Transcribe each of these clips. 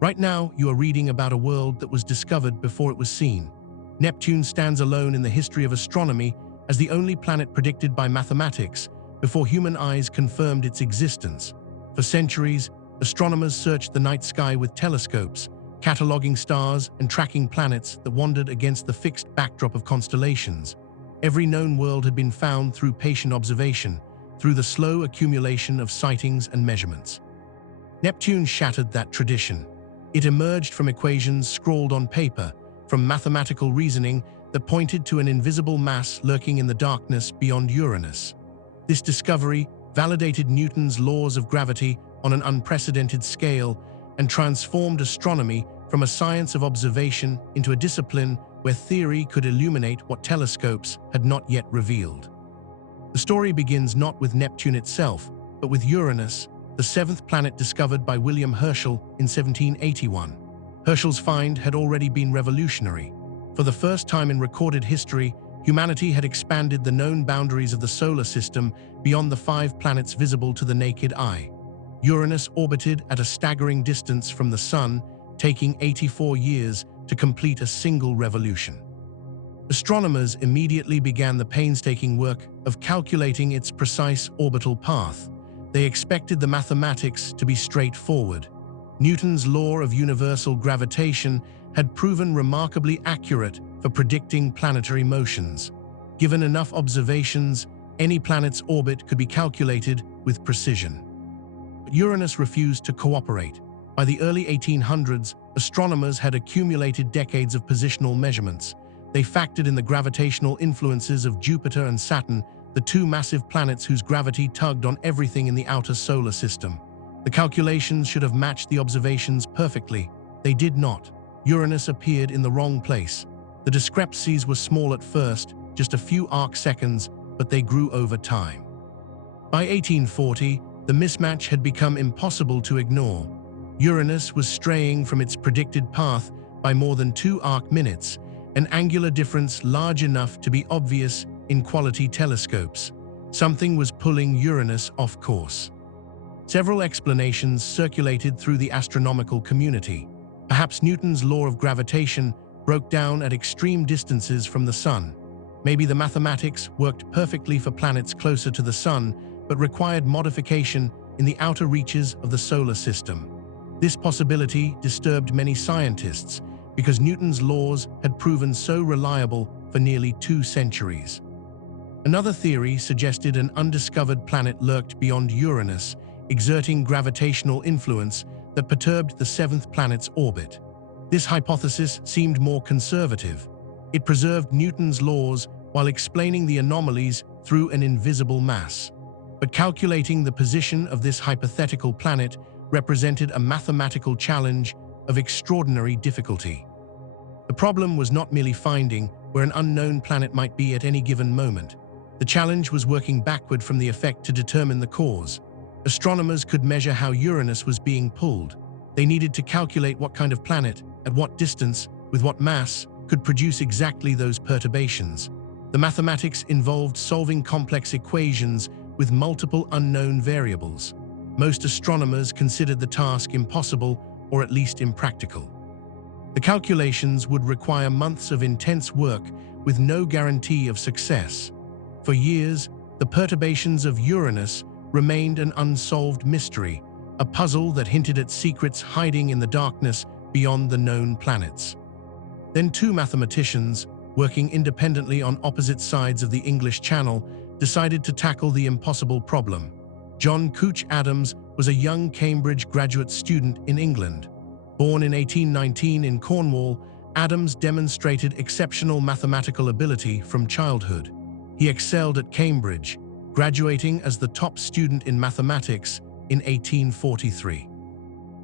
Right now, you are reading about a world that was discovered before it was seen. Neptune stands alone in the history of astronomy as the only planet predicted by mathematics before human eyes confirmed its existence. For centuries, astronomers searched the night sky with telescopes, cataloging stars and tracking planets that wandered against the fixed backdrop of constellations. Every known world had been found through patient observation, through the slow accumulation of sightings and measurements. Neptune shattered that tradition. It emerged from equations scrawled on paper, from mathematical reasoning that pointed to an invisible mass lurking in the darkness beyond Uranus. This discovery validated Newton's laws of gravity on an unprecedented scale and transformed astronomy from a science of observation into a discipline where theory could illuminate what telescopes had not yet revealed. The story begins not with Neptune itself, but with Uranus, the seventh planet discovered by William Herschel in 1781. Herschel's find had already been revolutionary. For the first time in recorded history, humanity had expanded the known boundaries of the solar system beyond the 5 planets visible to the naked eye. Uranus orbited at a staggering distance from the Sun, taking 84 years to complete a single revolution. Astronomers immediately began the painstaking work of calculating its precise orbital path. They expected the mathematics to be straightforward. Newton's law of universal gravitation had proven remarkably accurate for predicting planetary motions. Given enough observations, any planet's orbit could be calculated with precision. But Uranus refused to cooperate. By the early 1800s, astronomers had accumulated decades of positional measurements. They factored in the gravitational influences of Jupiter and Saturn, the 2 massive planets whose gravity tugged on everything in the outer solar system. The calculations should have matched the observations perfectly. They did not. Uranus appeared in the wrong place. The discrepancies were small at first, just a few arc seconds, but they grew over time. By 1840, the mismatch had become impossible to ignore. Uranus was straying from its predicted path by more than 2 arc minutes, an angular difference large enough to be obvious in quality telescopes. Something was pulling Uranus off course. Several explanations circulated through the astronomical community. Perhaps Newton's law of gravitation broke down at extreme distances from the Sun. Maybe the mathematics worked perfectly for planets closer to the Sun, but required modification in the outer reaches of the solar system. This possibility disturbed many scientists because Newton's laws had proven so reliable for nearly 2 centuries. Another theory suggested an undiscovered planet lurked beyond Uranus, exerting gravitational influence that perturbed the 7th planet's orbit. This hypothesis seemed more conservative. It preserved Newton's laws while explaining the anomalies through an invisible mass. But calculating the position of this hypothetical planet represented a mathematical challenge of extraordinary difficulty. The problem was not merely finding where an unknown planet might be at any given moment. The challenge was working backward from the effect to determine the cause. Astronomers could measure how Uranus was being pulled. They needed to calculate what kind of planet, at what distance, with what mass, could produce exactly those perturbations. The mathematics involved solving complex equations with multiple unknown variables. Most astronomers considered the task impossible or at least impractical. The calculations would require months of intense work with no guarantee of success. For years, the perturbations of Uranus remained an unsolved mystery, a puzzle that hinted at secrets hiding in the darkness beyond the known planets. Then 2 mathematicians, working independently on opposite sides of the English Channel, decided to tackle the impossible problem. John Couch Adams was a young Cambridge graduate student in England. Born in 1819 in Cornwall, Adams demonstrated exceptional mathematical ability from childhood. He excelled at Cambridge, graduating as the top student in mathematics in 1843.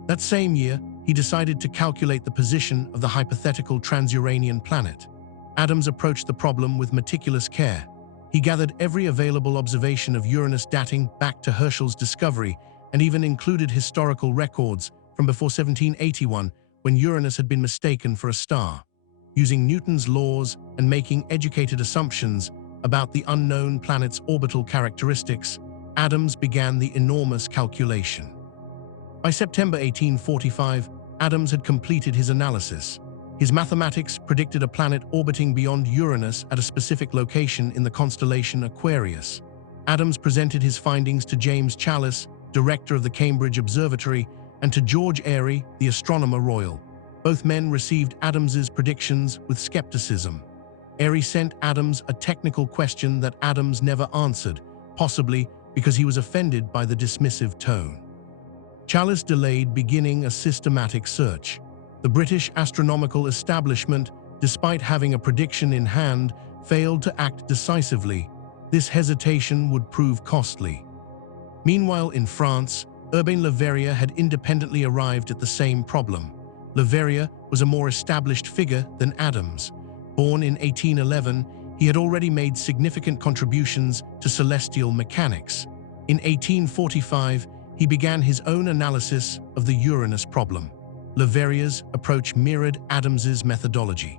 That same year, he decided to calculate the position of the hypothetical transuranian planet. Adams approached the problem with meticulous care. He gathered every available observation of Uranus dating back to Herschel's discovery and even included historical records from before 1781 when Uranus had been mistaken for a star. Using Newton's laws and making educated assumptions about the unknown planet's orbital characteristics, Adams began the enormous calculation. By September 1845, Adams had completed his analysis. His mathematics predicted a planet orbiting beyond Uranus at a specific location in the constellation Aquarius. Adams presented his findings to James Challis, director of the Cambridge Observatory, and to George Airy, the Astronomer Royal. Both men received Adams's predictions with skepticism. Airy sent Adams a technical question that Adams never answered, possibly because he was offended by the dismissive tone. Challis delayed beginning a systematic search. The British astronomical establishment, despite having a prediction in hand, failed to act decisively. This hesitation would prove costly. Meanwhile, in France, Urbain Le Verrier had independently arrived at the same problem. Le Verrier was a more established figure than Adams. Born in 1811, he had already made significant contributions to celestial mechanics. In 1845, he began his own analysis of the Uranus problem. Le Verrier's approach mirrored Adams's methodology.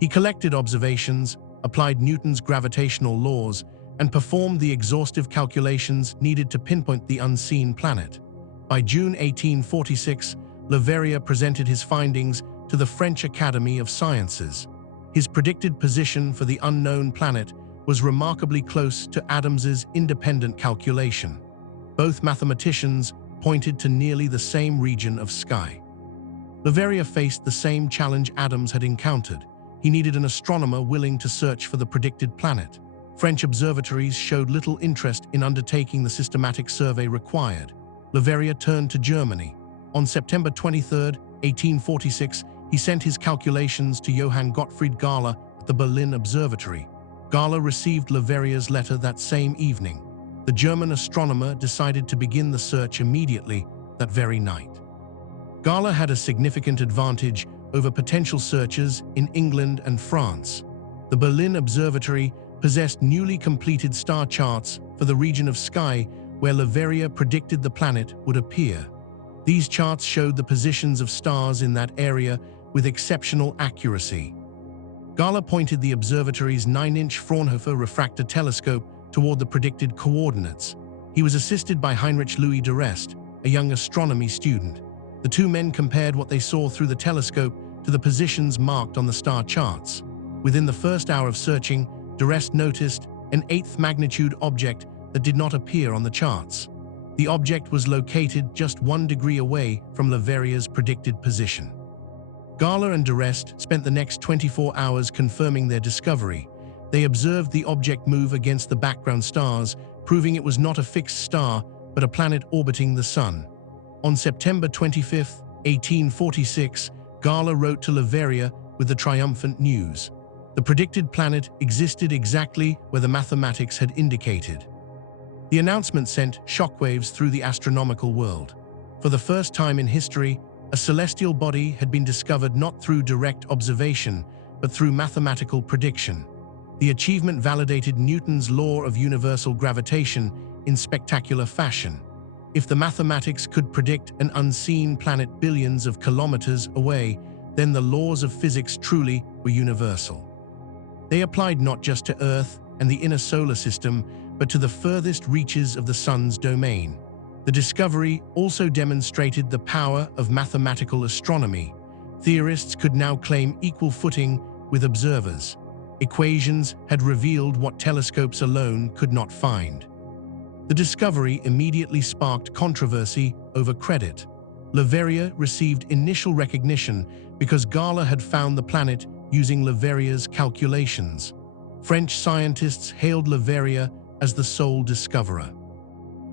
He collected observations, applied Newton's gravitational laws, and performed the exhaustive calculations needed to pinpoint the unseen planet. By June 1846, Le Verrier presented his findings to the French Academy of Sciences. His predicted position for the unknown planet was remarkably close to Adams's independent calculation. Both mathematicians pointed to nearly the same region of sky. Le Verrier faced the same challenge Adams had encountered. He needed an astronomer willing to search for the predicted planet. French observatories showed little interest in undertaking the systematic survey required. Le Verrier turned to Germany. On September 23, 1846, he sent his calculations to Johann Gottfried Galle at the Berlin Observatory. Galle received Le Verrier's letter that same evening. The German astronomer decided to begin the search immediately that very night. Galle had a significant advantage over potential searchers in England and France. The Berlin Observatory possessed newly completed star charts for the region of sky where Le Verrier predicted the planet would appear. These charts showed the positions of stars in that area with exceptional accuracy. Galle pointed the observatory's 9-inch Fraunhofer refractor telescope toward the predicted coordinates. He was assisted by Heinrich Louis de Rest, a young astronomy student. The two men compared what they saw through the telescope to the positions marked on the star charts. Within the first hour of searching, de Rest noticed an 8th magnitude object that did not appear on the charts. The object was located just 1 degree away from Le Verrier's predicted position. Galle and de Rest spent the next 24 hours confirming their discovery. They observed the object move against the background stars, proving it was not a fixed star, but a planet orbiting the Sun. On September 25, 1846, Galle wrote to Le Verrier with the triumphant news. The predicted planet existed exactly where the mathematics had indicated. The announcement sent shockwaves through the astronomical world. For the first time in history, a celestial body had been discovered not through direct observation, but through mathematical prediction. The achievement validated Newton's law of universal gravitation in spectacular fashion. If the mathematics could predict an unseen planet billions of kilometers away, then the laws of physics truly were universal. They applied not just to Earth and the inner solar system, but to the furthest reaches of the Sun's domain. The discovery also demonstrated the power of mathematical astronomy. Theorists could now claim equal footing with observers. Equations had revealed what telescopes alone could not find. The discovery immediately sparked controversy over credit. Le Verrier received initial recognition because Galle had found the planet using Le Verrier's calculations. French scientists hailed Le Verrier as the sole discoverer.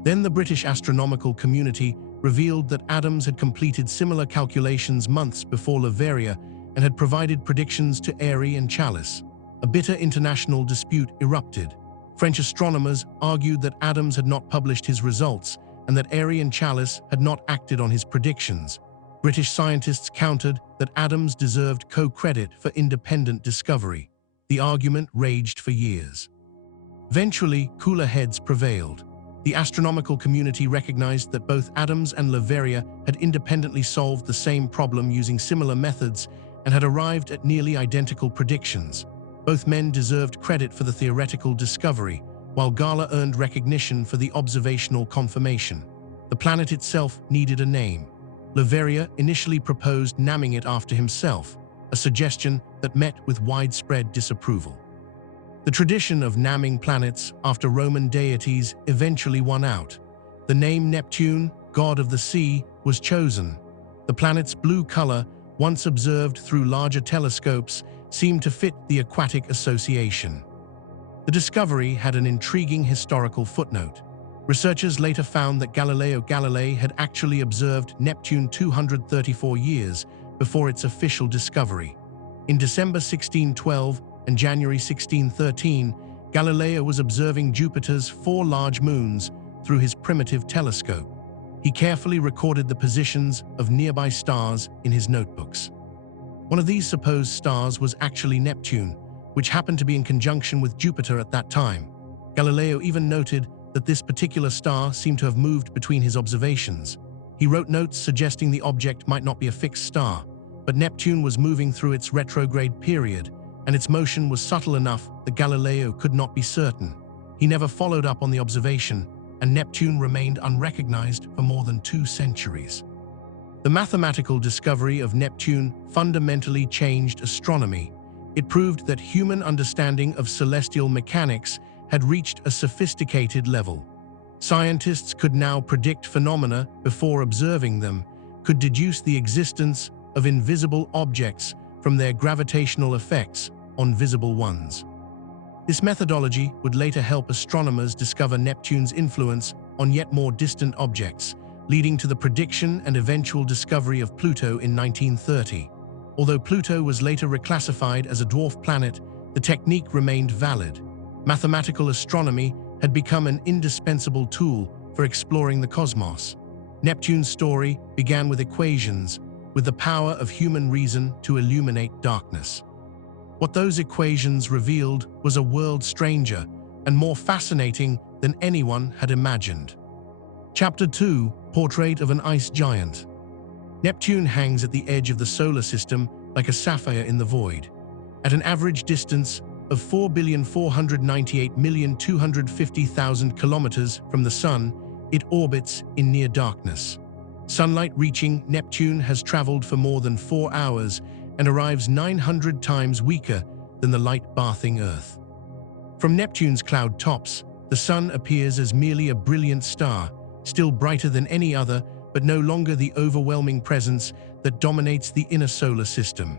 Then the British astronomical community revealed that Adams had completed similar calculations months before Le Verrier and had provided predictions to Airy and Challis. A bitter international dispute erupted. French astronomers argued that Adams had not published his results and that Airy and Challis had not acted on his predictions. British scientists countered that Adams deserved co-credit for independent discovery. The argument raged for years. Eventually, cooler heads prevailed. The astronomical community recognized that both Adams and Le Verrier had independently solved the same problem using similar methods and had arrived at nearly identical predictions. Both men deserved credit for the theoretical discovery, while Galle earned recognition for the observational confirmation. The planet itself needed a name. Leverrier initially proposed naming it after himself, a suggestion that met with widespread disapproval. The tradition of naming planets after Roman deities eventually won out. The name Neptune, god of the sea, was chosen. The planet's blue color, once observed through larger telescopes, seemed to fit the aquatic association. The discovery had an intriguing historical footnote. Researchers later found that Galileo Galilei had actually observed Neptune 234 years before its official discovery. In December 1612 and January 1613, Galileo was observing Jupiter's 4 large moons through his primitive telescope. He carefully recorded the positions of nearby stars in his notebooks. One of these supposed stars was actually Neptune, which happened to be in conjunction with Jupiter at that time. Galileo even noted that this particular star seemed to have moved between his observations. He wrote notes suggesting the object might not be a fixed star, but Neptune was moving through its retrograde period, and its motion was subtle enough that Galileo could not be certain. He never followed up on the observation, and Neptune remained unrecognized for more than 2 centuries. The mathematical discovery of Neptune fundamentally changed astronomy. It proved that human understanding of celestial mechanics had reached a sophisticated level. Scientists could now predict phenomena before observing them, could deduce the existence of invisible objects from their gravitational effects on visible ones. This methodology would later help astronomers discover Neptune's influence on yet more distant objects, leading to the prediction and eventual discovery of Pluto in 1930. Although Pluto was later reclassified as a dwarf planet, the technique remained valid. Mathematical astronomy had become an indispensable tool for exploring the cosmos. Neptune's story began with equations, with the power of human reason to illuminate darkness. What those equations revealed was a world stranger and more fascinating than anyone had imagined. Chapter 2: Portrait of an Ice Giant. Neptune hangs at the edge of the solar system like a sapphire in the void. At an average distance of 4,498,250,000 kilometers from the Sun, it orbits in near darkness. Sunlight reaching Neptune has traveled for more than 4 hours and arrives 900 times weaker than the light-bathing Earth. From Neptune's cloud tops, the Sun appears as merely a brilliant star, still brighter than any other, but no longer the overwhelming presence that dominates the inner solar system.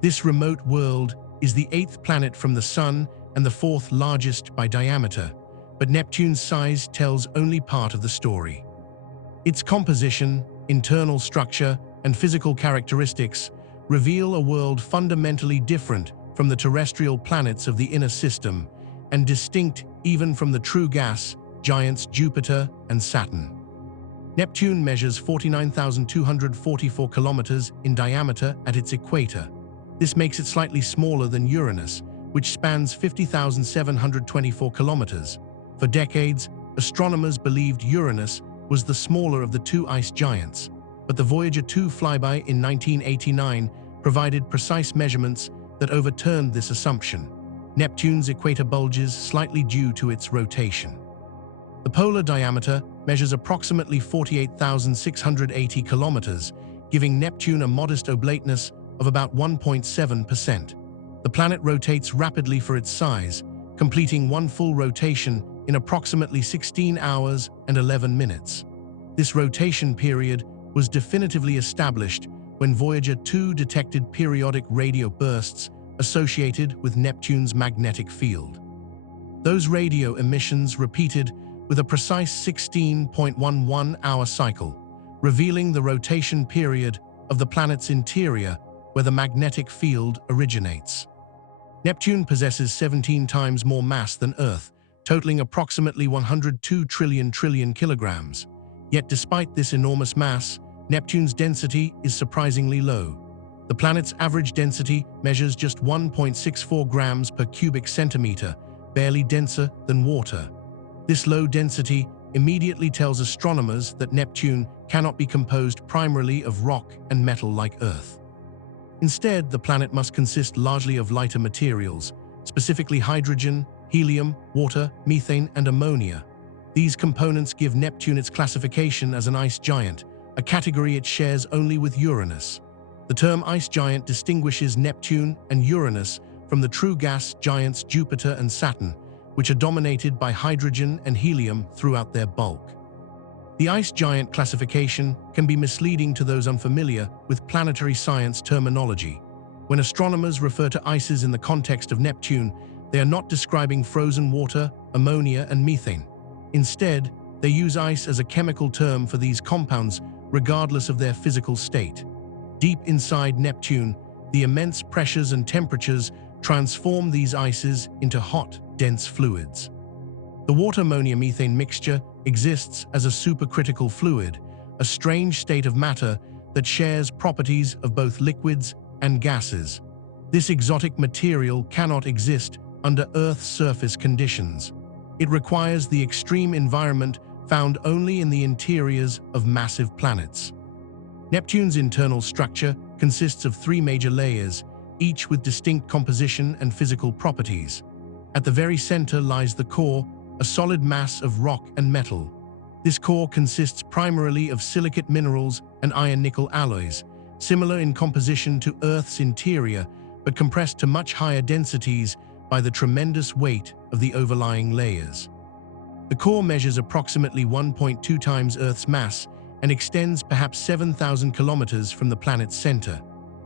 This remote world is the 8th planet from the Sun and the 4th largest by diameter, but Neptune's size tells only part of the story. Its composition, internal structure, and physical characteristics reveal a world fundamentally different from the terrestrial planets of the inner system, and distinct even from the true gas giants Jupiter and Saturn. Neptune measures 49,244 kilometers in diameter at its equator. This makes it slightly smaller than Uranus, which spans 50,724 kilometers. For decades, astronomers believed Uranus was the smaller of the 2 ice giants, but the Voyager 2 flyby in 1989 provided precise measurements that overturned this assumption. Neptune's equator bulges slightly due to its rotation. The polar diameter measures approximately 48,680 kilometers, giving Neptune a modest oblateness of about 1.7%. The planet rotates rapidly for its size, completing one full rotation in approximately 16 hours and 11 minutes. This rotation period was definitively established when Voyager 2 detected periodic radio bursts associated with Neptune's magnetic field. Those radio emissions repeated with a precise 16.11-hour cycle, revealing the rotation period of the planet's interior where the magnetic field originates. Neptune possesses 17 times more mass than Earth, totaling approximately 102 trillion kilograms. Yet despite this enormous mass, Neptune's density is surprisingly low. The planet's average density measures just 1.64 grams per cubic centimeter, barely denser than water. This low density immediately tells astronomers that Neptune cannot be composed primarily of rock and metal like Earth. Instead, the planet must consist largely of lighter materials, specifically hydrogen, helium, water, methane, and ammonia. These components give Neptune its classification as an ice giant, a category it shares only with Uranus. The term ice giant distinguishes Neptune and Uranus from the true gas giants Jupiter and Saturn, which are dominated by hydrogen and helium throughout their bulk. The ice giant classification can be misleading to those unfamiliar with planetary science terminology. When astronomers refer to ices in the context of Neptune, they are not describing frozen water, ammonia, and methane. Instead, they use ice as a chemical term for these compounds, regardless of their physical state. Deep inside Neptune, the immense pressures and temperatures transform these ices into hot, dense fluids. The water-ammonia-methane mixture exists as a supercritical fluid, a strange state of matter that shares properties of both liquids and gases. This exotic material cannot exist under Earth's surface conditions. It requires the extreme environment found only in the interiors of massive planets. Neptune's internal structure consists of 3 major layers, each with distinct composition and physical properties. At the very center lies the core, a solid mass of rock and metal. This core consists primarily of silicate minerals and iron-nickel alloys, similar in composition to Earth's interior, but compressed to much higher densities by the tremendous weight of the overlying layers. The core measures approximately 1.2 times Earth's mass and extends perhaps 7,000 kilometers from the planet's center.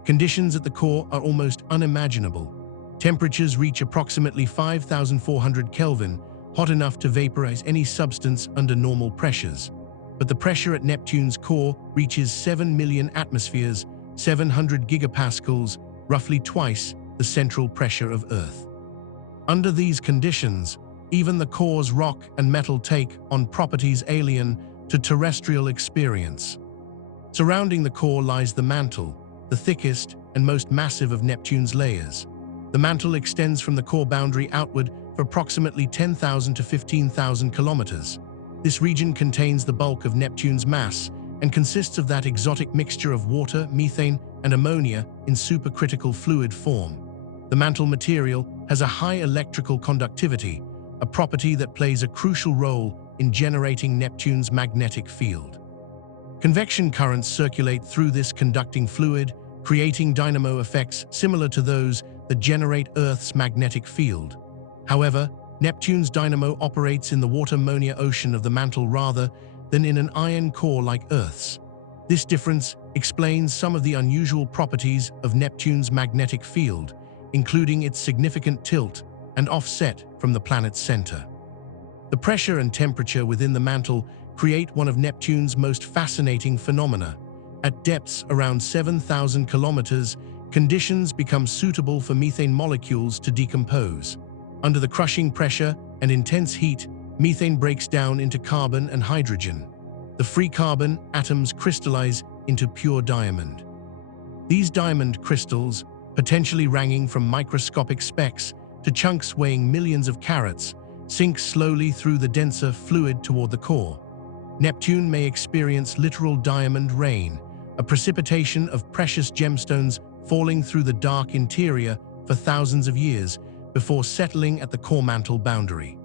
Conditions at the core are almost unimaginable. Temperatures reach approximately 5,400 Kelvin, hot enough to vaporize any substance under normal pressures. But the pressure at Neptune's core reaches 7 million atmospheres, 700 gigapascals, roughly twice the central pressure of Earth. Under these conditions, even the core's rock and metal take on properties alien to terrestrial experience. Surrounding the core lies the mantle, the thickest and most massive of Neptune's layers. The mantle extends from the core boundary outward for approximately 10,000 to 15,000 kilometers. This region contains the bulk of Neptune's mass and consists of that exotic mixture of water, methane, and ammonia in supercritical fluid form. The mantle material has a high electrical conductivity, a property that plays a crucial role in generating Neptune's magnetic field. Convection currents circulate through this conducting fluid, creating dynamo effects similar to those that generate Earth's magnetic field. However, Neptune's dynamo operates in the water-ammonia ocean of the mantle rather than in an iron core like Earth's. This difference explains some of the unusual properties of Neptune's magnetic field, including its significant tilt and offset from the planet's center. The pressure and temperature within the mantle create one of Neptune's most fascinating phenomena. At depths around 7,000 kilometers, conditions become suitable for methane molecules to decompose. Under the crushing pressure and intense heat, methane breaks down into carbon and hydrogen. The free carbon atoms crystallize into pure diamond. These diamond crystals, potentially ranging from microscopic specks to chunks weighing millions of carats, sink slowly through the denser fluid toward the core. Neptune may experience literal diamond rain, a precipitation of precious gemstones falling through the dark interior for thousands of years before settling at the core mantle boundary.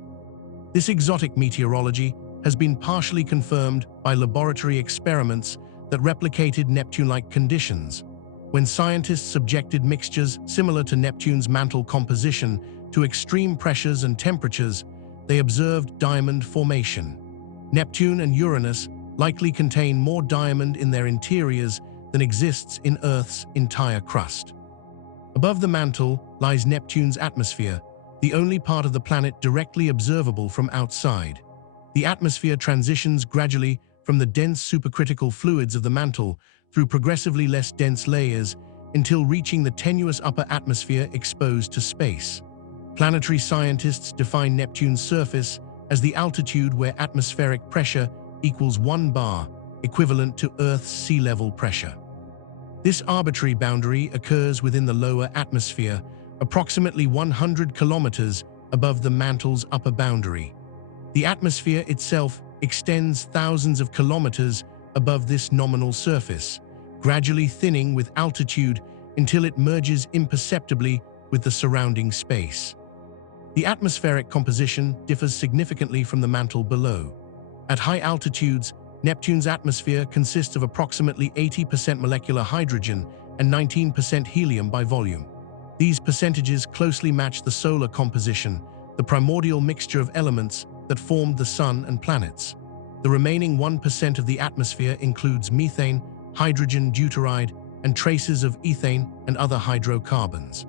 This exotic meteorology has been partially confirmed by laboratory experiments that replicated Neptune-like conditions. When scientists subjected mixtures similar to Neptune's mantle composition to extreme pressures and temperatures, they observed diamond formation. Neptune and Uranus likely contain more diamond in their interiors than exists in Earth's entire crust. Above the mantle lies Neptune's atmosphere, the only part of the planet directly observable from outside. The atmosphere transitions gradually from the dense supercritical fluids of the mantle through progressively less dense layers until reaching the tenuous upper atmosphere exposed to space. Planetary scientists define Neptune's surface as the altitude where atmospheric pressure equals 1 bar, equivalent to Earth's sea level pressure. This arbitrary boundary occurs within the lower atmosphere, approximately 100 kilometers above the mantle's upper boundary. The atmosphere itself extends thousands of kilometers above this nominal surface, gradually thinning with altitude until it merges imperceptibly with the surrounding space. The atmospheric composition differs significantly from the mantle below. At high altitudes, Neptune's atmosphere consists of approximately 80% molecular hydrogen and 19% helium by volume. These percentages closely match the solar composition, the primordial mixture of elements that formed the Sun and planets. The remaining 1% of the atmosphere includes methane, hydrogen deuteride, and traces of ethane and other hydrocarbons.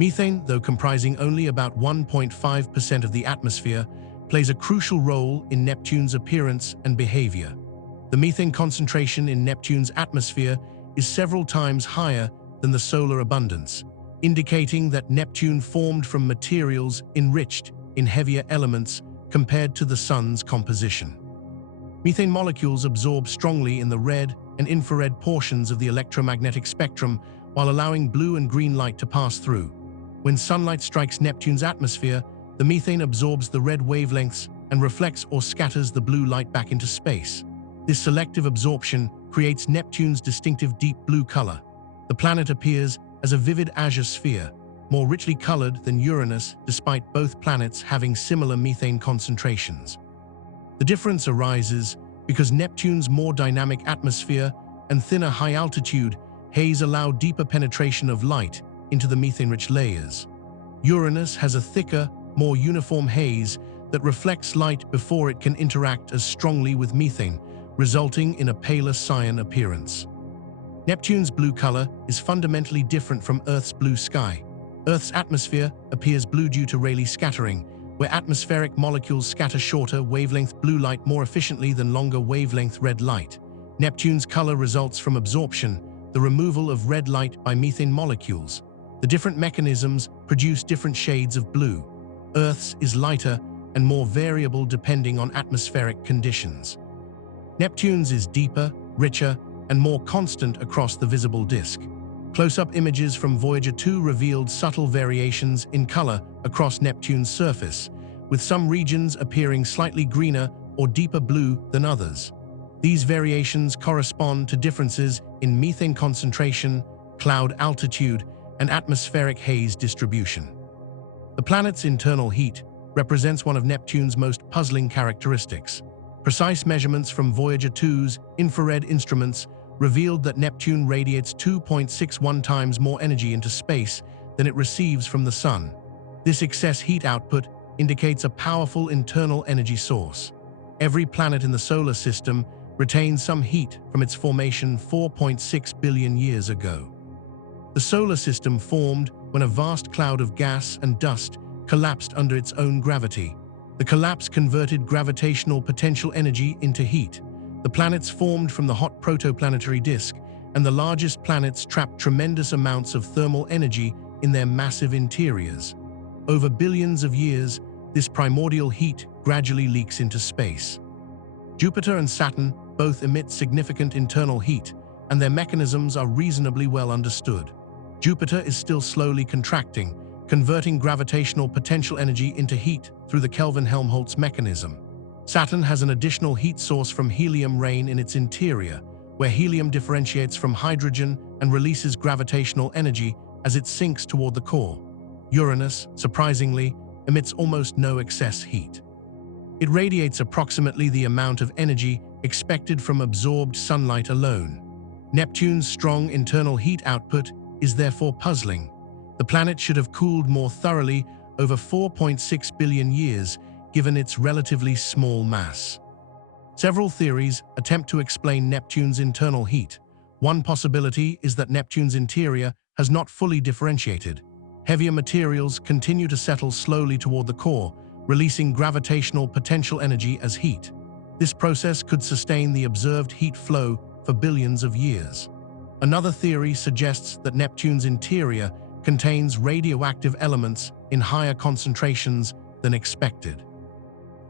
Methane, though comprising only about 1.5% of the atmosphere, plays a crucial role in Neptune's appearance and behavior. The methane concentration in Neptune's atmosphere is several times higher than the solar abundance, indicating that Neptune formed from materials enriched in heavier elements compared to the Sun's composition. Methane molecules absorb strongly in the red and infrared portions of the electromagnetic spectrum while allowing blue and green light to pass through. When sunlight strikes Neptune's atmosphere, the methane absorbs the red wavelengths and reflects or scatters the blue light back into space. This selective absorption creates Neptune's distinctive deep blue color. The planet appears as a vivid azure sphere, more richly colored than Uranus despite both planets having similar methane concentrations. The difference arises because Neptune's more dynamic atmosphere and thinner high-altitude haze allow deeper penetration of light into the methane-rich layers. Uranus has a thicker, more uniform haze that reflects light before it can interact as strongly with methane, resulting in a paler cyan appearance. Neptune's blue color is fundamentally different from Earth's blue sky. Earth's atmosphere appears blue due to Rayleigh scattering, where atmospheric molecules scatter shorter wavelength blue light more efficiently than longer wavelength red light. Neptune's color results from absorption, the removal of red light by methane molecules. The different mechanisms produce different shades of blue. Earth's is lighter and more variable depending on atmospheric conditions. Neptune's is deeper, richer, and more constant across the visible disk. Close-up images from Voyager 2 revealed subtle variations in color across Neptune's surface, with some regions appearing slightly greener or deeper blue than others. These variations correspond to differences in methane concentration, cloud altitude, and atmospheric haze distribution. The planet's internal heat represents one of Neptune's most puzzling characteristics. Precise measurements from Voyager 2's infrared instruments revealed that Neptune radiates 2.61 times more energy into space than it receives from the Sun. This excess heat output indicates a powerful internal energy source. Every planet in the solar system retains some heat from its formation 4.6 billion years ago. The solar system formed when a vast cloud of gas and dust collapsed under its own gravity. The collapse converted gravitational potential energy into heat. The planets formed from the hot protoplanetary disk, and the largest planets trapped tremendous amounts of thermal energy in their massive interiors. Over billions of years, this primordial heat gradually leaks into space. Jupiter and Saturn both emit significant internal heat, and their mechanisms are reasonably well understood. Jupiter is still slowly contracting, converting gravitational potential energy into heat through the Kelvin-Helmholtz mechanism. Saturn has an additional heat source from helium rain in its interior, where helium differentiates from hydrogen and releases gravitational energy as it sinks toward the core. Uranus, surprisingly, emits almost no excess heat. It radiates approximately the amount of energy expected from absorbed sunlight alone. Neptune's strong internal heat output is therefore puzzling. The planet should have cooled more thoroughly over 4.6 billion years, given its relatively small mass. Several theories attempt to explain Neptune's internal heat. One possibility is that Neptune's interior has not fully differentiated. Heavier materials continue to settle slowly toward the core, releasing gravitational potential energy as heat. This process could sustain the observed heat flow for billions of years. Another theory suggests that Neptune's interior contains radioactive elements in higher concentrations than expected.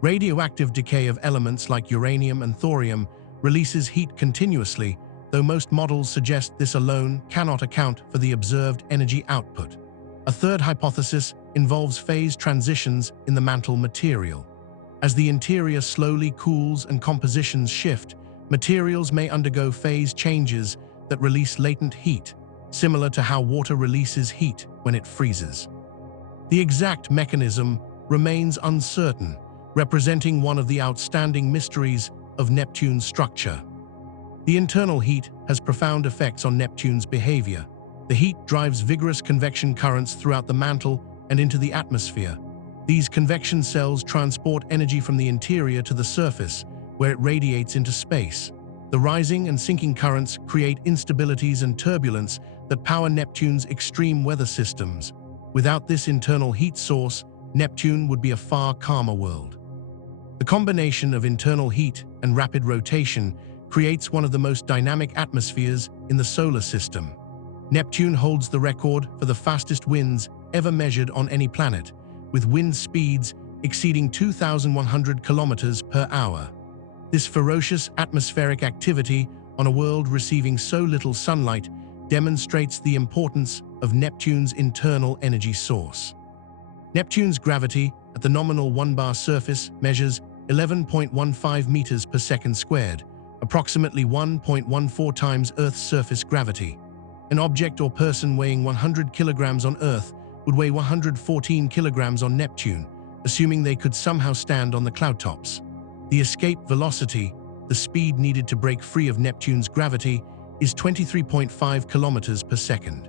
Radioactive decay of elements like uranium and thorium releases heat continuously, though most models suggest this alone cannot account for the observed energy output. A third hypothesis involves phase transitions in the mantle material. As the interior slowly cools and compositions shift, materials may undergo phase changes that release latent heat, similar to how water releases heat when it freezes. The exact mechanism remains uncertain, representing one of the outstanding mysteries of Neptune's structure. The internal heat has profound effects on Neptune's behavior. The heat drives vigorous convection currents throughout the mantle and into the atmosphere. These convection cells transport energy from the interior to the surface, where it radiates into space. The rising and sinking currents create instabilities and turbulence that power Neptune's extreme weather systems. Without this internal heat source, Neptune would be a far calmer world. The combination of internal heat and rapid rotation creates one of the most dynamic atmospheres in the solar system. Neptune holds the record for the fastest winds ever measured on any planet, with wind speeds exceeding 2,100 kilometers per hour. This ferocious atmospheric activity on a world receiving so little sunlight demonstrates the importance of Neptune's internal energy source. Neptune's gravity at the nominal 1-bar surface measures 11.15 meters per second squared, approximately 1.14 times Earth's surface gravity. An object or person weighing 100 kilograms on Earth would weigh 114 kilograms on Neptune, assuming they could somehow stand on the cloud tops. The escape velocity, the speed needed to break free of Neptune's gravity, is 23.5 kilometers per second.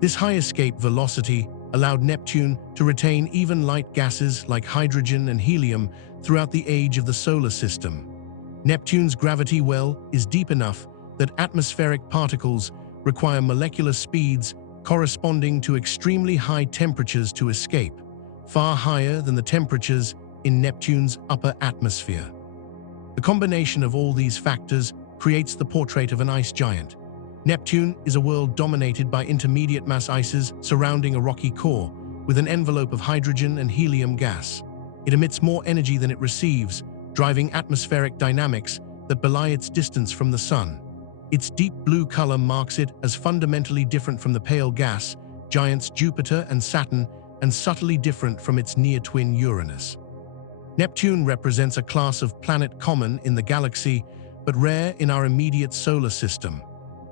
This high escape velocity allowed Neptune to retain even light gases like hydrogen and helium throughout the age of the solar system. Neptune's gravity well is deep enough that atmospheric particles require molecular speeds corresponding to extremely high temperatures to escape, far higher than the temperatures in Neptune's upper atmosphere. The combination of all these factors creates the portrait of an ice giant. Neptune is a world dominated by intermediate mass ices surrounding a rocky core, with an envelope of hydrogen and helium gas. It emits more energy than it receives, driving atmospheric dynamics that belie its distance from the Sun. Its deep blue color marks it as fundamentally different from the pale gas giants Jupiter and Saturn, and subtly different from its near-twin Uranus. Neptune represents a class of planet common in the galaxy, but rare in our immediate solar system,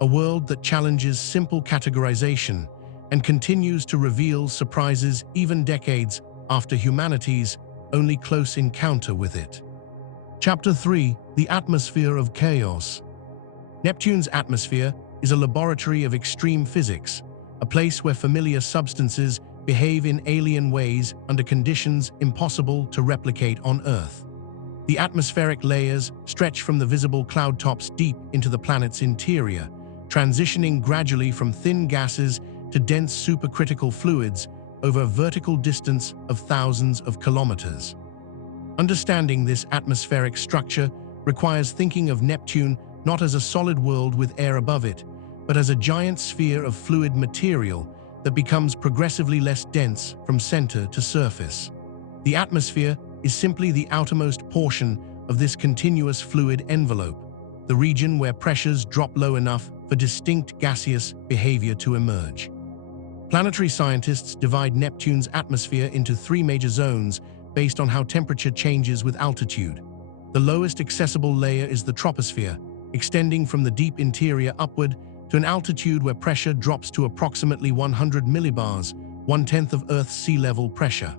a world that challenges simple categorization and continues to reveal surprises even decades after humanity's only close encounter with it. Chapter 3: The Atmosphere of Chaos. Neptune's atmosphere is a laboratory of extreme physics, a place where familiar substances behave in alien ways under conditions impossible to replicate on Earth. The atmospheric layers stretch from the visible cloud tops deep into the planet's interior, transitioning gradually from thin gases to dense supercritical fluids over a vertical distance of thousands of kilometers. Understanding this atmospheric structure requires thinking of Neptune not as a solid world with air above it, but as a giant sphere of fluid material that becomes progressively less dense from center to surface. The atmosphere is simply the outermost portion of this continuous fluid envelope, the region where pressures drop low enough for distinct gaseous behavior to emerge. Planetary scientists divide Neptune's atmosphere into 3 major zones based on how temperature changes with altitude. The lowest accessible layer is the troposphere, extending from the deep interior upward to an altitude where pressure drops to approximately 100 millibars, 1/10 of Earth's sea level pressure.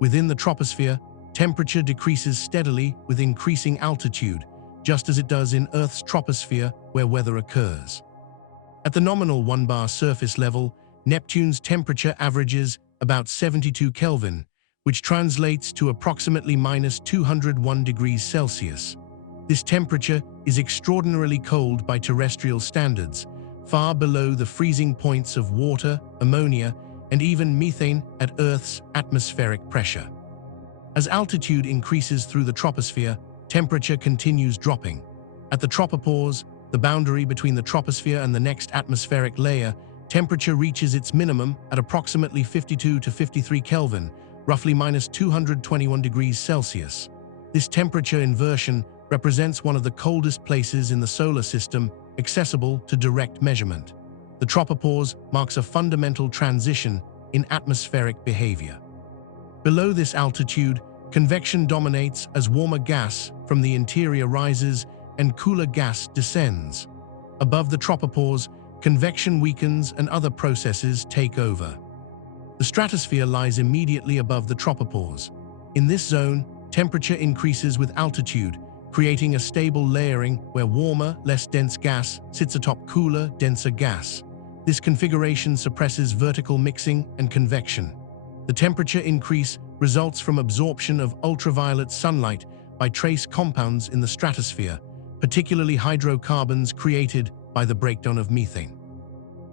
Within the troposphere, temperature decreases steadily with increasing altitude, just as it does in Earth's troposphere where weather occurs. At the nominal 1-bar surface level, Neptune's temperature averages about 72 Kelvin, which translates to approximately -201 degrees Celsius. This temperature is extraordinarily cold by terrestrial standards, far below the freezing points of water, ammonia, and even methane at Earth's atmospheric pressure. As altitude increases through the troposphere, temperature continues dropping. At the tropopause, the boundary between the troposphere and the next atmospheric layer, temperature reaches its minimum at approximately 52 to 53 Kelvin, roughly -221 degrees Celsius. This temperature inversion represents one of the coldest places in the solar system accessible to direct measurement. The tropopause marks a fundamental transition in atmospheric behavior. Below this altitude, convection dominates as warmer gas from the interior rises and cooler gas descends. Above the tropopause, convection weakens and other processes take over. The stratosphere lies immediately above the tropopause. In this zone, temperature increases with altitude, creating a stable layering where warmer, less dense gas sits atop cooler, denser gas. This configuration suppresses vertical mixing and convection. The temperature increase results from absorption of ultraviolet sunlight by trace compounds in the stratosphere, particularly hydrocarbons created by the breakdown of methane.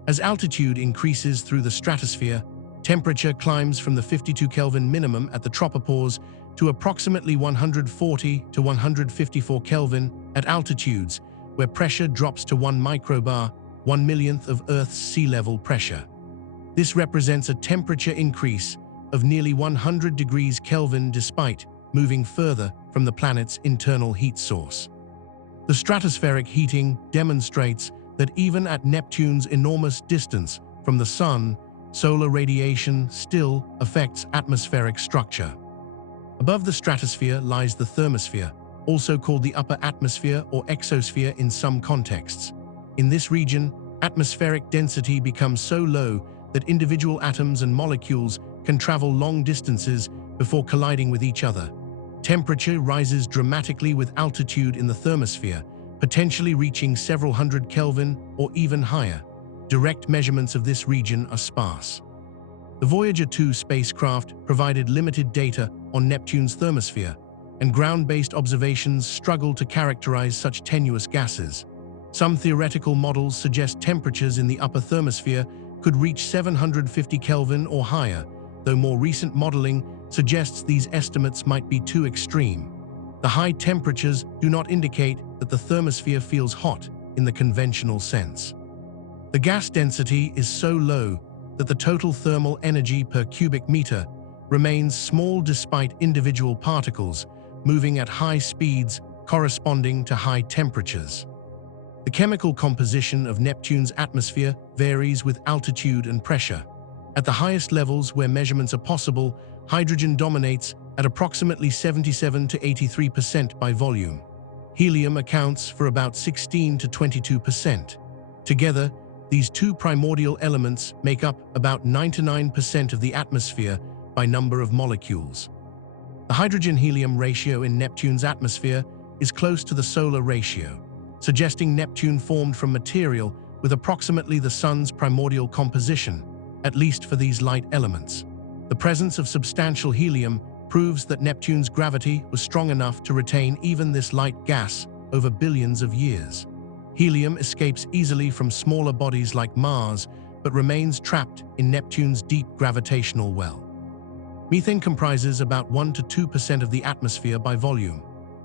As altitude increases through the stratosphere, temperature climbs from the 52 Kelvin minimum at the tropopause to approximately 140 to 154 Kelvin at altitudes where pressure drops to 1 microbar, 1/1,000,000th of Earth's sea level pressure. This represents a temperature increase of nearly 100 degrees Kelvin despite moving further from the planet's internal heat source. The stratospheric heating demonstrates that even at Neptune's enormous distance from the Sun, solar radiation still affects atmospheric structure. Above the stratosphere lies the thermosphere, also called the upper atmosphere or exosphere in some contexts. In this region, atmospheric density becomes so low that individual atoms and molecules can travel long distances before colliding with each other. Temperature rises dramatically with altitude in the thermosphere, potentially reaching several hundred Kelvin or even higher. Direct measurements of this region are sparse. The Voyager 2 spacecraft provided limited data on Neptune's thermosphere, and ground-based observations struggle to characterize such tenuous gases. Some theoretical models suggest temperatures in the upper thermosphere could reach 750 Kelvin or higher, though more recent modeling suggests these estimates might be too extreme. The high temperatures do not indicate that the thermosphere feels hot in the conventional sense. The gas density is so low that the total thermal energy per cubic meter remains small despite individual particles moving at high speeds corresponding to high temperatures. The chemical composition of Neptune's atmosphere varies with altitude and pressure. At the highest levels where measurements are possible, hydrogen dominates at approximately 77 to 83% by volume. Helium accounts for about 16 to 22%. Together, these two primordial elements make up about 99% of the atmosphere by number of molecules. The hydrogen-helium ratio in Neptune's atmosphere is close to the solar ratio, suggesting Neptune formed from material with approximately the Sun's primordial composition, at least for these light elements. The presence of substantial helium proves that Neptune's gravity was strong enough to retain even this light gas over billions of years. Helium escapes easily from smaller bodies like Mars, but remains trapped in Neptune's deep gravitational well. Methane comprises about 1 to 2% of the atmosphere by volume.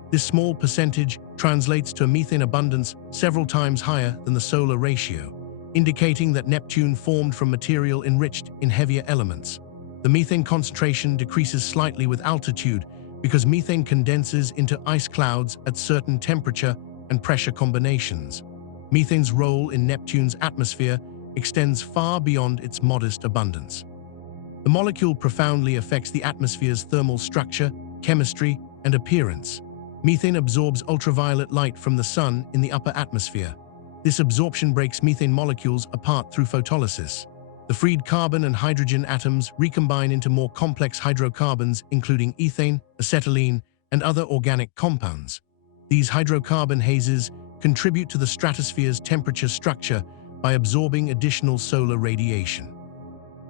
This small percentage translates to a methane abundance several times higher than the solar ratio, indicating that Neptune formed from material enriched in heavier elements. The methane concentration decreases slightly with altitude because methane condenses into ice clouds at certain temperature and pressure combinations. Methane's role in Neptune's atmosphere extends far beyond its modest abundance. The molecule profoundly affects the atmosphere's thermal structure, chemistry, and appearance. Methane absorbs ultraviolet light from the sun in the upper atmosphere. This absorption breaks methane molecules apart through photolysis. The freed carbon and hydrogen atoms recombine into more complex hydrocarbons, including ethane, acetylene, and other organic compounds. These hydrocarbon hazes contribute to the stratosphere's temperature structure by absorbing additional solar radiation.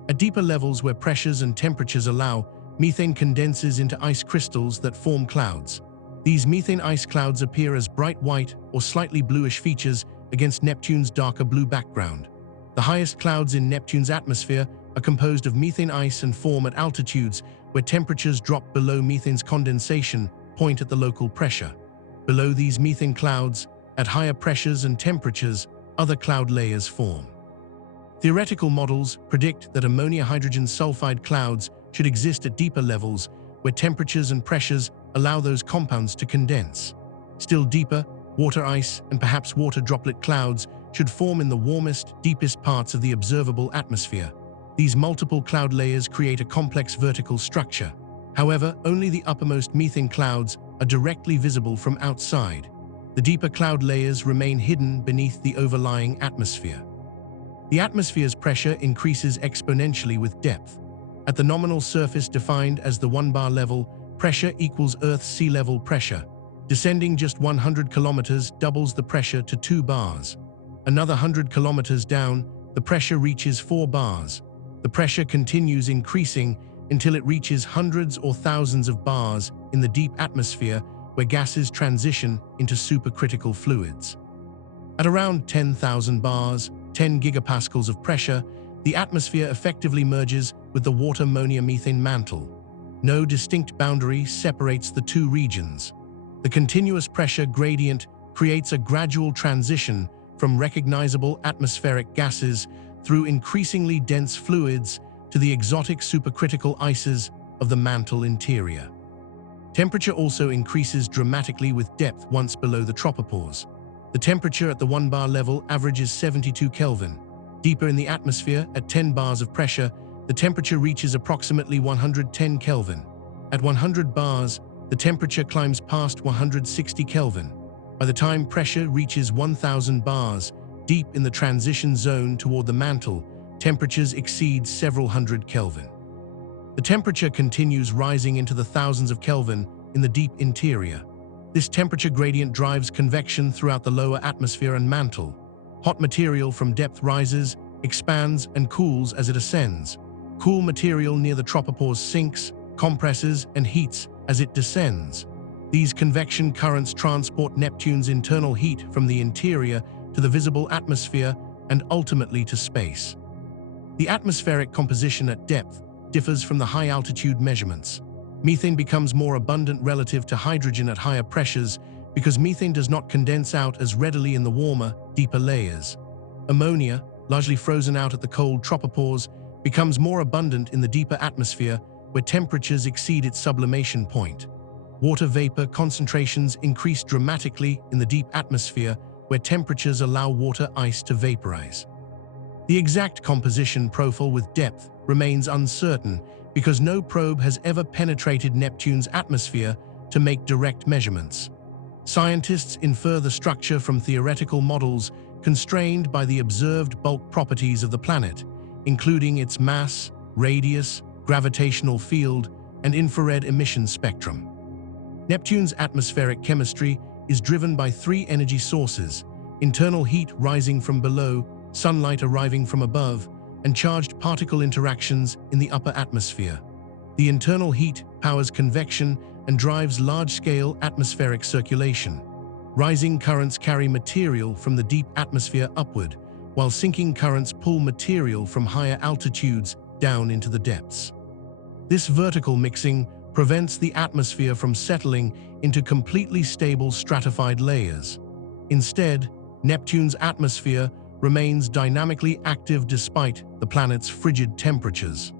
At deeper levels where pressures and temperatures allow, methane condenses into ice crystals that form clouds. These methane ice clouds appear as bright white or slightly bluish features against Neptune's darker blue background. The highest clouds in Neptune's atmosphere are composed of methane ice and form at altitudes where temperatures drop below methane's condensation point at the local pressure. Below these methane clouds, at higher pressures and temperatures, other cloud layers form. Theoretical models predict that ammonia-hydrogen sulfide clouds should exist at deeper levels where temperatures and pressures allow those compounds to condense. Still deeper, water ice and perhaps water droplet clouds should form in the warmest, deepest parts of the observable atmosphere. These multiple cloud layers create a complex vertical structure. However, only the uppermost methane clouds are directly visible from outside. The deeper cloud layers remain hidden beneath the overlying atmosphere. The atmosphere's pressure increases exponentially with depth. At the nominal surface defined as the 1 bar level, pressure equals Earth's sea level pressure. Descending just 100 kilometers doubles the pressure to 2 bars. Another 100 kilometers down, the pressure reaches 4 bars. The pressure continues increasing until it reaches hundreds or thousands of bars in the deep atmosphere, where gases transition into supercritical fluids. At around 10,000 bars, 10 gigapascals of pressure, the atmosphere effectively merges with the water-ammonia-methane mantle. No distinct boundary separates the two regions. The continuous pressure gradient creates a gradual transition from recognizable atmospheric gases through increasingly dense fluids to the exotic supercritical ices of the mantle interior. Temperature also increases dramatically with depth once below the tropopause. The temperature at the 1 bar level averages 72 Kelvin. Deeper in the atmosphere, at 10 bars of pressure, the temperature reaches approximately 110 Kelvin. At 100 bars, the temperature climbs past 160 Kelvin. By the time pressure reaches 1,000 bars, deep in the transition zone toward the mantle, temperatures exceed several hundred Kelvin. The temperature continues rising into the thousands of Kelvin in the deep interior. This temperature gradient drives convection throughout the lower atmosphere and mantle. Hot material from depth rises, expands, and cools as it ascends. Cool material near the tropopause sinks, compresses, and heats as it descends. These convection currents transport Neptune's internal heat from the interior to the visible atmosphere and ultimately to space. The atmospheric composition at depth differs from the high-altitude measurements. Methane becomes more abundant relative to hydrogen at higher pressures because methane does not condense out as readily in the warmer, deeper layers. Ammonia, largely frozen out at the cold tropopause, becomes more abundant in the deeper atmosphere where temperatures exceed its sublimation point. Water vapor concentrations increase dramatically in the deep atmosphere where temperatures allow water ice to vaporize. The exact composition profile with depth remains uncertain because no probe has ever penetrated Neptune's atmosphere to make direct measurements. Scientists infer the structure from theoretical models constrained by the observed bulk properties of the planet, including its mass, radius, gravitational field, and infrared emission spectrum. Neptune's atmospheric chemistry is driven by 3 energy sources: internal heat rising from below, sunlight arriving from above, and charged particle interactions in the upper atmosphere. The internal heat powers convection and drives large-scale atmospheric circulation. Rising currents carry material from the deep atmosphere upward, while sinking currents pull material from higher altitudes down into the depths. This vertical mixing prevents the atmosphere from settling into completely stable stratified layers. Instead, Neptune's atmosphere remains dynamically active despite the planet's frigid temperatures.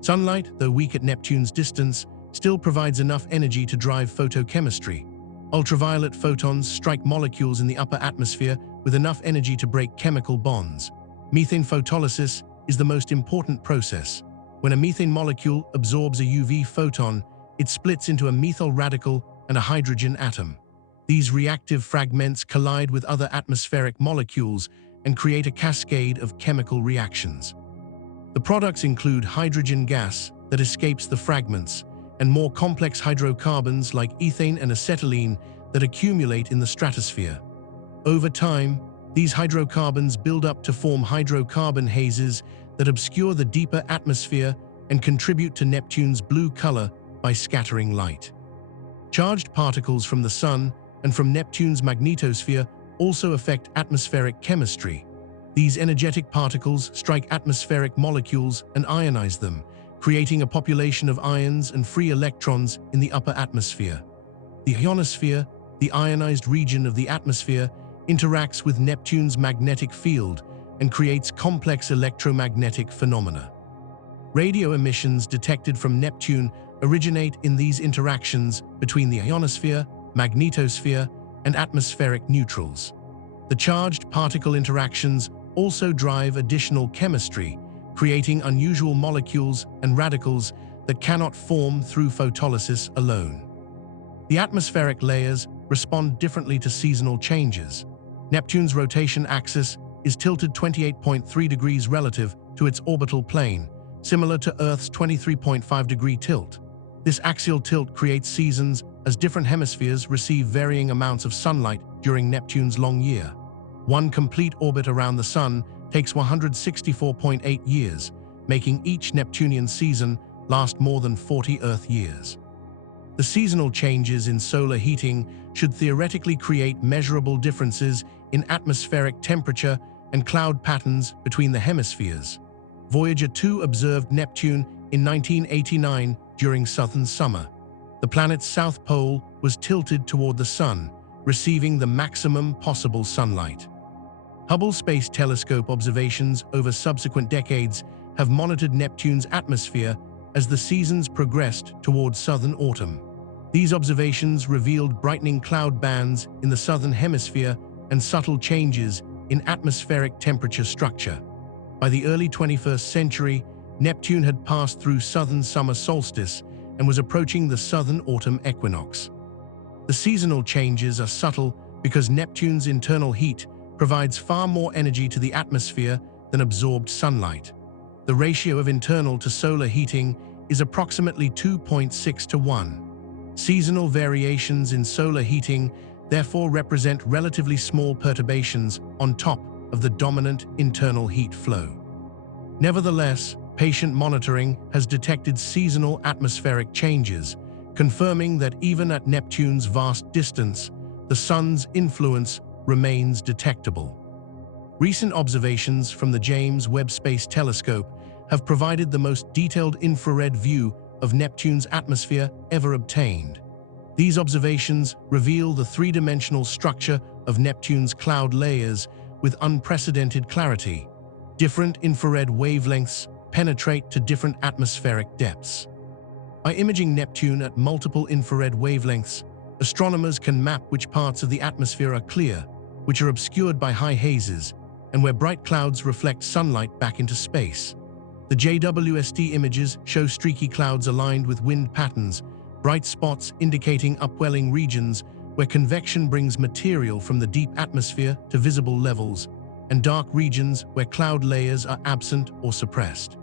Sunlight, though weak at Neptune's distance, still provides enough energy to drive photochemistry. Ultraviolet photons strike molecules in the upper atmosphere with enough energy to break chemical bonds. Methane photolysis is the most important process. When a methane molecule absorbs a UV photon, it splits into a methyl radical and a hydrogen atom. These reactive fragments collide with other atmospheric molecules and create a cascade of chemical reactions. The products include hydrogen gas that escapes the fragments and more complex hydrocarbons like ethane and acetylene that accumulate in the stratosphere. Over time, these hydrocarbons build up to form hydrocarbon hazes that obscure the deeper atmosphere and contribute to Neptune's blue color by scattering light. Charged particles from the Sun and from Neptune's magnetosphere also affect atmospheric chemistry. These energetic particles strike atmospheric molecules and ionize them, creating a population of ions and free electrons in the upper atmosphere. The ionosphere, the ionized region of the atmosphere, interacts with Neptune's magnetic field and creates complex electromagnetic phenomena. Radio emissions detected from Neptune originate in these interactions between the ionosphere, magnetosphere, and atmospheric neutrals. The charged particle interactions also drive additional chemistry, creating unusual molecules and radicals that cannot form through photolysis alone. The atmospheric layers respond differently to seasonal changes. Neptune's rotation axis is tilted 28.3 degrees relative to its orbital plane, similar to Earth's 23.5-degree tilt. This axial tilt creates seasons as different hemispheres receive varying amounts of sunlight during Neptune's long year. One complete orbit around the Sun takes 164.8 years, making each Neptunian season last more than 40 Earth years. The seasonal changes in solar heating should theoretically create measurable differences in atmospheric temperature and cloud patterns between the hemispheres. Voyager 2 observed Neptune in 1989 during southern summer. The planet's south pole was tilted toward the Sun, receiving the maximum possible sunlight. Hubble Space Telescope observations over subsequent decades have monitored Neptune's atmosphere as the seasons progressed toward southern autumn. These observations revealed brightening cloud bands in the southern hemisphere and subtle changes in atmospheric temperature structure. By the early 21st century, Neptune had passed through southern summer solstice and was approaching the southern autumn equinox. The seasonal changes are subtle because Neptune's internal heat provides far more energy to the atmosphere than absorbed sunlight. The ratio of internal to solar heating is approximately 2.6 to 1. Seasonal variations in solar heating therefore represent relatively small perturbations on top of the dominant internal heat flow. Nevertheless, patient monitoring has detected seasonal atmospheric changes, confirming that even at Neptune's vast distance, the Sun's influence remains detectable. Recent observations from the James Webb Space Telescope have provided the most detailed infrared view of Neptune's atmosphere ever obtained. These observations reveal the three-dimensional structure of Neptune's cloud layers with unprecedented clarity. Different infrared wavelengths penetrate to different atmospheric depths. By imaging Neptune at multiple infrared wavelengths, astronomers can map which parts of the atmosphere are clear, which are obscured by high hazes, and where bright clouds reflect sunlight back into space. The JWST images show streaky clouds aligned with wind patterns, bright spots indicating upwelling regions where convection brings material from the deep atmosphere to visible levels, and dark regions where cloud layers are absent or suppressed.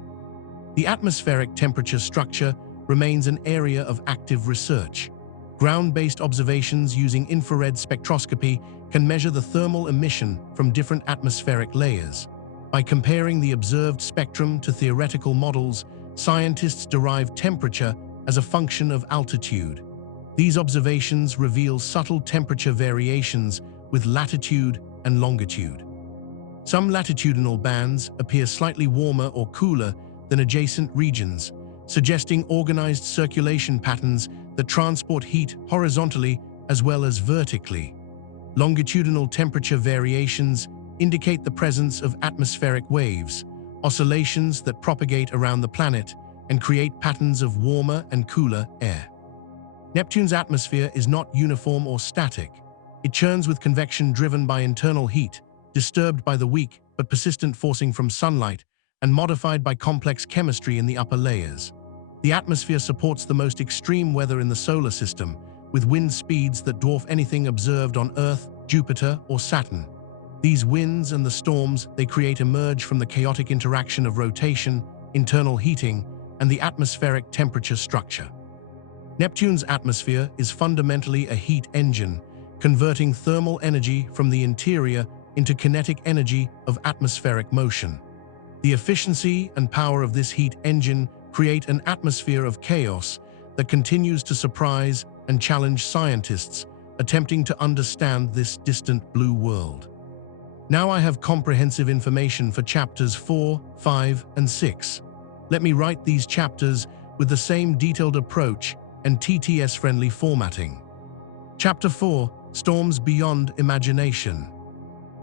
The atmospheric temperature structure remains an area of active research. Ground-based observations using infrared spectroscopy can measure the thermal emission from different atmospheric layers. By comparing the observed spectrum to theoretical models, scientists derive temperature as a function of altitude. These observations reveal subtle temperature variations with latitude and longitude. Some latitudinal bands appear slightly warmer or cooler than adjacent regions, suggesting organized circulation patterns that transport heat horizontally as well as vertically. Longitudinal temperature variations indicate the presence of atmospheric waves, oscillations that propagate around the planet and create patterns of warmer and cooler air. Neptune's atmosphere is not uniform or static. It churns with convection driven by internal heat, disturbed by the weak but persistent forcing from sunlight, and modified by complex chemistry in the upper layers. The atmosphere supports the most extreme weather in the solar system, with wind speeds that dwarf anything observed on Earth, Jupiter, or Saturn. These winds and the storms they create emerge from the chaotic interaction of rotation, internal heating, and the atmospheric temperature structure. Neptune's atmosphere is fundamentally a heat engine, converting thermal energy from the interior into kinetic energy of atmospheric motion. The efficiency and power of this heat engine create an atmosphere of chaos that continues to surprise and challenge scientists attempting to understand this distant blue world. Now I have comprehensive information for chapters 4, 5, and 6. Let me write these chapters with the same detailed approach and TTS-friendly formatting. Chapter 4, Storms Beyond Imagination.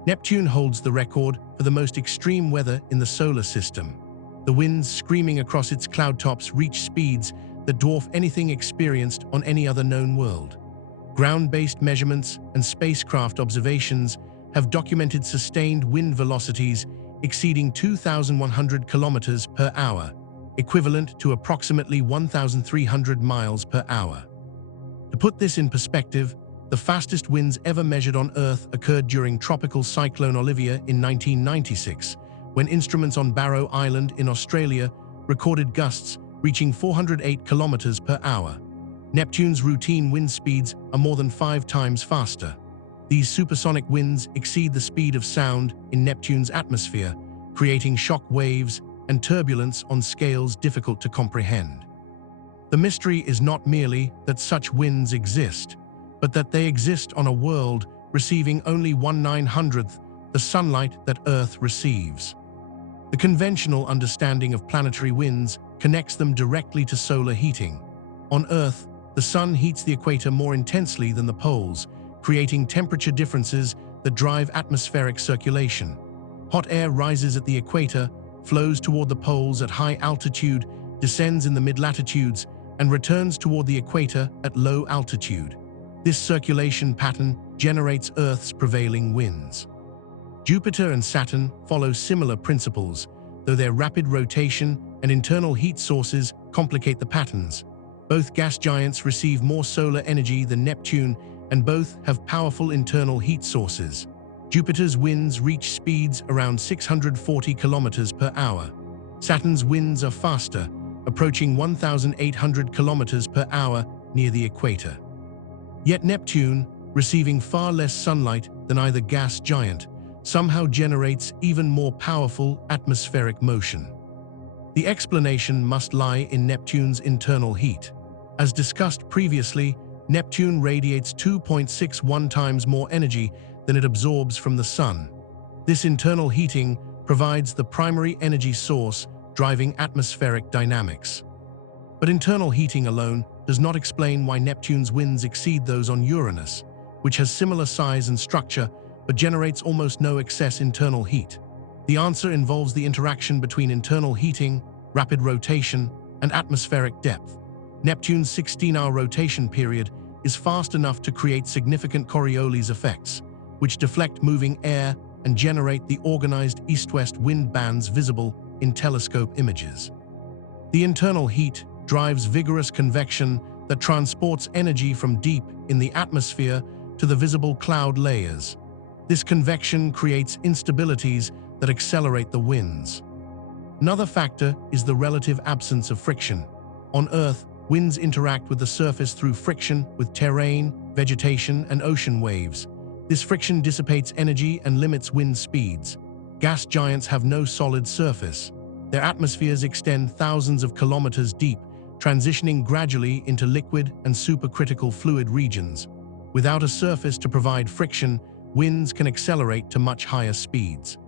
Neptune holds the record for the most extreme weather in the solar system. The winds screaming across its cloud tops reach speeds that dwarf anything experienced on any other known world. Ground-based measurements and spacecraft observations have documented sustained wind velocities exceeding 2,100 kilometers per hour, equivalent to approximately 1,300 miles per hour. To put this in perspective, the fastest winds ever measured on Earth occurred during Tropical Cyclone Olivia in 1996, when instruments on Barrow Island in Australia recorded gusts reaching 408 kilometers per hour. Neptune's routine wind speeds are more than 5 times faster. These supersonic winds exceed the speed of sound in Neptune's atmosphere, creating shock waves and turbulence on scales difficult to comprehend. The mystery is not merely that such winds exist, but that they exist on a world receiving only 1/900th the sunlight that Earth receives. The conventional understanding of planetary winds connects them directly to solar heating. On Earth, the sun heats the equator more intensely than the poles, creating temperature differences that drive atmospheric circulation. Hot air rises at the equator, flows toward the poles at high altitude, descends in the mid-latitudes, and returns toward the equator at low altitude. This circulation pattern generates Earth's prevailing winds. Jupiter and Saturn follow similar principles, though their rapid rotation and internal heat sources complicate the patterns. Both gas giants receive more solar energy than Neptune, and both have powerful internal heat sources. Jupiter's winds reach speeds around 640 kilometers per hour. Saturn's winds are faster, approaching 1,800 kilometers per hour near the equator. Yet Neptune, receiving far less sunlight than either gas giant, somehow generates even more powerful atmospheric motion. The explanation must lie in Neptune's internal heat. As discussed previously, Neptune radiates 2.61 times more energy than it absorbs from the Sun. This internal heating provides the primary energy source driving atmospheric dynamics. But internal heating alone does not explain why Neptune's winds exceed those on Uranus, which has similar size and structure but generates almost no excess internal heat. The answer involves the interaction between internal heating, rapid rotation, and atmospheric depth. Neptune's 16-hour rotation period is fast enough to create significant Coriolis effects, which deflect moving air and generate the organized east-west wind bands visible in telescope images. The internal heat drives vigorous convection that transports energy from deep in the atmosphere to the visible cloud layers. This convection creates instabilities that accelerate the winds. Another factor is the relative absence of friction. On Earth, winds interact with the surface through friction with terrain, vegetation, and ocean waves. This friction dissipates energy and limits wind speeds. Gas giants have no solid surface. Their atmospheres extend thousands of kilometers deep, transitioning gradually into liquid and supercritical fluid regions. Without a surface to provide friction, winds can accelerate to much higher speeds.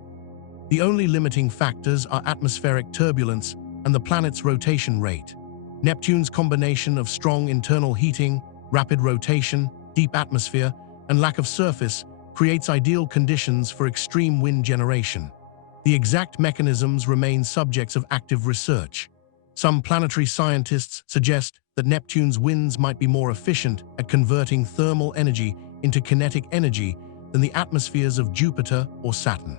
The only limiting factors are atmospheric turbulence and the planet's rotation rate. Neptune's combination of strong internal heating, rapid rotation, deep atmosphere, and lack of surface creates ideal conditions for extreme wind generation. The exact mechanisms remain subjects of active research. Some planetary scientists suggest that Neptune's winds might be more efficient at converting thermal energy into kinetic energy than the atmospheres of Jupiter or Saturn.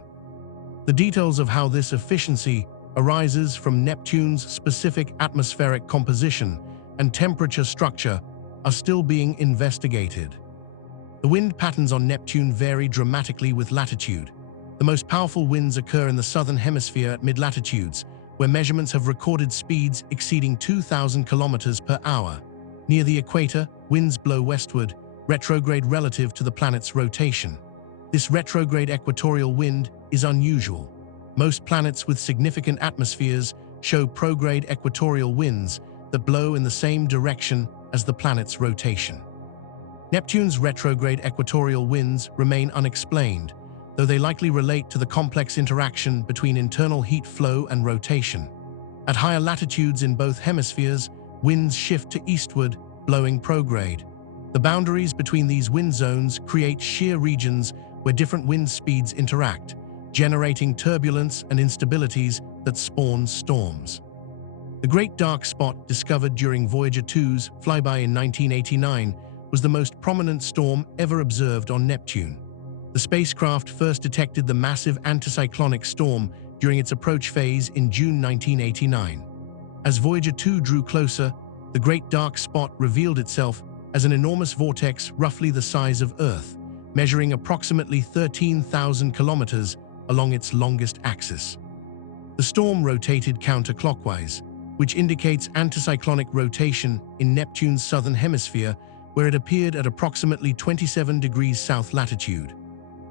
The details of how this efficiency arises from Neptune's specific atmospheric composition and temperature structure are still being investigated. The wind patterns on Neptune vary dramatically with latitude. The most powerful winds occur in the southern hemisphere at mid-latitudes, where measurements have recorded speeds exceeding 2,000 kilometers per hour. Near the equator, winds blow westward, retrograde relative to the planet's rotation. This retrograde equatorial wind is unusual. Most planets with significant atmospheres show prograde equatorial winds that blow in the same direction as the planet's rotation. Neptune's retrograde equatorial winds remain unexplained, though they likely relate to the complex interaction between internal heat flow and rotation. At higher latitudes in both hemispheres, winds shift to eastward, blowing prograde. The boundaries between these wind zones create shear regions where different wind speeds interact, generating turbulence and instabilities that spawn storms. The Great Dark Spot, discovered during Voyager 2's flyby in 1989, was the most prominent storm ever observed on Neptune. The spacecraft first detected the massive anticyclonic storm during its approach phase in June 1989. As Voyager 2 drew closer, the Great Dark Spot revealed itself as an enormous vortex roughly the size of Earth, measuring approximately 13,000 kilometers along its longest axis. The storm rotated counterclockwise, which indicates anticyclonic rotation in Neptune's southern hemisphere, where it appeared at approximately 27 degrees south latitude.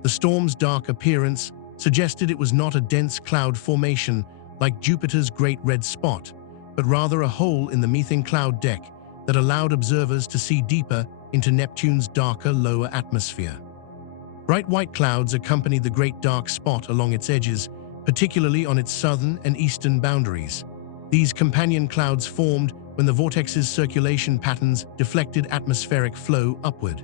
The storm's dark appearance suggested it was not a dense cloud formation like Jupiter's Great Red Spot, but rather a hole in the methane cloud deck that allowed observers to see deeper into Neptune's darker lower atmosphere. Bright white clouds accompanied the Great Dark Spot along its edges, particularly on its southern and eastern boundaries. These companion clouds formed when the vortex's circulation patterns deflected atmospheric flow upward.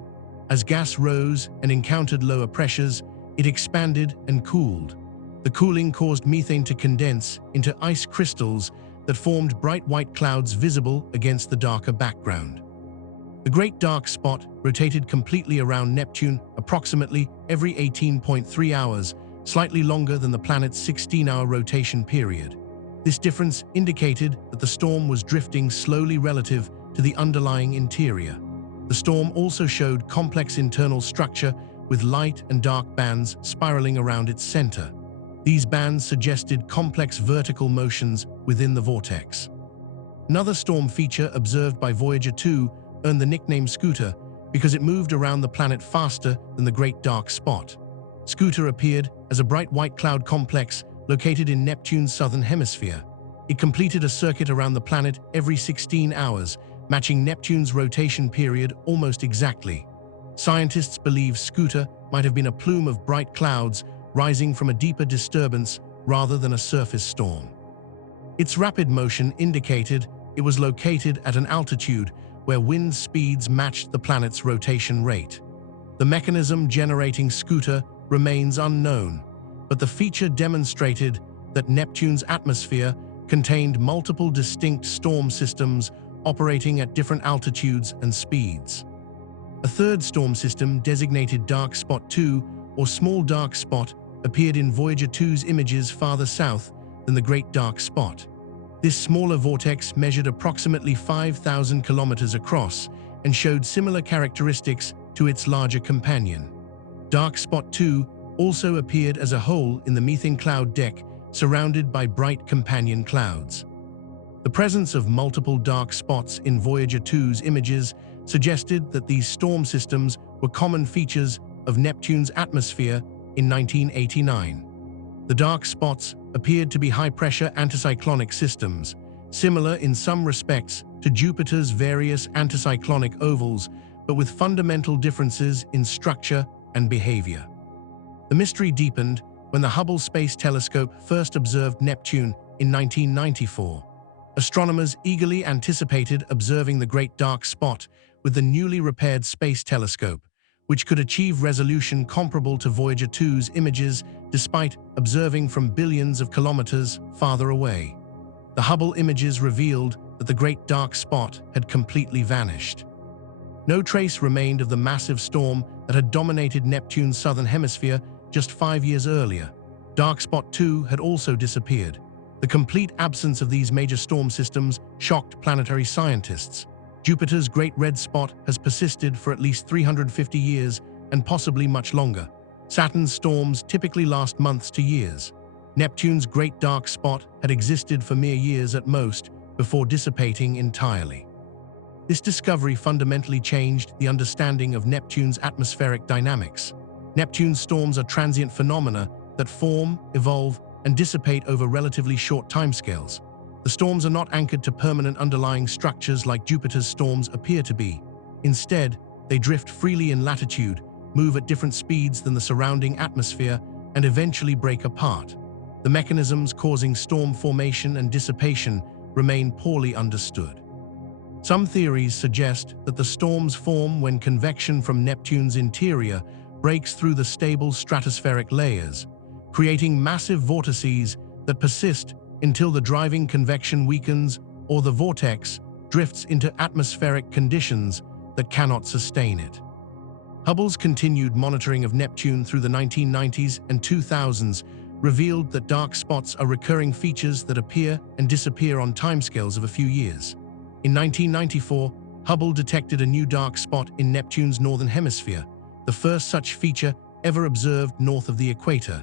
As gas rose and encountered lower pressures, it expanded and cooled. The cooling caused methane to condense into ice crystals that formed bright white clouds visible against the darker background. The Great Dark Spot rotated completely around Neptune approximately every 18.3 hours, slightly longer than the planet's 16-hour rotation period. This difference indicated that the storm was drifting slowly relative to the underlying interior. The storm also showed complex internal structure with light and dark bands spiraling around its center. These bands suggested complex vertical motions within the vortex. Another storm feature observed by Voyager 2 earned the nickname Scooter because it moved around the planet faster than the Great Dark Spot. Scooter appeared as a bright white cloud complex located in Neptune's southern hemisphere. It completed a circuit around the planet every 16 hours, matching Neptune's rotation period almost exactly. Scientists believe Scooter might have been a plume of bright clouds rising from a deeper disturbance rather than a surface storm. Its rapid motion indicated it was located at an altitude where wind speeds matched the planet's rotation rate. The mechanism generating Scooter remains unknown, but the feature demonstrated that Neptune's atmosphere contained multiple distinct storm systems operating at different altitudes and speeds. A third storm system, designated Dark Spot 2 or Small Dark Spot, appeared in Voyager 2's images farther south than the Great Dark Spot. This smaller vortex measured approximately 5,000 kilometers across and showed similar characteristics to its larger companion. Dark Spot 2 also appeared as a hole in the methane cloud deck surrounded by bright companion clouds. The presence of multiple dark spots in Voyager 2's images suggested that these storm systems were common features of Neptune's atmosphere in 1989. The dark spots appeared to be high-pressure anticyclonic systems, similar in some respects to Jupiter's various anticyclonic ovals, but with fundamental differences in structure and behavior. The mystery deepened when the Hubble Space Telescope first observed Neptune in 1994. Astronomers eagerly anticipated observing the Great Dark Spot with the newly repaired Space Telescope, which could achieve resolution comparable to Voyager 2's images despite observing from billions of kilometers farther away. The Hubble images revealed that the Great Dark Spot had completely vanished. No trace remained of the massive storm that had dominated Neptune's southern hemisphere just 5 years earlier. Dark Spot 2 had also disappeared. The complete absence of these major storm systems shocked planetary scientists. Jupiter's Great Red Spot has persisted for at least 350 years and possibly much longer. Saturn's storms typically last months to years. Neptune's Great Dark Spot had existed for mere years at most before dissipating entirely. This discovery fundamentally changed the understanding of Neptune's atmospheric dynamics. Neptune's storms are transient phenomena that form, evolve, and dissipate over relatively short timescales. The storms are not anchored to permanent underlying structures like Jupiter's storms appear to be. Instead, they drift freely in latitude, move at different speeds than the surrounding atmosphere, and eventually break apart. The mechanisms causing storm formation and dissipation remain poorly understood. Some theories suggest that the storms form when convection from Neptune's interior breaks through the stable stratospheric layers, creating massive vortices that persist until the driving convection weakens or the vortex drifts into atmospheric conditions that cannot sustain it. Hubble's continued monitoring of Neptune through the 1990s and 2000s revealed that dark spots are recurring features that appear and disappear on timescales of a few years. In 1994, Hubble detected a new dark spot in Neptune's northern hemisphere, the first such feature ever observed north of the equator.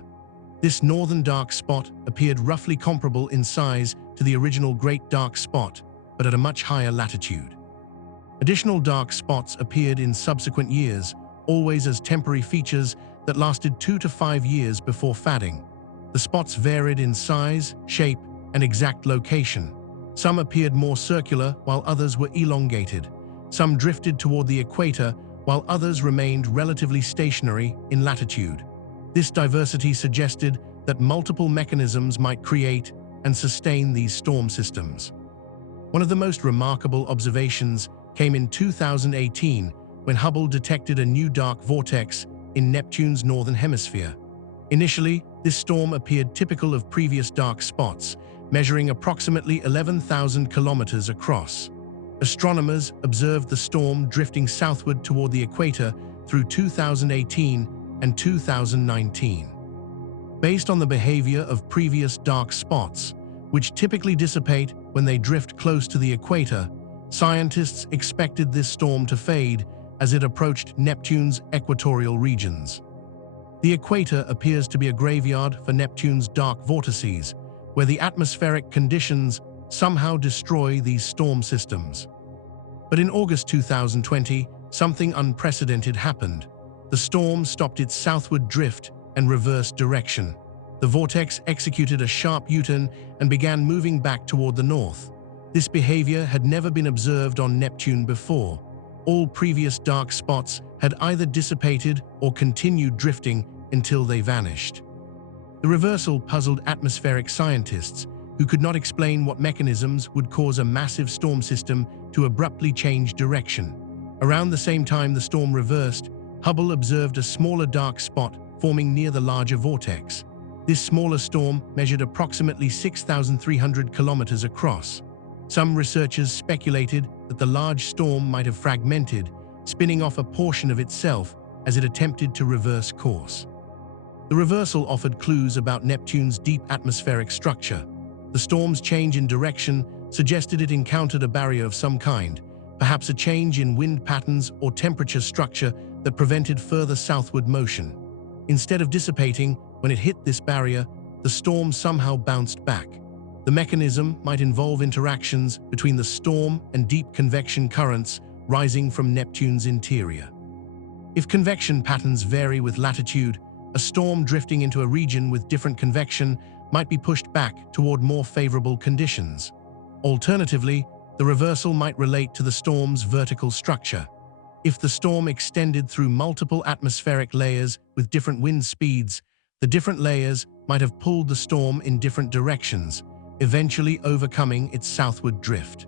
This northern dark spot appeared roughly comparable in size to the original Great Dark Spot, but at a much higher latitude. Additional dark spots appeared in subsequent years, always as temporary features that lasted 2 to 5 years before fading. The spots varied in size, shape, and exact location. Some appeared more circular, while others were elongated. Some drifted toward the equator, while others remained relatively stationary in latitude. This diversity suggested that multiple mechanisms might create and sustain these storm systems. One of the most remarkable observations came in 2018 when Hubble detected a new dark vortex in Neptune's northern hemisphere. Initially, this storm appeared typical of previous dark spots, measuring approximately 11,000 kilometers across. Astronomers observed the storm drifting southward toward the equator through 2018 and 2019. Based on the behavior of previous dark spots, which typically dissipate when they drift close to the equator, scientists expected this storm to fade as it approached Neptune's equatorial regions. The equator appears to be a graveyard for Neptune's dark vortices, where the atmospheric conditions somehow destroy these storm systems. But in August 2020, something unprecedented happened. The storm stopped its southward drift and reversed direction. The vortex executed a sharp U-turn and began moving back toward the north. This behavior had never been observed on Neptune before. All previous dark spots had either dissipated or continued drifting until they vanished. The reversal puzzled atmospheric scientists, who could not explain what mechanisms would cause a massive storm system to abruptly change direction. Around the same time the storm reversed, Hubble observed a smaller dark spot forming near the larger vortex. This smaller storm measured approximately 6,300 kilometers across. Some researchers speculated that the large storm might have fragmented, spinning off a portion of itself as it attempted to reverse course. The reversal offered clues about Neptune's deep atmospheric structure. The storm's change in direction suggested it encountered a barrier of some kind, perhaps a change in wind patterns or temperature structure that prevented further southward motion. Instead of dissipating when it hit this barrier, the storm somehow bounced back. The mechanism might involve interactions between the storm and deep convection currents rising from Neptune's interior. If convection patterns vary with latitude, a storm drifting into a region with different convection might be pushed back toward more favorable conditions. Alternatively, the reversal might relate to the storm's vertical structure. If the storm extended through multiple atmospheric layers with different wind speeds, the different layers might have pulled the storm in different directions, eventually overcoming its southward drift.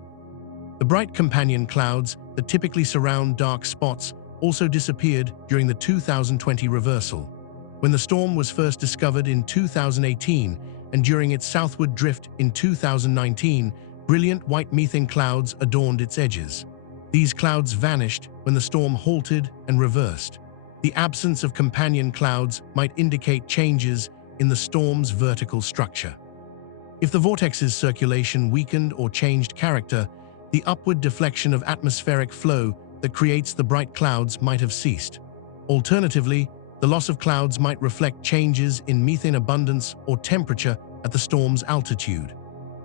The bright companion clouds that typically surround dark spots also disappeared during the 2020 reversal. When the storm was first discovered in 2018 and during its southward drift in 2019, brilliant white methane clouds adorned its edges. These clouds vanished when the storm halted and reversed. The absence of companion clouds might indicate changes in the storm's vertical structure. If the vortex's circulation weakened or changed character, the upward deflection of atmospheric flow that creates the bright clouds might have ceased. Alternatively, the loss of clouds might reflect changes in methane abundance or temperature at the storm's altitude.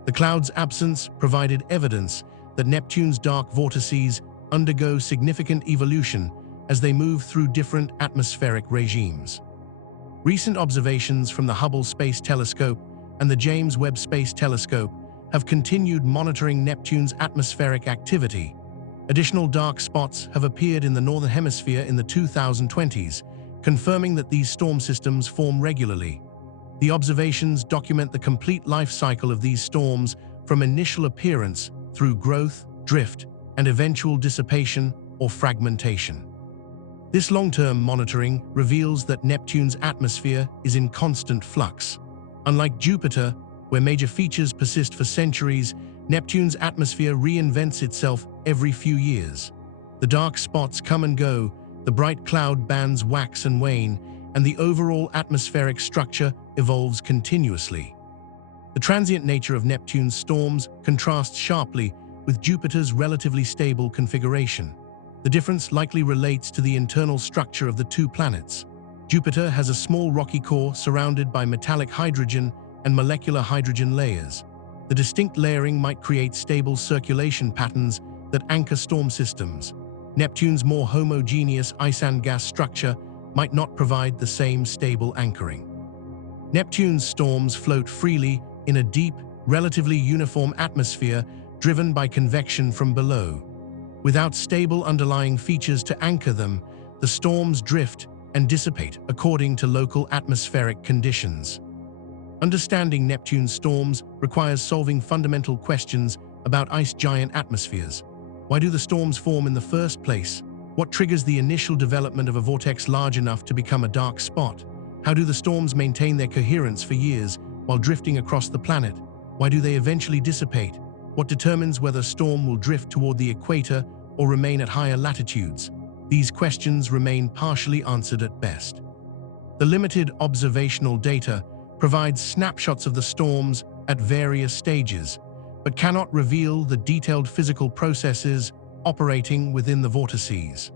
The cloud's absence provided evidence that Neptune's dark vortices undergo significant evolution as they move through different atmospheric regimes. Recent observations from the Hubble Space Telescope and the James Webb Space Telescope have continued monitoring Neptune's atmospheric activity. Additional dark spots have appeared in the northern hemisphere in the 2020s, confirming that these storm systems form regularly. The observations document the complete life cycle of these storms from initial appearance through growth, drift, and eventual dissipation or fragmentation. This long-term monitoring reveals that Neptune's atmosphere is in constant flux. Unlike Jupiter, where major features persist for centuries, Neptune's atmosphere reinvents itself every few years. The dark spots come and go, the bright cloud bands wax and wane, and the overall atmospheric structure evolves continuously. The transient nature of Neptune's storms contrasts sharply with Jupiter's relatively stable configuration. The difference likely relates to the internal structure of the two planets. Jupiter has a small rocky core surrounded by metallic hydrogen and molecular hydrogen layers. The distinct layering might create stable circulation patterns that anchor storm systems. Neptune's more homogeneous ice and gas structure might not provide the same stable anchoring. Neptune's storms float freely in a deep, relatively uniform atmosphere driven by convection from below. Without stable underlying features to anchor them, the storms drift and dissipate according to local atmospheric conditions. Understanding Neptune's storms requires solving fundamental questions about ice giant atmospheres. Why do the storms form in the first place? What triggers the initial development of a vortex large enough to become a dark spot? How do the storms maintain their coherence for years while drifting across the planet? Why do they eventually dissipate? What determines whether a storm will drift toward the equator or remain at higher latitudes? These questions remain partially answered at best. The limited observational data provides snapshots of the storms at various stages, but cannot reveal the detailed physical processes operating within the vortices.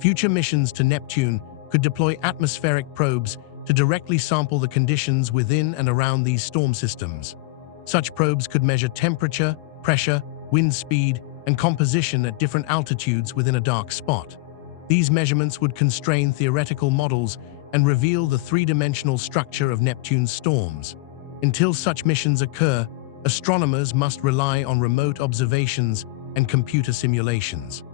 Future missions to Neptune could deploy atmospheric probes to directly sample the conditions within and around these storm systems. Such probes could measure temperature, pressure, wind speed, and composition at different altitudes within a dark spot. These measurements would constrain theoretical models and reveal the three-dimensional structure of Neptune's storms. Until such missions occur, astronomers must rely on remote observations and computer simulations.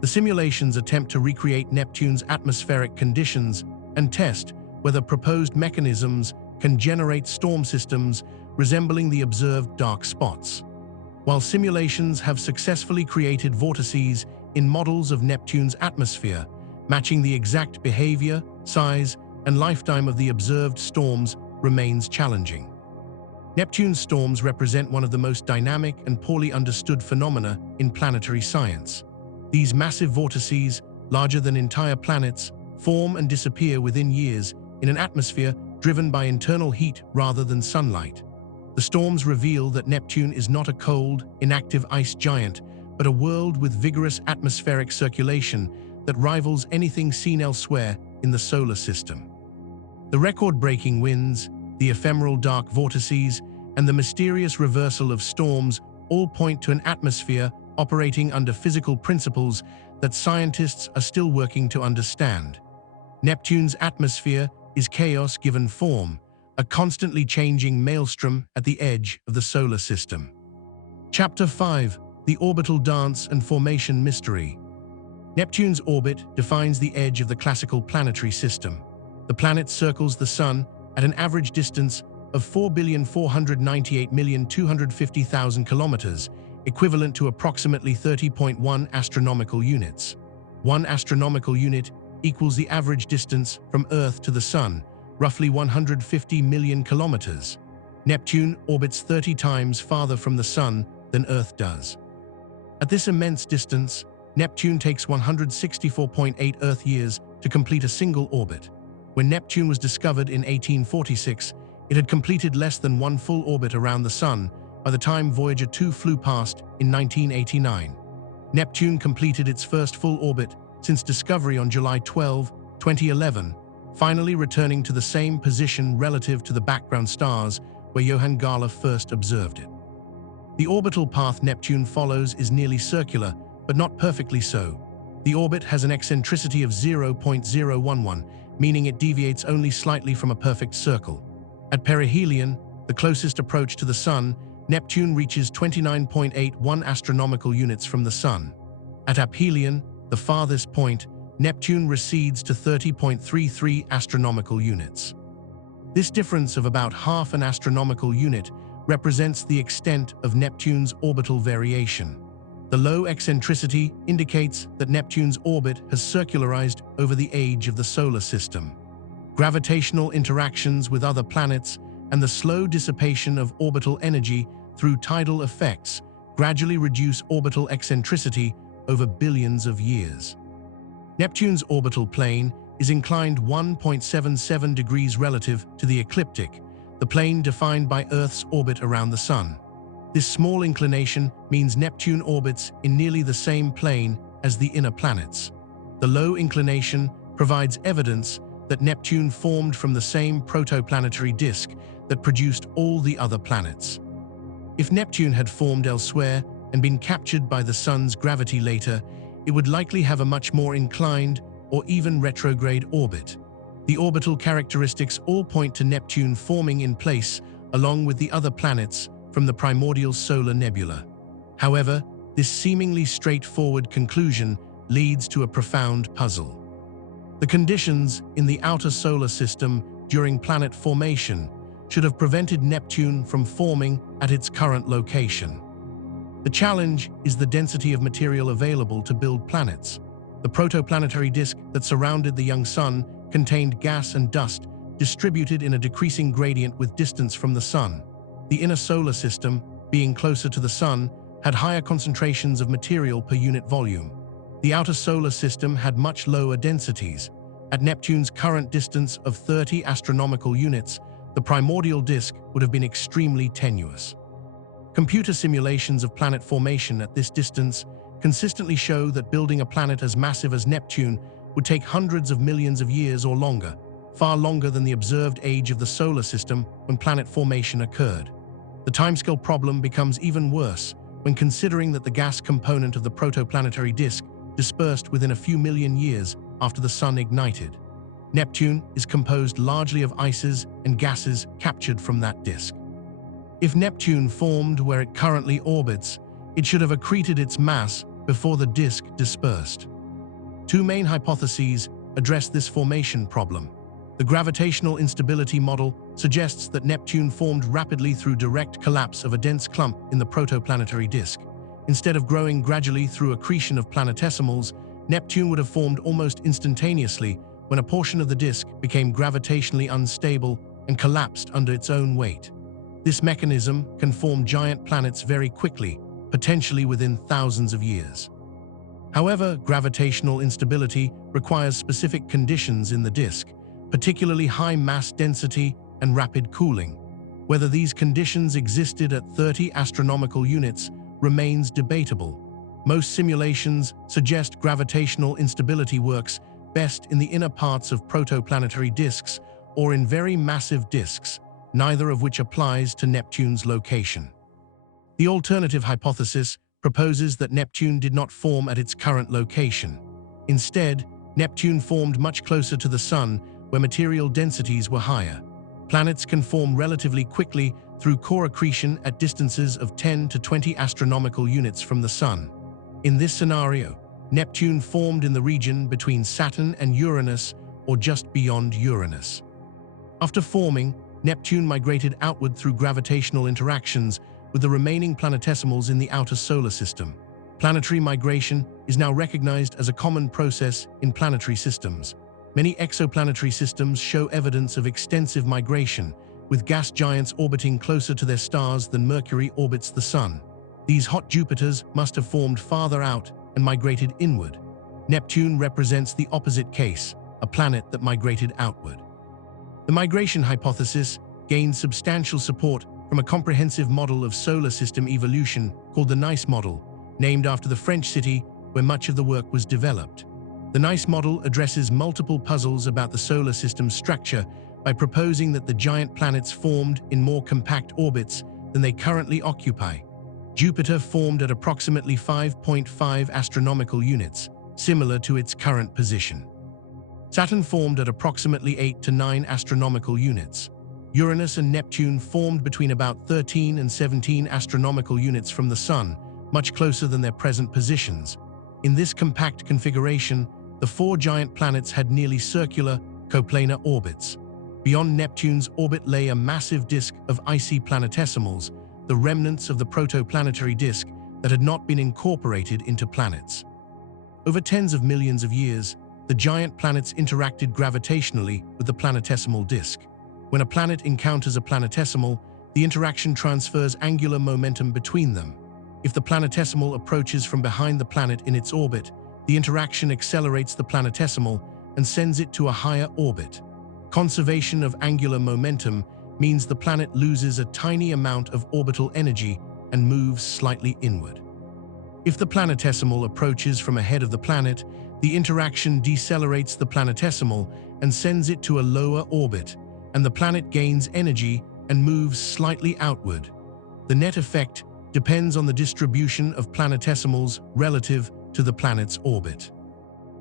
The simulations attempt to recreate Neptune's atmospheric conditions and test whether proposed mechanisms can generate storm systems resembling the observed dark spots. While simulations have successfully created vortices in models of Neptune's atmosphere, matching the exact behavior, size, and lifetime of the observed storms remains challenging. Neptune's storms represent one of the most dynamic and poorly understood phenomena in planetary science. These massive vortices, larger than entire planets, form and disappear within years in an atmosphere driven by internal heat rather than sunlight. The storms reveal that Neptune is not a cold, inactive ice giant, but a world with vigorous atmospheric circulation that rivals anything seen elsewhere in the solar system. The record-breaking winds, the ephemeral dark vortices, and the mysterious reversal of storms all point to an atmosphere operating under physical principles that scientists are still working to understand. Neptune's atmosphere is chaos given form, a constantly changing maelstrom at the edge of the solar system. Chapter 5: The Orbital Dance and Formation Mystery. Neptune's orbit defines the edge of the classical planetary system. The planet circles the Sun at an average distance of 4,498,250,000 kilometers, equivalent to approximately 30.1 astronomical units. 1 astronomical unit equals the average distance from Earth to the Sun, roughly 150 million kilometers. Neptune orbits 30 times farther from the Sun than Earth does. At this immense distance, Neptune takes 164.8 Earth years to complete a single orbit. When Neptune was discovered in 1846, it had completed less than one full orbit around the Sun by the time Voyager 2 flew past in 1989. Neptune completed its first full orbit since discovery on July 12, 2011, finally returning to the same position relative to the background stars where Johann Galle first observed it. The orbital path Neptune follows is nearly circular, but not perfectly so. The orbit has an eccentricity of 0.011, meaning it deviates only slightly from a perfect circle. At perihelion, the closest approach to the Sun, Neptune reaches 29.81 astronomical units from the Sun. At aphelion, the farthest point, Neptune recedes to 30.33 astronomical units. This difference of about half an astronomical unit represents the extent of Neptune's orbital variation. The low eccentricity indicates that Neptune's orbit has circularized over the age of the solar system. Gravitational interactions with other planets and the slow dissipation of orbital energy through tidal effects gradually reduce orbital eccentricity over billions of years. Neptune's orbital plane is inclined 1.77 degrees relative to the ecliptic, the plane defined by Earth's orbit around the Sun. This small inclination means Neptune orbits in nearly the same plane as the inner planets. The low inclination provides evidence that Neptune formed from the same protoplanetary disk that produced all the other planets. If Neptune had formed elsewhere and been captured by the Sun's gravity later, it would likely have a much more inclined or even retrograde orbit. The orbital characteristics all point to Neptune forming in place along with the other planets from the primordial solar nebula. However, this seemingly straightforward conclusion leads to a profound puzzle. The conditions in the outer solar system during planet formation should have prevented Neptune from forming at its current location. The challenge is the density of material available to build planets. The protoplanetary disk that surrounded the young Sun contained gas and dust distributed in a decreasing gradient with distance from the Sun. The inner solar system, being closer to the Sun, had higher concentrations of material per unit volume. The outer solar system had much lower densities. At Neptune's current distance of 30 astronomical units, the primordial disk would have been extremely tenuous. Computer simulations of planet formation at this distance consistently show that building a planet as massive as Neptune would take hundreds of millions of years or longer, far longer than the observed age of the solar system when planet formation occurred. The timescale problem becomes even worse when considering that the gas component of the protoplanetary disk dispersed within a few million years after the Sun ignited. Neptune is composed largely of ices and gases captured from that disk. If Neptune formed where it currently orbits, it should have accreted its mass before the disk dispersed. Two main hypotheses address this formation problem. The gravitational instability model suggests that Neptune formed rapidly through direct collapse of a dense clump in the protoplanetary disk. Instead of growing gradually through accretion of planetesimals, Neptune would have formed almost instantaneously when a portion of the disk became gravitationally unstable and collapsed under its own weight. This mechanism can form giant planets very quickly, potentially within thousands of years. However, gravitational instability requires specific conditions in the disk, particularly high mass density and rapid cooling. Whether these conditions existed at 30 astronomical units remains debatable. Most simulations suggest gravitational instability works best in the inner parts of protoplanetary disks or in very massive disks, neither of which applies to Neptune's location. The alternative hypothesis proposes that Neptune did not form at its current location. Instead, Neptune formed much closer to the Sun, where material densities were higher. Planets can form relatively quickly through core accretion at distances of 10 to 20 astronomical units from the Sun. In this scenario, Neptune formed in the region between Saturn and Uranus or just beyond Uranus. After forming, Neptune migrated outward through gravitational interactions with the remaining planetesimals in the outer solar system. Planetary migration is now recognized as a common process in planetary systems. Many exoplanetary systems show evidence of extensive migration, with gas giants orbiting closer to their stars than Mercury orbits the Sun. These hot Jupiters must have formed farther out and migrated inward. Neptune represents the opposite case, a planet that migrated outward. The migration hypothesis gained substantial support from a comprehensive model of solar system evolution called the Nice model, named after the French city where much of the work was developed. The Nice model addresses multiple puzzles about the solar system's structure by proposing that the giant planets formed in more compact orbits than they currently occupy. Jupiter formed at approximately 5.5 astronomical units, similar to its current position. Saturn formed at approximately 8 to 9 astronomical units. Uranus and Neptune formed between about 13 and 17 astronomical units from the Sun, much closer than their present positions. In this compact configuration, the four giant planets had nearly circular, coplanar orbits. Beyond Neptune's orbit lay a massive disk of icy planetesimals, the remnants of the protoplanetary disk that had not been incorporated into planets. Over tens of millions of years, the giant planets interacted gravitationally with the planetesimal disk. When a planet encounters a planetesimal, the interaction transfers angular momentum between them. If the planetesimal approaches from behind the planet in its orbit, the interaction accelerates the planetesimal and sends it to a higher orbit. Conservation of angular momentum means the planet loses a tiny amount of orbital energy and moves slightly inward. If the planetesimal approaches from ahead of the planet, the interaction decelerates the planetesimal and sends it to a lower orbit, and the planet gains energy and moves slightly outward. The net effect depends on the distribution of planetesimals relative to the planet's orbit.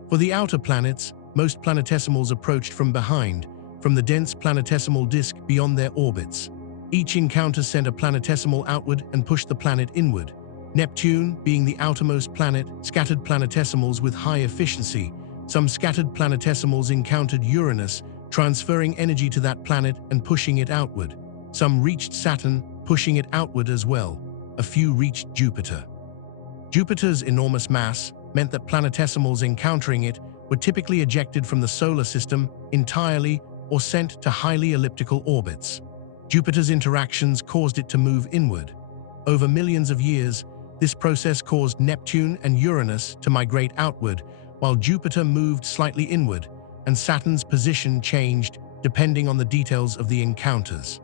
For the outer planets, most planetesimals approached from behind, from the dense planetesimal disk beyond their orbits. Each encounter sent a planetesimal outward and pushed the planet inward. Neptune, being the outermost planet, scattered planetesimals with high efficiency. Some scattered planetesimals encountered Uranus, transferring energy to that planet and pushing it outward. Some reached Saturn, pushing it outward as well. A few reached Jupiter. Jupiter's enormous mass meant that planetesimals encountering it were typically ejected from the solar system entirely or sent to highly elliptical orbits. Jupiter's interactions caused it to move inward. Over millions of years, this process caused Neptune and Uranus to migrate outward, while Jupiter moved slightly inward, and Saturn's position changed depending on the details of the encounters.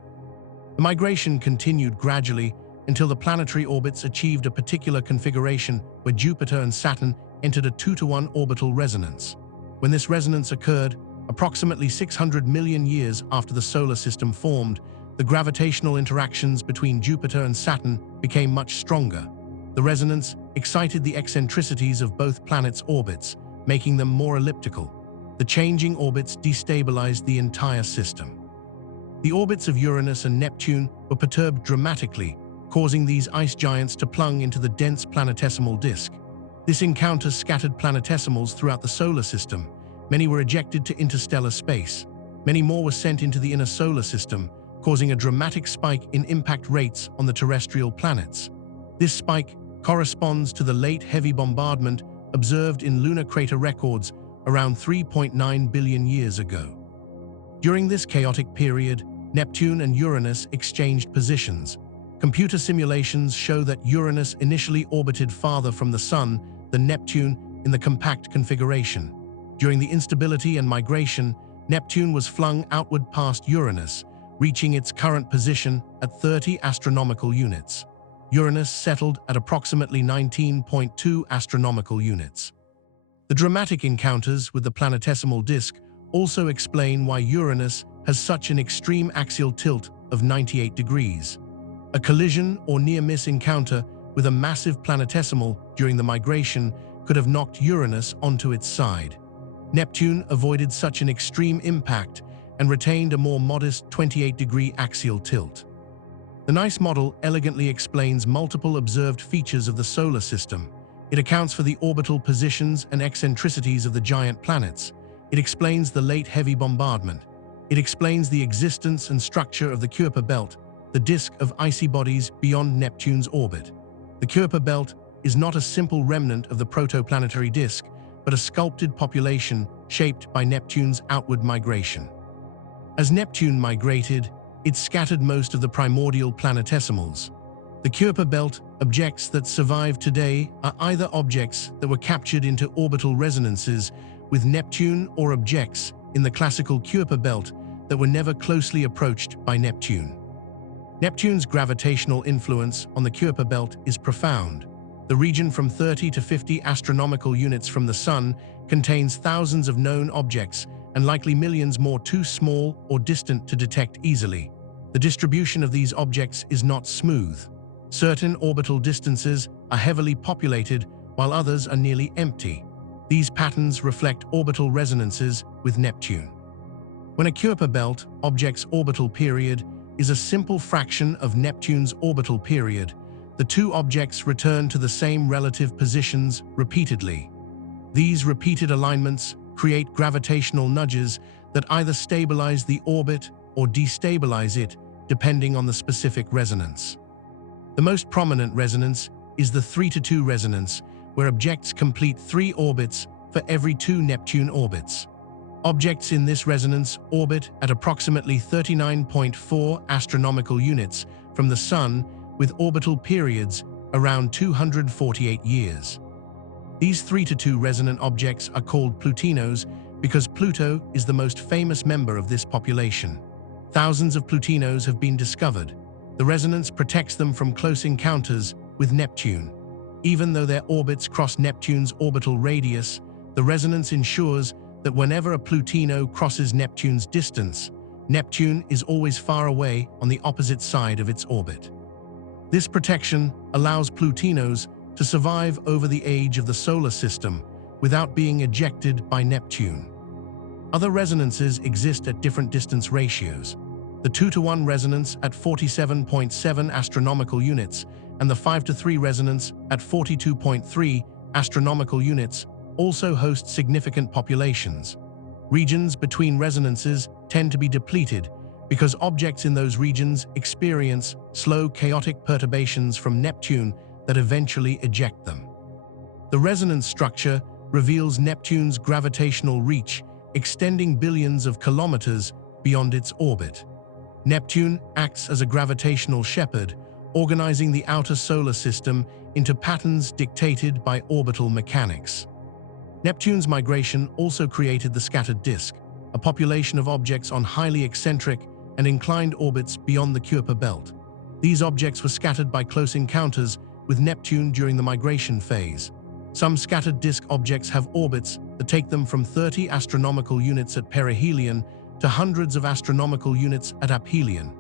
The migration continued gradually until the planetary orbits achieved a particular configuration where Jupiter and Saturn entered a 2-to-1 orbital resonance. When this resonance occurred, approximately 600 million years after the solar system formed, the gravitational interactions between Jupiter and Saturn became much stronger. The resonance excited the eccentricities of both planets' orbits, making them more elliptical. The changing orbits destabilized the entire system. The orbits of Uranus and Neptune were perturbed dramatically, causing these ice giants to plunge into the dense planetesimal disk. This encounter scattered planetesimals throughout the solar system. Many were ejected to interstellar space. Many more were sent into the inner solar system, causing a dramatic spike in impact rates on the terrestrial planets. This spike corresponds to the late heavy bombardment observed in lunar crater records around 3.9 billion years ago. During this chaotic period, Neptune and Uranus exchanged positions. Computer simulations show that Uranus initially orbited farther from the Sun than Neptune in the compact configuration. During the instability and migration, Neptune was flung outward past Uranus, reaching its current position at 30 astronomical units. Uranus settled at approximately 19.2 astronomical units. The dramatic encounters with the planetesimal disk also explain why Uranus has such an extreme axial tilt of 98 degrees. A collision or near-miss encounter with a massive planetesimal during the migration could have knocked Uranus onto its side. Neptune avoided such an extreme impact and retained a more modest 28-degree axial tilt. The NICE model elegantly explains multiple observed features of the solar system. It accounts for the orbital positions and eccentricities of the giant planets. It explains the late heavy bombardment. It explains the existence and structure of the Kuiper belt, the disk of icy bodies beyond Neptune's orbit. The Kuiper belt is not a simple remnant of the protoplanetary disk, but a sculpted population shaped by Neptune's outward migration. As Neptune migrated, it scattered most of the primordial planetesimals. The Kuiper belt objects that survive today are either objects that were captured into orbital resonances with Neptune or objects in the classical Kuiper belt that were never closely approached by Neptune. Neptune's gravitational influence on the Kuiper belt is profound. The region from 30 to 50 astronomical units from the Sun contains thousands of known objects and likely millions more too small or distant to detect easily. The distribution of these objects is not smooth. Certain orbital distances are heavily populated while others are nearly empty. These patterns reflect orbital resonances with Neptune. When a Kuiper belt object's orbital period is a simple fraction of Neptune's orbital period, the two objects return to the same relative positions repeatedly. These repeated alignments create gravitational nudges that either stabilize the orbit or destabilize it, depending on the specific resonance. The most prominent resonance is the 3-to-2 resonance, where objects complete 3 orbits for every 2 Neptune orbits. Objects in this resonance orbit at approximately 39.4 astronomical units from the Sun, with orbital periods around 248 years. These 3-to-2 resonant objects are called Plutinos because Pluto is the most famous member of this population. Thousands of Plutinos have been discovered. The resonance protects them from close encounters with Neptune. Even though their orbits cross Neptune's orbital radius, the resonance ensures that whenever a Plutino crosses Neptune's distance, Neptune is always far away on the opposite side of its orbit. This protection allows Plutinos to survive over the age of the solar system without being ejected by Neptune. Other resonances exist at different distance ratios. The 2-to-1 resonance at 47.7 astronomical units and the 5-to-3 resonance at 42.3 astronomical units also host significant populations. Regions between resonances tend to be depleted because objects in those regions experience slow chaotic perturbations from Neptune that eventually eject them. The resonance structure reveals Neptune's gravitational reach extending billions of kilometers beyond its orbit. Neptune acts as a gravitational shepherd, organizing the outer solar system into patterns dictated by orbital mechanics. Neptune's migration also created the scattered disk, a population of objects on highly eccentric and inclined orbits beyond the Kuiper belt. These objects were scattered by close encounters with Neptune during the migration phase. Some scattered disk objects have orbits that take them from 30 astronomical units at perihelion to hundreds of astronomical units at aphelion.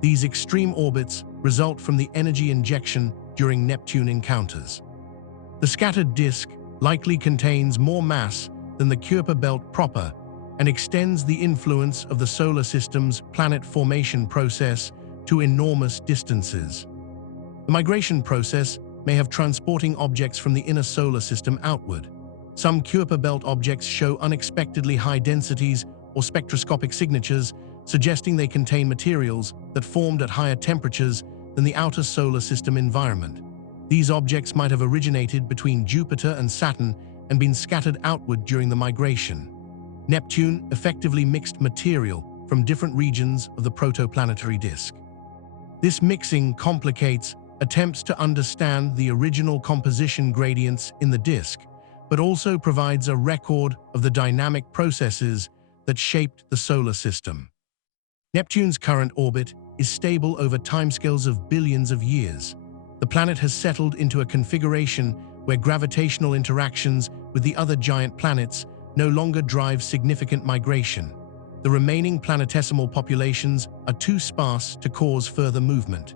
These extreme orbits result from the energy injection during Neptune encounters. The scattered disk likely contains more mass than the Kuiper belt proper and extends the influence of the solar system's planet formation process to enormous distances. The migration process may have transporting objects from the inner solar system outward. Some Kuiper belt objects show unexpectedly high densities or spectroscopic signatures, suggesting they contain materials that formed at higher temperatures than the outer solar system environment. These objects might have originated between Jupiter and Saturn and been scattered outward during the migration. Neptune effectively mixed material from different regions of the protoplanetary disk. This mixing complicates attempts to understand the original composition gradients in the disk, but also provides a record of the dynamic processes that shaped the solar system. Neptune's current orbit is stable over timescales of billions of years. The planet has settled into a configuration where gravitational interactions with the other giant planets no longer drive significant migration. The remaining planetesimal populations are too sparse to cause further movement.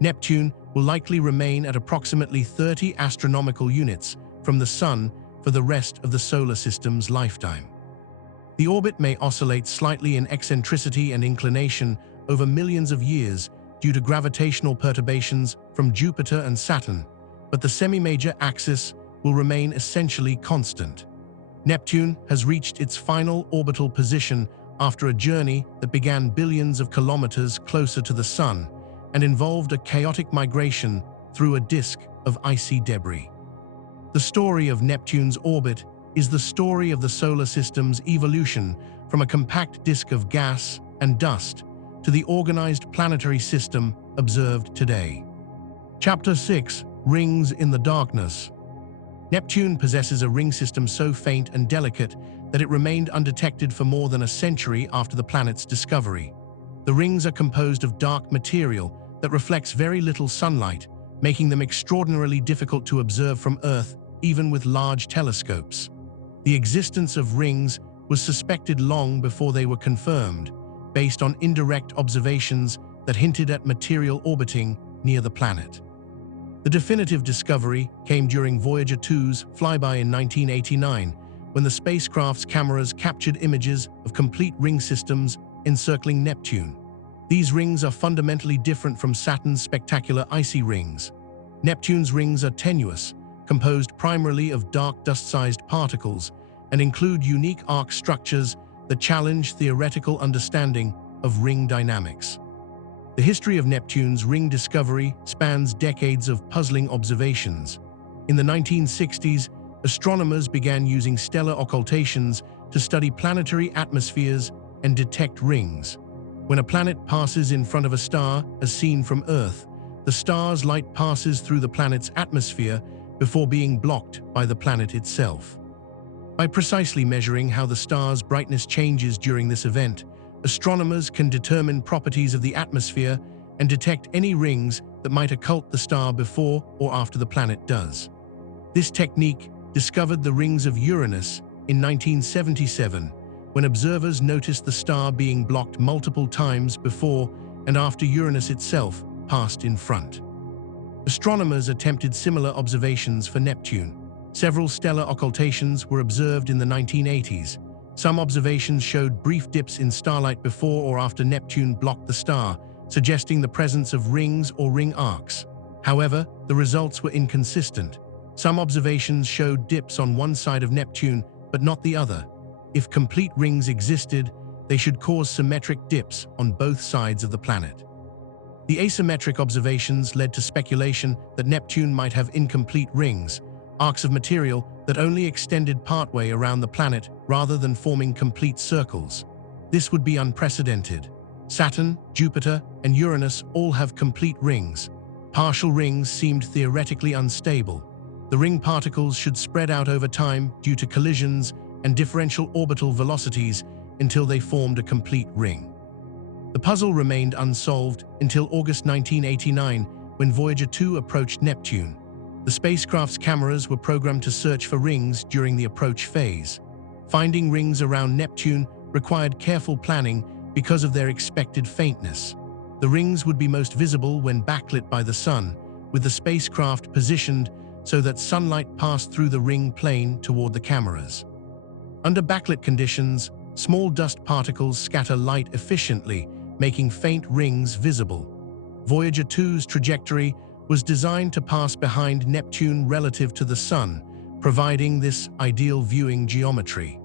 Neptune will likely remain at approximately 30 astronomical units from the Sun for the rest of the solar system's lifetime. The orbit may oscillate slightly in eccentricity and inclination over millions of years due to gravitational perturbations from Jupiter and Saturn, but the semi-major axis will remain essentially constant. Neptune has reached its final orbital position after a journey that began billions of kilometers closer to the Sun and involved a chaotic migration through a disk of icy debris. The story of Neptune's orbit is the story of the solar system's evolution from a compact disk of gas and dust to the organized planetary system observed today. Chapter 6: Rings in the Darkness. Neptune possesses a ring system so faint and delicate that it remained undetected for more than a century after the planet's discovery. The rings are composed of dark material that reflects very little sunlight, making them extraordinarily difficult to observe from Earth, even with large telescopes. The existence of rings was suspected long before they were confirmed, based on indirect observations that hinted at material orbiting near the planet. The definitive discovery came during Voyager 2's flyby in 1989, when the spacecraft's cameras captured images of complete ring systems encircling Neptune. These rings are fundamentally different from Saturn's spectacular icy rings. Neptune's rings are tenuous, composed primarily of dark dust-sized particles, and include unique arc structures that challenge theoretical understanding of ring dynamics. The history of Neptune's ring discovery spans decades of puzzling observations. In the 1960s, astronomers began using stellar occultations to study planetary atmospheres and detect rings. When a planet passes in front of a star, as seen from Earth, the star's light passes through the planet's atmosphere before being blocked by the planet itself. By precisely measuring how the star's brightness changes during this event, astronomers can determine properties of the atmosphere and detect any rings that might occult the star before or after the planet does. This technique discovered the rings of Uranus in 1977, when observers noticed the star being blocked multiple times before and after Uranus itself passed in front. Astronomers attempted similar observations for Neptune. Several stellar occultations were observed in the 1980s. Some observations showed brief dips in starlight before or after Neptune blocked the star, suggesting the presence of rings or ring arcs. However, the results were inconsistent. Some observations showed dips on one side of Neptune, but not the other. If complete rings existed, they should cause symmetric dips on both sides of the planet. The asymmetric observations led to speculation that Neptune might have incomplete rings, arcs of material that only extended partway around the planet rather than forming complete circles. This would be unprecedented. Saturn, Jupiter, and Uranus all have complete rings. Partial rings seemed theoretically unstable. The ring particles should spread out over time due to collisions and differential orbital velocities until they formed a complete ring. The puzzle remained unsolved until August 1989, when Voyager 2 approached Neptune. The spacecraft's cameras were programmed to search for rings during the approach phase. Finding rings around Neptune required careful planning because of their expected faintness. The rings would be most visible when backlit by the sun, with the spacecraft positioned so that sunlight passed through the ring plane toward the cameras. Under backlit conditions, small dust particles scatter light efficiently, making faint rings visible. Voyager 2's trajectory was designed to pass behind Neptune relative to the Sun, providing this ideal viewing geometry.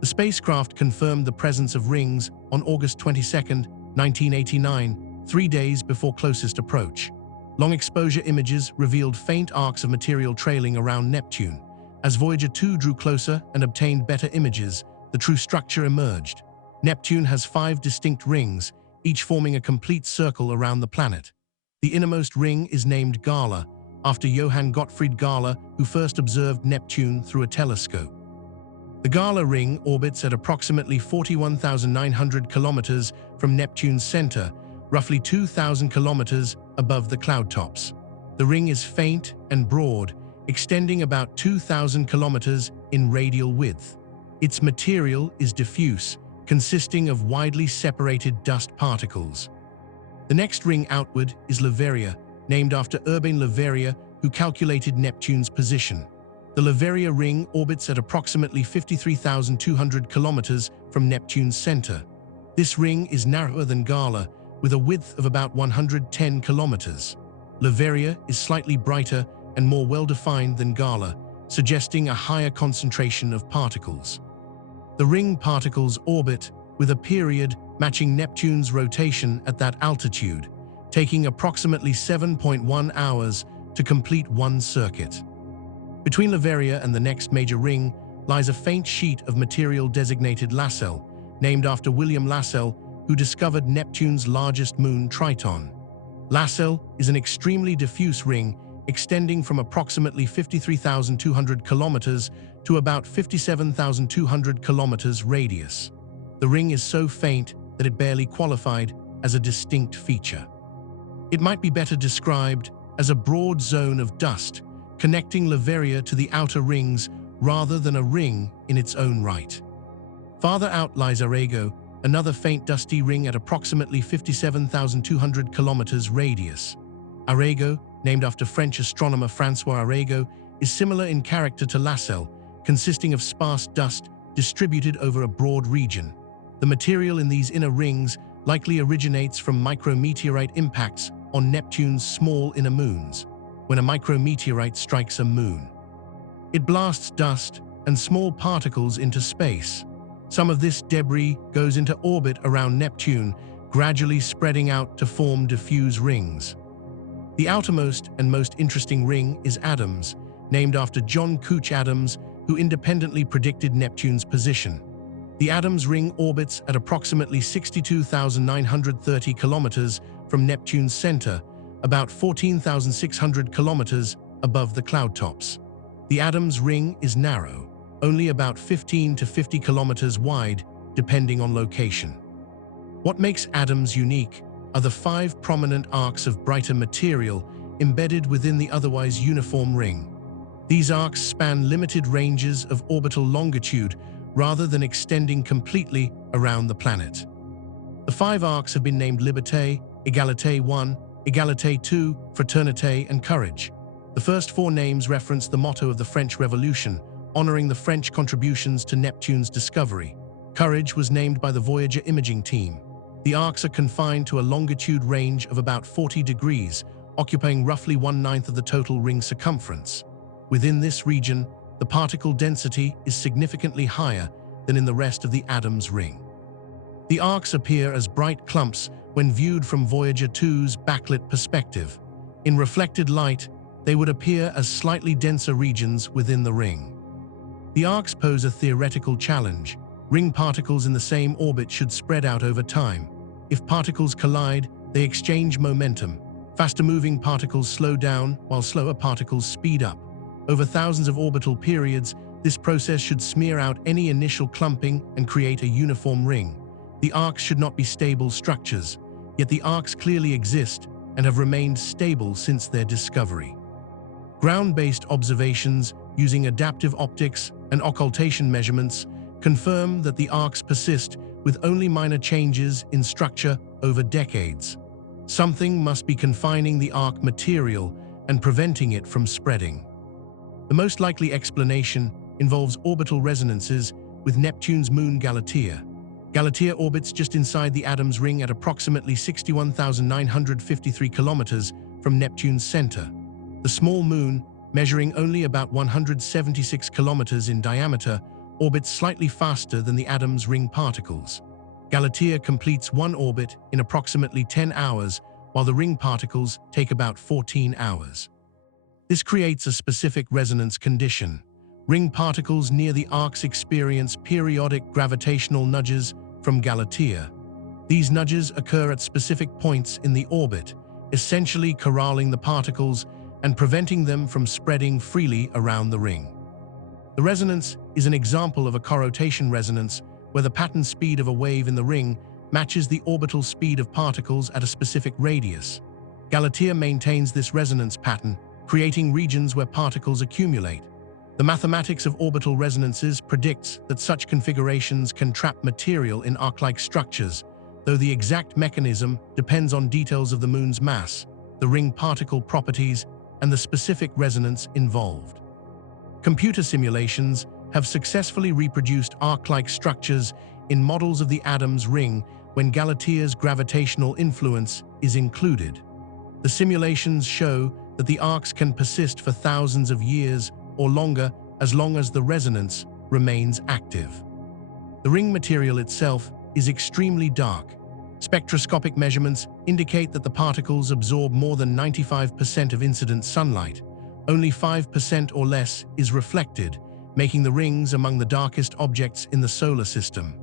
The spacecraft confirmed the presence of rings on August 22, 1989, 3 days before closest approach. Long-exposure images revealed faint arcs of material trailing around Neptune. As Voyager 2 drew closer and obtained better images, the true structure emerged. Neptune has 5 distinct rings, each forming a complete circle around the planet. The innermost ring is named Gala, after Johann Gottfried Gala, who first observed Neptune through a telescope. The Gala ring orbits at approximately 41,900 kilometers from Neptune's center, roughly 2,000 kilometers above the cloud tops. The ring is faint and broad, extending about 2,000 kilometers in radial width. Its material is diffuse, consisting of widely separated dust particles. The next ring outward is Leverrier, named after Urbain Leverrier, who calculated Neptune's position. The Leverrier ring orbits at approximately 53,200 kilometers from Neptune's center. This ring is narrower than Gala, with a width of about 110 kilometers. Leverrier is slightly brighter and more well-defined than Gala, suggesting a higher concentration of particles. The ring particles orbit with a period matching Neptune's rotation at that altitude, taking approximately 7.1 hours to complete one circuit. Between Leverrier and the next major ring lies a faint sheet of material designated Lassell, named after William Lassell, who discovered Neptune's largest moon, Triton. Lassell is an extremely diffuse ring extending from approximately 53,200 kilometers to about 57,200 kilometers radius. The ring is so faint that it barely qualified as a distinct feature. It might be better described as a broad zone of dust connecting Leverrier to the outer rings rather than a ring in its own right. Farther out lies Arago, another faint dusty ring at approximately 57,200 kilometers radius. Arago, named after French astronomer François Arago, is similar in character to Lassell, consisting of sparse dust distributed over a broad region. The material in these inner rings likely originates from micrometeorite impacts on Neptune's small inner moons. When a micrometeorite strikes a moon, it blasts dust and small particles into space. Some of this debris goes into orbit around Neptune, gradually spreading out to form diffuse rings. The outermost and most interesting ring is Adams, named after John Couch Adams, who independently predicted Neptune's position. The Adams ring orbits at approximately 62,930 kilometers from Neptune's center, about 14,600 kilometers above the cloud tops. The Adams ring is narrow, only about 15 to 50 kilometers wide, depending on location. What makes Adams unique are the 5 prominent arcs of brighter material embedded within the otherwise uniform ring. These arcs span limited ranges of orbital longitude rather than extending completely around the planet. The 5 arcs have been named Liberté, Égalité 1, Égalité 2, Fraternité, and Courage. The first 4 names reference the motto of the French Revolution, honoring the French contributions to Neptune's discovery. Courage was named by the Voyager imaging team. The arcs are confined to a longitude range of about 40 degrees, occupying roughly 1/9 of the total ring circumference. Within this region, the particle density is significantly higher than in the rest of the Adam's ring. The arcs appear as bright clumps when viewed from Voyager 2's backlit perspective. In reflected light, they would appear as slightly denser regions within the ring. The arcs pose a theoretical challenge. Ring particles in the same orbit should spread out over time. If particles collide, they exchange momentum. Faster-moving particles slow down, while slower particles speed up. Over thousands of orbital periods, this process should smear out any initial clumping and create a uniform ring. The arcs should not be stable structures, yet the arcs clearly exist and have remained stable since their discovery. Ground-based observations using adaptive optics and occultation measurements confirm that the arcs persist with only minor changes in structure over decades. Something must be confining the arc material and preventing it from spreading. The most likely explanation involves orbital resonances with Neptune's moon Galatea. Galatea orbits just inside the Adam's ring at approximately 61,953 kilometers from Neptune's center. The small moon, measuring only about 176 kilometers in diameter, orbits slightly faster than the Adam's ring particles. Galatea completes one orbit in approximately 10 hours, while the ring particles take about 14 hours. This creates a specific resonance condition. Ring particles near the arcs experience periodic gravitational nudges from Galatea. These nudges occur at specific points in the orbit, essentially corralling the particles and preventing them from spreading freely around the ring. The resonance is an example of a corrotation resonance, where the pattern speed of a wave in the ring matches the orbital speed of particles at a specific radius. Galatea maintains this resonance pattern, creating regions where particles accumulate. The mathematics of orbital resonances predicts that such configurations can trap material in arc-like structures, though the exact mechanism depends on details of the moon's mass, the ring particle properties, and the specific resonance involved. Computer simulations have successfully reproduced arc-like structures in models of the Adam's ring when Galatea's gravitational influence is included. The simulations show that the arcs can persist for thousands of years or longer as long as the resonance remains active. The ring material itself is extremely dark. Spectroscopic measurements indicate that the particles absorb more than 95% of incident sunlight. Only 5% or less is reflected, making the rings among the darkest objects in the solar system.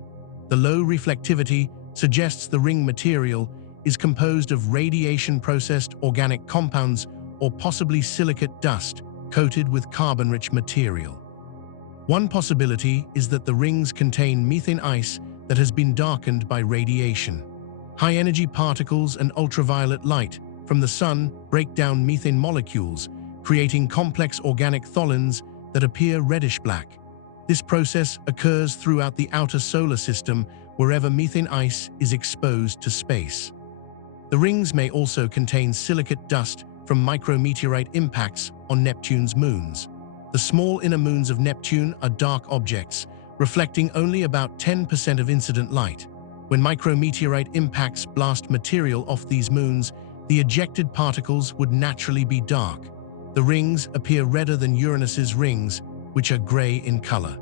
The low reflectivity suggests the ring material is composed of radiation-processed organic compounds or possibly silicate dust coated with carbon-rich material. One possibility is that the rings contain methane ice that has been darkened by radiation. High-energy particles and ultraviolet light from the sun break down methane molecules, creating complex organic tholins that appear reddish-black. This process occurs throughout the outer solar system wherever methane ice is exposed to space. The rings may also contain silicate dust from micrometeorite impacts on Neptune's moons. The small inner moons of Neptune are dark objects, reflecting only about 10% of incident light. When micrometeorite impacts blast material off these moons, the ejected particles would naturally be dark. The rings appear redder than Uranus's rings, which are gray in color.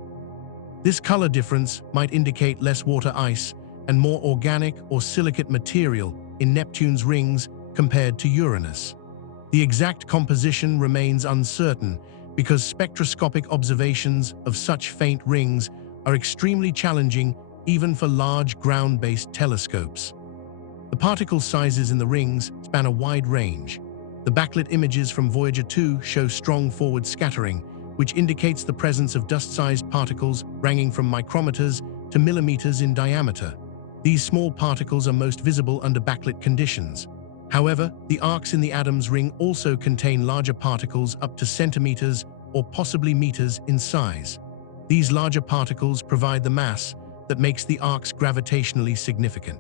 This color difference might indicate less water ice and more organic or silicate material in Neptune's rings compared to Uranus. The exact composition remains uncertain because spectroscopic observations of such faint rings are extremely challenging even for large ground-based telescopes. The particle sizes in the rings span a wide range. The backlit images from Voyager 2 show strong forward scattering, which indicates the presence of dust-sized particles ranging from micrometers to millimeters in diameter. These small particles are most visible under backlit conditions. However, the arcs in the Adam's ring also contain larger particles up to centimeters or possibly meters in size. These larger particles provide the mass that makes the arcs gravitationally significant.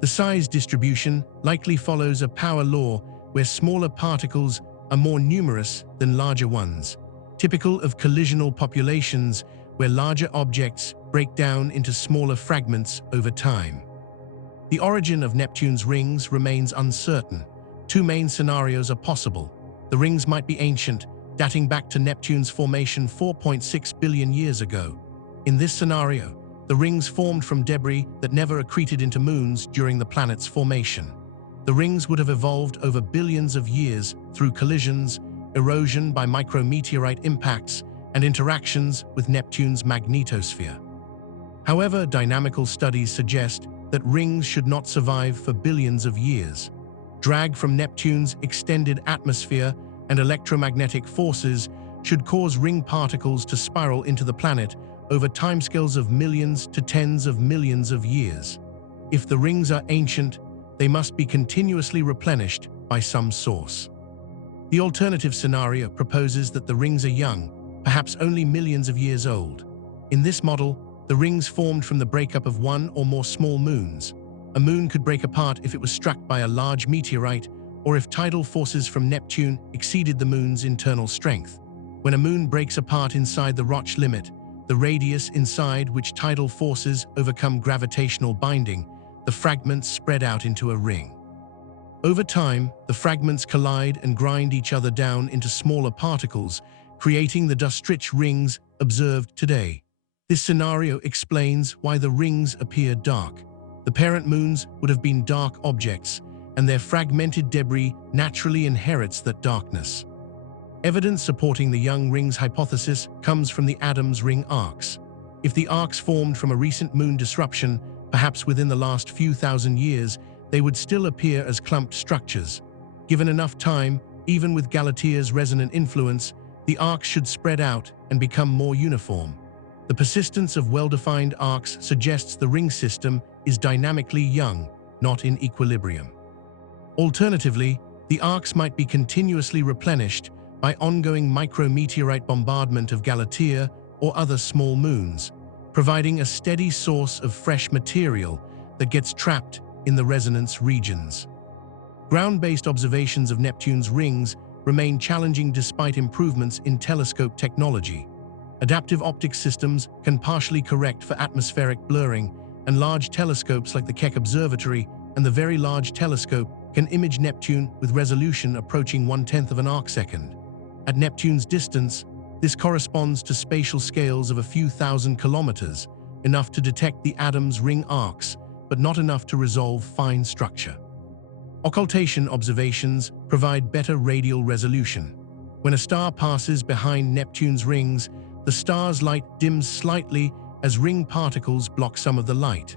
The size distribution likely follows a power law where smaller particles are more numerous than larger ones, typical of collisional populations where larger objects break down into smaller fragments over time. The origin of Neptune's rings remains uncertain. Two main scenarios are possible. The rings might be ancient, dating back to Neptune's formation 4.6 billion years ago. In this scenario, the rings formed from debris that never accreted into moons during the planet's formation. The rings would have evolved over billions of years through collisions, erosion by micrometeorite impacts, and interactions with Neptune's magnetosphere. However, dynamical studies suggest that rings should not survive for billions of years. Drag from Neptune's extended atmosphere and electromagnetic forces should cause ring particles to spiral into the planet over timescales of millions to tens of millions of years. If the rings are ancient, they must be continuously replenished by some source. The alternative scenario proposes that the rings are young, perhaps only millions of years old. In this model, the rings formed from the breakup of one or more small moons. A moon could break apart if it was struck by a large meteorite or if tidal forces from Neptune exceeded the moon's internal strength. When a moon breaks apart inside the Roche limit, the radius inside which tidal forces overcome gravitational binding, the fragments spread out into a ring. Over time, the fragments collide and grind each other down into smaller particles, creating the dust-rich rings observed today. This scenario explains why the rings appear dark. The parent moons would have been dark objects, and their fragmented debris naturally inherits that darkness. Evidence supporting the young rings hypothesis comes from the Adam's ring arcs. If the arcs formed from a recent moon disruption, perhaps within the last few thousand years, they would still appear as clumped structures. Given enough time, even with Galatea's resonant influence, the arcs should spread out and become more uniform. The persistence of well-defined arcs suggests the ring system is dynamically young, not in equilibrium. Alternatively, the arcs might be continuously replenished by ongoing micrometeorite bombardment of Galatea or other small moons, providing a steady source of fresh material that gets trapped in the resonance regions. Ground-based observations of Neptune's rings remain challenging despite improvements in telescope technology. Adaptive optics systems can partially correct for atmospheric blurring, and large telescopes like the Keck Observatory and the Very Large Telescope can image Neptune with resolution approaching 1/10 of an arcsecond. At Neptune's distance, this corresponds to spatial scales of a few thousand kilometers, enough to detect the Adam's ring arcs, but not enough to resolve fine structure. Occultation observations provide better radial resolution. When a star passes behind Neptune's rings, the star's light dims slightly as ring particles block some of the light.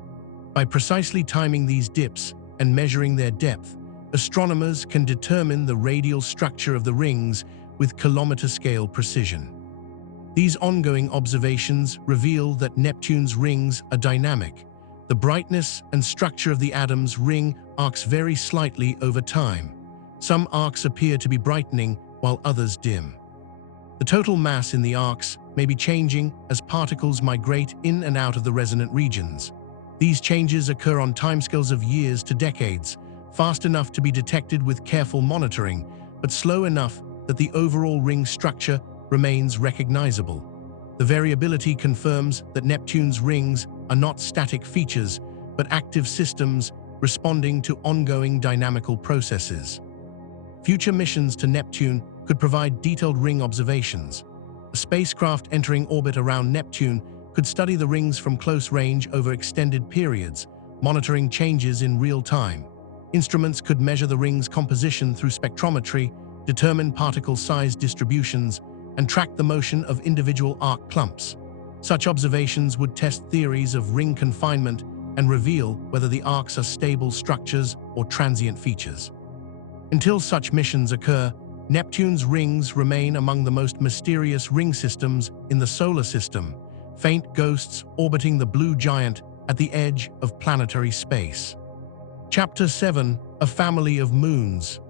By precisely timing these dips and measuring their depth, astronomers can determine the radial structure of the rings with kilometer-scale precision. These ongoing observations reveal that Neptune's rings are dynamic. The brightness and structure of the Adam's ring arcs vary slightly over time. Some arcs appear to be brightening while others dim. The total mass in the arcs may be changing as particles migrate in and out of the resonant regions. These changes occur on timescales of years to decades, fast enough to be detected with careful monitoring, but slow enough that the overall ring structure remains recognizable. The variability confirms that Neptune's rings are not static features, but active systems responding to ongoing dynamical processes. Future missions to Neptune could provide detailed ring observations. A spacecraft entering orbit around Neptune could study the rings from close range over extended periods, monitoring changes in real time. Instruments could measure the ring's composition through spectrometry, determine particle size distributions, and track the motion of individual arc clumps. Such observations would test theories of ring confinement and reveal whether the arcs are stable structures or transient features. Until such missions occur, Neptune's rings remain among the most mysterious ring systems in the solar system, faint ghosts orbiting the blue giant at the edge of planetary space. Chapter 7: A Family of Moons.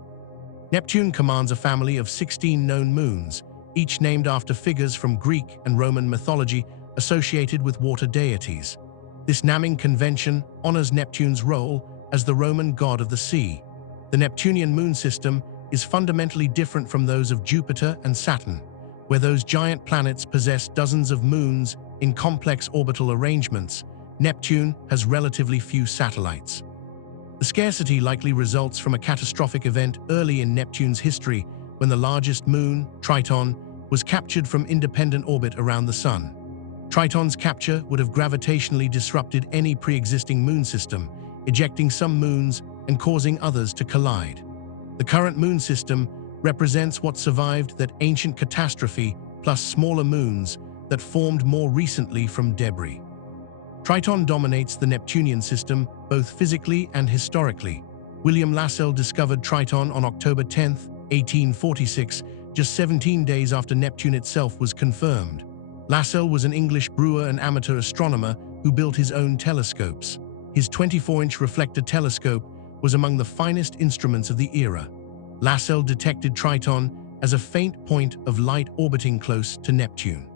Neptune commands a family of 16 known moons, each named after figures from Greek and Roman mythology associated with water deities. This naming convention honors Neptune's role as the Roman god of the sea. The Neptunian moon system is fundamentally different from those of Jupiter and Saturn, where those giant planets possess dozens of moons in complex orbital arrangements. Neptune has relatively few satellites. The scarcity likely results from a catastrophic event early in Neptune's history when the largest moon, Triton, was captured from independent orbit around the Sun. Triton's capture would have gravitationally disrupted any pre-existing moon system, ejecting some moons and causing others to collide. The current moon system represents what survived that ancient catastrophe plus smaller moons that formed more recently from debris. Triton dominates the Neptunian system both physically and historically. William Lassell discovered Triton on October 10, 1846, just 17 days after Neptune itself was confirmed. Lassell was an English brewer and amateur astronomer who built his own telescopes. His 24-inch reflector telescope was among the finest instruments of the era. Lassell detected Triton as a faint point of light orbiting close to Neptune.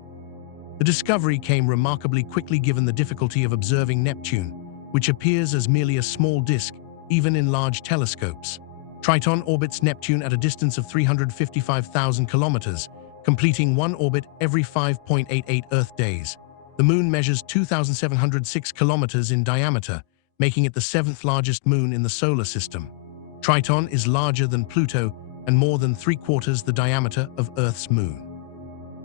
The discovery came remarkably quickly given the difficulty of observing Neptune, which appears as merely a small disk, even in large telescopes. Triton orbits Neptune at a distance of 355,000 kilometers, completing one orbit every 5.88 Earth days. The moon measures 2,706 kilometers in diameter, making it the seventh largest moon in the solar system. Triton is larger than Pluto and more than 3/4 the diameter of Earth's moon.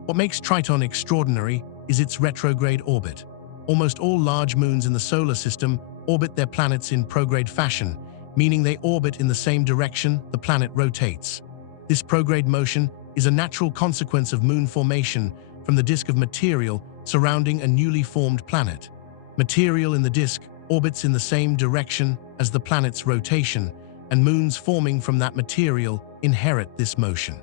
What makes Triton extraordinary is its retrograde orbit. Almost all large moons in the solar system orbit their planets in prograde fashion, meaning they orbit in the same direction the planet rotates. This prograde motion is a natural consequence of moon formation from the disk of material surrounding a newly formed planet. Material in the disk orbits in the same direction as the planet's rotation, and moons forming from that material inherit this motion.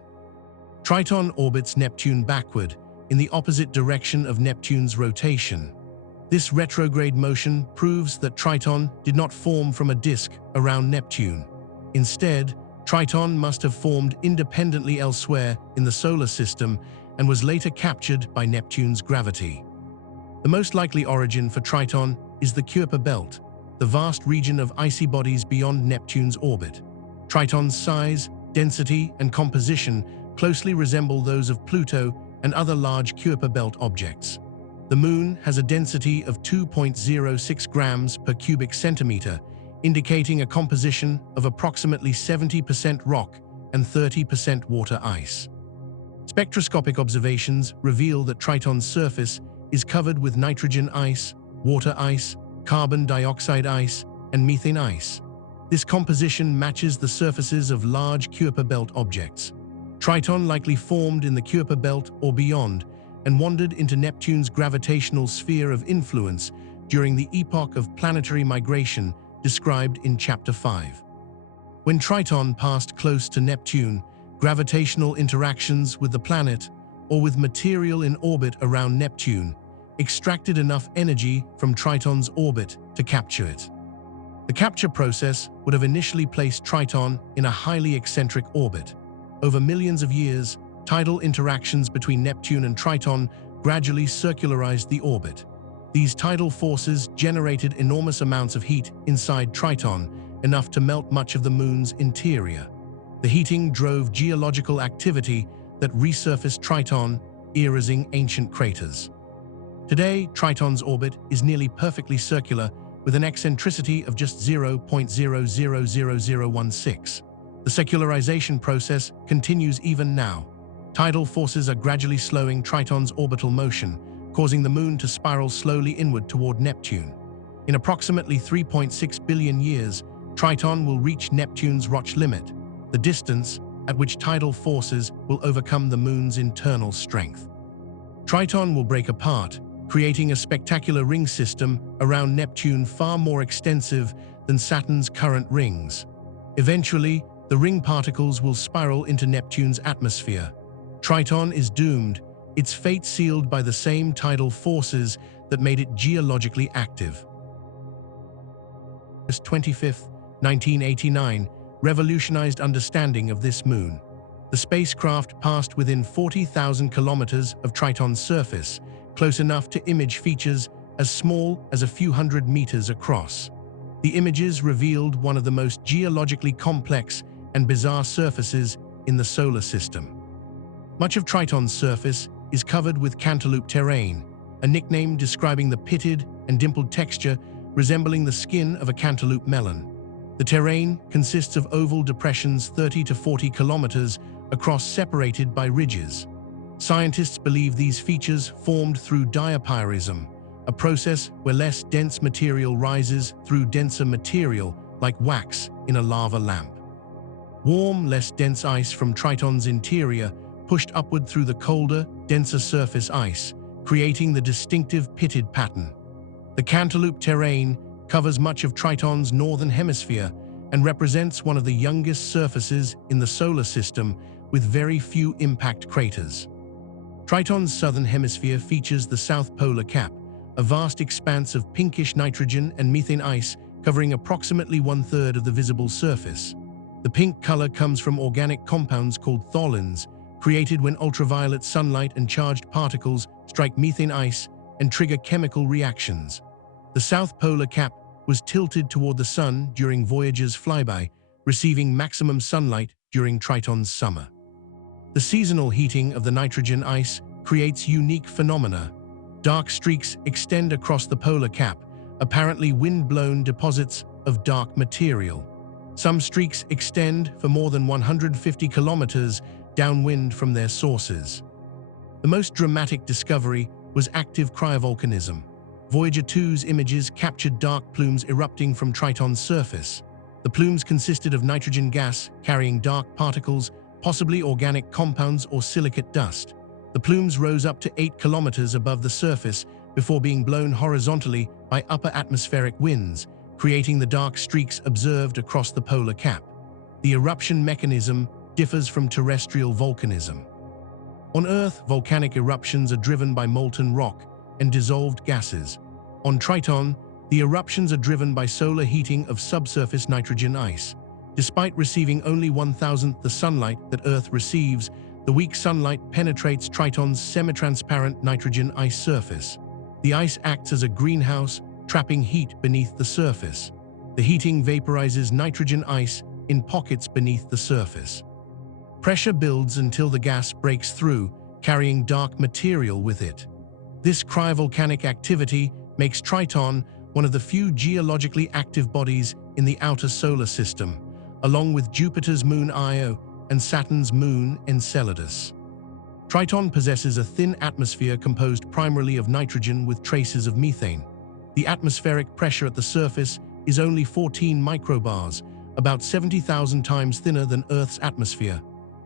Triton orbits Neptune backward, in the opposite direction of Neptune's rotation. This retrograde motion proves that Triton did not form from a disk around Neptune. Instead, Triton must have formed independently elsewhere in the solar system and was later captured by Neptune's gravity. The most likely origin for Triton is the Kuiper belt, the vast region of icy bodies beyond Neptune's orbit. Triton's size, density, and composition closely resemble those of Pluto and other large Kuiper belt objects. The Moon has a density of 2.06 grams per cubic centimeter, indicating a composition of approximately 70% rock and 30% water ice. Spectroscopic observations reveal that Triton's surface is covered with nitrogen ice, water ice, carbon dioxide ice, and methane ice. This composition matches the surfaces of large Kuiper belt objects. Triton likely formed in the Kuiper belt or beyond and wandered into Neptune's gravitational sphere of influence during the epoch of planetary migration described in Chapter 5. When Triton passed close to Neptune, gravitational interactions with the planet or with material in orbit around Neptune extracted enough energy from Triton's orbit to capture it. The capture process would have initially placed Triton in a highly eccentric orbit. Over millions of years, tidal interactions between Neptune and Triton gradually circularized the orbit. These tidal forces generated enormous amounts of heat inside Triton, enough to melt much of the Moon's interior. The heating drove geological activity that resurfaced Triton, erasing ancient craters. Today, Triton's orbit is nearly perfectly circular, with an eccentricity of just 0.000016. The secularization process continues even now. Tidal forces are gradually slowing Triton's orbital motion, causing the Moon to spiral slowly inward toward Neptune. In approximately 3.6 billion years, Triton will reach Neptune's Roche limit, the distance at which tidal forces will overcome the Moon's internal strength. Triton will break apart, creating a spectacular ring system around Neptune far more extensive than Saturn's current rings. Eventually, the ring particles will spiral into Neptune's atmosphere. Triton is doomed, its fate sealed by the same tidal forces that made it geologically active. August 25, 1989, revolutionized understanding of this moon. The spacecraft passed within 40,000 kilometers of Triton's surface, close enough to image features as small as a few hundred meters across. The images revealed one of the most geologically complex and bizarre surfaces in the solar system. Much of Triton's surface is covered with cantaloupe terrain, a nickname describing the pitted and dimpled texture resembling the skin of a cantaloupe melon. The terrain consists of oval depressions 30 to 40 kilometers across, separated by ridges. Scientists believe these features formed through diapirism, a process where less dense material rises through denser material, like wax in a lava lamp. Warm, less dense ice from Triton's interior pushed upward through the colder, denser surface ice, creating the distinctive pitted pattern. The cantaloupe terrain covers much of Triton's northern hemisphere and represents one of the youngest surfaces in the solar system, with very few impact craters. Triton's southern hemisphere features the South Polar Cap, a vast expanse of pinkish nitrogen and methane ice covering approximately 1/3 of the visible surface. The pink color comes from organic compounds called tholins, created when ultraviolet sunlight and charged particles strike methane ice and trigger chemical reactions. The South Polar Cap was tilted toward the sun during Voyager's flyby, receiving maximum sunlight during Triton's summer. The seasonal heating of the nitrogen ice creates unique phenomena. Dark streaks extend across the polar cap, apparently wind-blown deposits of dark material. Some streaks extend for more than 150 kilometers downwind from their sources. The most dramatic discovery was active cryovolcanism. Voyager 2's images captured dark plumes erupting from Triton's surface. The plumes consisted of nitrogen gas carrying dark particles, possibly organic compounds or silicate dust. The plumes rose up to 8 kilometers above the surface before being blown horizontally by upper atmospheric winds, creating the dark streaks observed across the polar cap. The eruption mechanism differs from terrestrial volcanism. On Earth, volcanic eruptions are driven by molten rock and dissolved gases. On Triton, the eruptions are driven by solar heating of subsurface nitrogen ice. Despite receiving only 1,000th the sunlight that Earth receives, the weak sunlight penetrates Triton's semi-transparent nitrogen ice surface. The ice acts as a greenhouse, trapping heat beneath the surface. The heating vaporizes nitrogen ice in pockets beneath the surface. Pressure builds until the gas breaks through, carrying dark material with it. This cryovolcanic activity makes Triton one of the few geologically active bodies in the outer solar system, along with Jupiter's moon Io and Saturn's moon Enceladus. Triton possesses a thin atmosphere composed primarily of nitrogen with traces of methane. The atmospheric pressure at the surface is only 14 microbars, about 70,000 times thinner than Earth's atmosphere.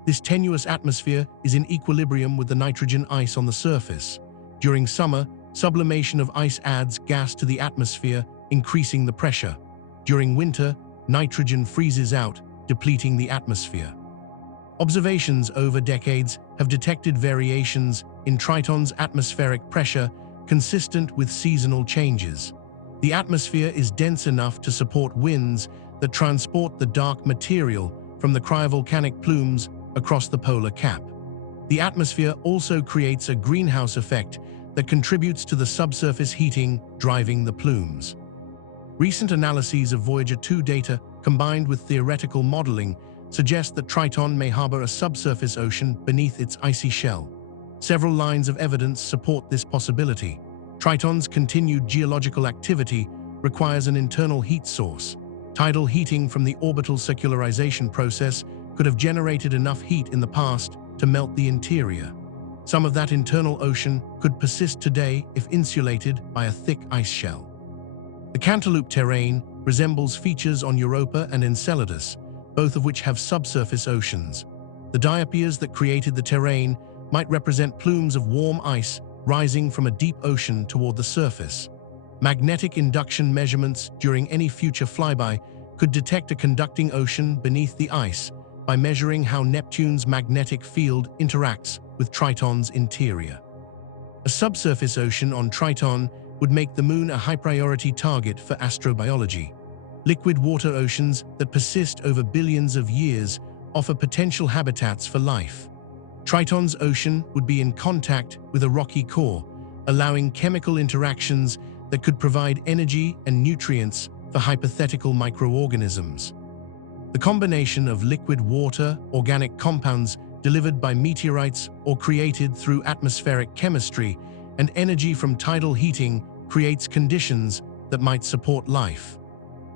This tenuous atmosphere is in equilibrium with the nitrogen ice on the surface. During summer, sublimation of ice adds gas to the atmosphere, increasing the pressure. During winter, nitrogen freezes out, depleting the atmosphere. Observations over decades have detected variations in Triton's atmospheric pressure consistent with seasonal changes. The atmosphere is dense enough to support winds that transport the dark material from the cryovolcanic plumes across the polar cap. The atmosphere also creates a greenhouse effect that contributes to the subsurface heating driving the plumes. Recent analyses of Voyager 2 data, combined with theoretical modeling, suggest that Triton may harbor a subsurface ocean beneath its icy shell. Several lines of evidence support this possibility. Triton's continued geological activity requires an internal heat source. Tidal heating from the orbital circularization process could have generated enough heat in the past to melt the interior. Some of that internal ocean could persist today if insulated by a thick ice shell. The cantaloupe terrain resembles features on Europa and Enceladus, both of which have subsurface oceans. The diapirs that created the terrain might represent plumes of warm ice rising from a deep ocean toward the surface. Magnetic induction measurements during any future flyby could detect a conducting ocean beneath the ice by measuring how Neptune's magnetic field interacts with Triton's interior. A subsurface ocean on Triton would make the Moon a high-priority target for astrobiology. Liquid water oceans that persist over billions of years offer potential habitats for life. Triton's ocean would be in contact with a rocky core, allowing chemical interactions that could provide energy and nutrients for hypothetical microorganisms. The combination of liquid water, organic compounds delivered by meteorites or created through atmospheric chemistry, and energy from tidal heating creates conditions that might support life.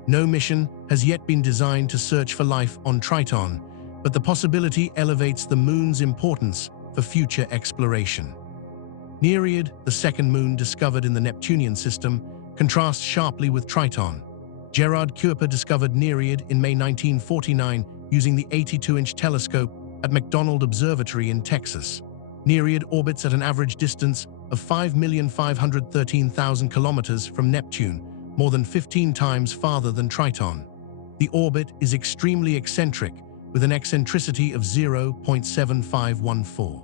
No mission has yet been designed to search for life on Triton, but the possibility elevates the moon's importance for future exploration. Nereid, the second moon discovered in the Neptunian system, contrasts sharply with Triton. Gerard Kuiper discovered Nereid in May 1949 using the 82-inch telescope at McDonald Observatory in Texas. Nereid orbits at an average distance of 5,513,000 kilometers from Neptune, more than 15 times farther than Triton. The orbit is extremely eccentric, with an eccentricity of 0.7514.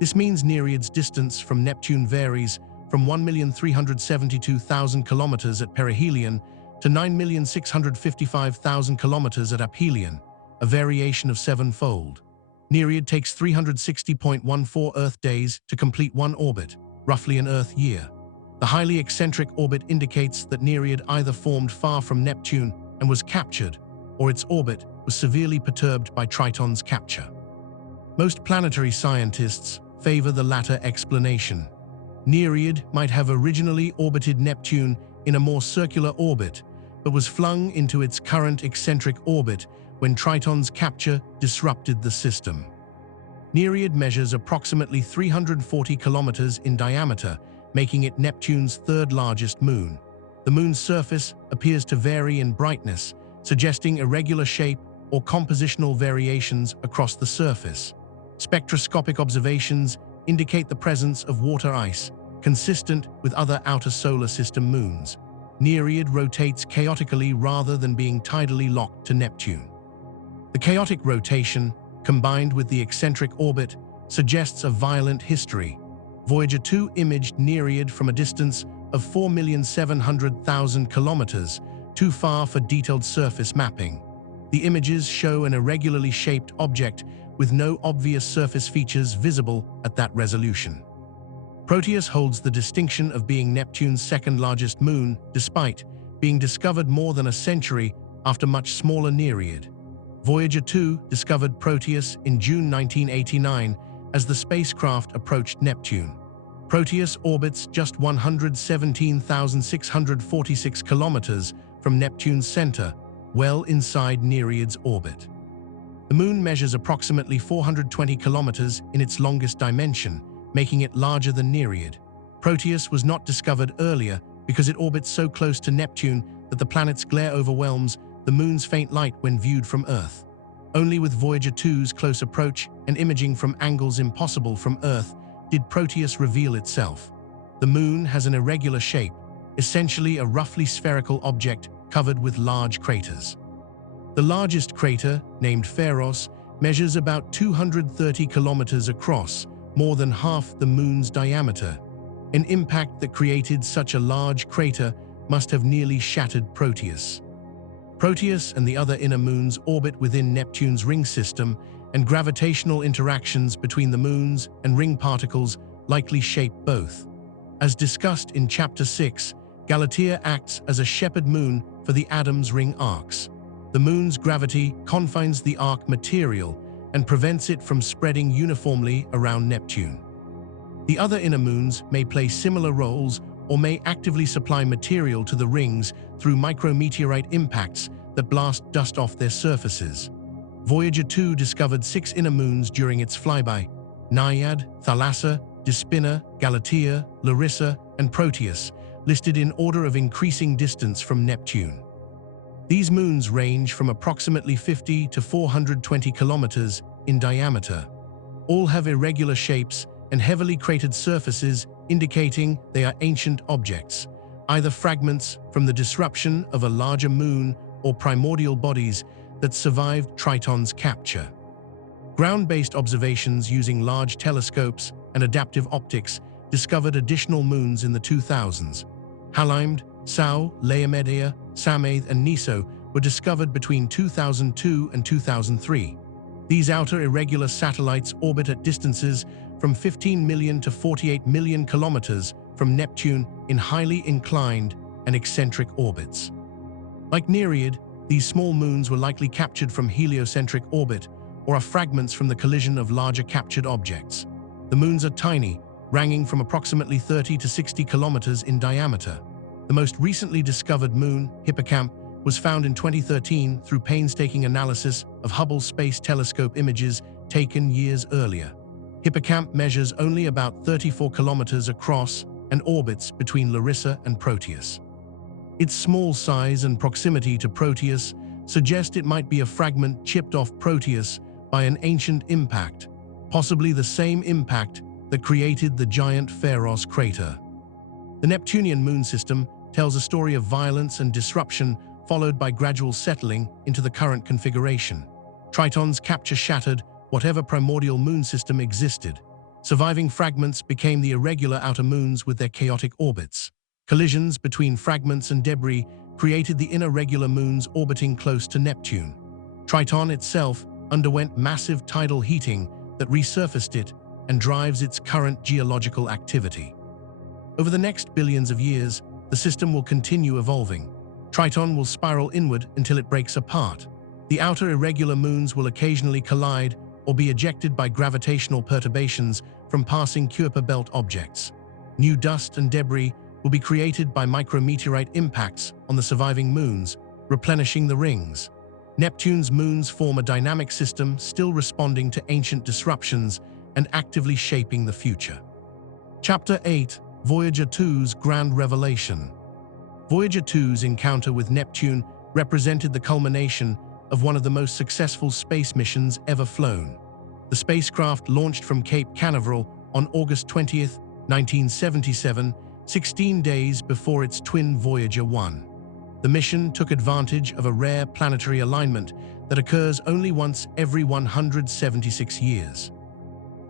This means Nereid's distance from Neptune varies from 1,372,000 kilometers at perihelion to 9,655,000 kilometers at aphelion, a variation of 7-fold. Nereid takes 360.14 Earth days to complete one orbit, roughly an Earth year. The highly eccentric orbit indicates that Nereid either formed far from Neptune and was captured, or its orbit was severely perturbed by Triton's capture. Most planetary scientists favor the latter explanation. Nereid might have originally orbited Neptune in a more circular orbit, but was flung into its current eccentric orbit when Triton's capture disrupted the system. Nereid measures approximately 340 kilometers in diameter, making it Neptune's third largest moon. The moon's surface appears to vary in brightness, suggesting irregular shape or compositional variations across the surface. Spectroscopic observations indicate the presence of water ice, consistent with other outer solar system moons. Nereid rotates chaotically rather than being tidally locked to Neptune. The chaotic rotation, combined with the eccentric orbit, suggests a violent history. Voyager 2 imaged Nereid from a distance of 4,700,000 kilometers, too far for detailed surface mapping. The images show an irregularly shaped object with no obvious surface features visible at that resolution. Proteus holds the distinction of being Neptune's second-largest moon, despite being discovered more than a century after much smaller Nereid. Voyager 2 discovered Proteus in June 1989 as the spacecraft approached Neptune. Proteus orbits just 117,646 kilometers from Neptune's center, well inside Nereid's orbit. The moon measures approximately 420 kilometers in its longest dimension, making it larger than Nereid. Proteus was not discovered earlier because it orbits so close to Neptune that the planet's glare overwhelms the moon's faint light when viewed from Earth. Only with Voyager 2's close approach and imaging from angles impossible from Earth did Proteus reveal itself. The moon has an irregular shape, essentially a roughly spherical object covered with large craters. The largest crater, named Pharos, measures about 230 kilometers across, more than half the moon's diameter. An impact that created such a large crater must have nearly shattered Proteus. Proteus and the other inner moons orbit within Neptune's ring system, and gravitational interactions between the moons and ring particles likely shape both. As discussed in Chapter 6, Galatea acts as a shepherd moon for the Adam's ring arcs. The moon's gravity confines the arc material and prevents it from spreading uniformly around Neptune. The other inner moons may play similar roles or may actively supply material to the rings through micrometeorite impacts that blast dust off their surfaces. Voyager 2 discovered 6 inner moons during its flyby: Naiad, Thalassa, Despina, Galatea, Larissa, and Proteus, listed in order of increasing distance from Neptune. These moons range from approximately 50 to 420 kilometers in diameter. All have irregular shapes and heavily cratered surfaces, indicating they are ancient objects, either fragments from the disruption of a larger moon or primordial bodies that survived Triton's capture. Ground-based observations using large telescopes and adaptive optics discovered additional moons in the 2000s. Halimed, Sao, Laomedea, Samath, and Niso were discovered between 2002 and 2003. These outer irregular satellites orbit at distances from 15 million to 48 million kilometers from Neptune in highly inclined and eccentric orbits. Like Nereid, these small moons were likely captured from heliocentric orbit or are fragments from the collision of larger captured objects. The moons are tiny, ranging from approximately 30 to 60 kilometers in diameter. The most recently discovered moon, Hippocamp, was found in 2013 through painstaking analysis of Hubble Space Telescope images taken years earlier. Hippocamp measures only about 34 kilometers across and orbits between Larissa and Proteus. Its small size and proximity to Proteus suggest it might be a fragment chipped off Proteus by an ancient impact, possibly the same impact that created the giant Pharos crater. The Neptunian moon system tells a story of violence and disruption followed by gradual settling into the current configuration. Triton's capture shattered whatever primordial moon system existed. Surviving fragments became the irregular outer moons with their chaotic orbits. Collisions between fragments and debris created the inner regular moons orbiting close to Neptune. Triton itself underwent massive tidal heating that resurfaced it and drives its current geological activity. Over the next billions of years, the system will continue evolving. Triton will spiral inward until it breaks apart. The outer irregular moons will occasionally collide or be ejected by gravitational perturbations from passing Kuiper belt objects. New dust and debris will be created by micrometeorite impacts on the surviving moons, replenishing the rings. Neptune's moons form a dynamic system still responding to ancient disruptions and actively shaping the future. Chapter 8: Voyager 2's Grand Revelation. Voyager 2's encounter with Neptune represented the culmination of one of the most successful space missions ever flown. The spacecraft launched from Cape Canaveral on August 20, 1977, 16 days before its twin Voyager 1. The mission took advantage of a rare planetary alignment that occurs only once every 176 years.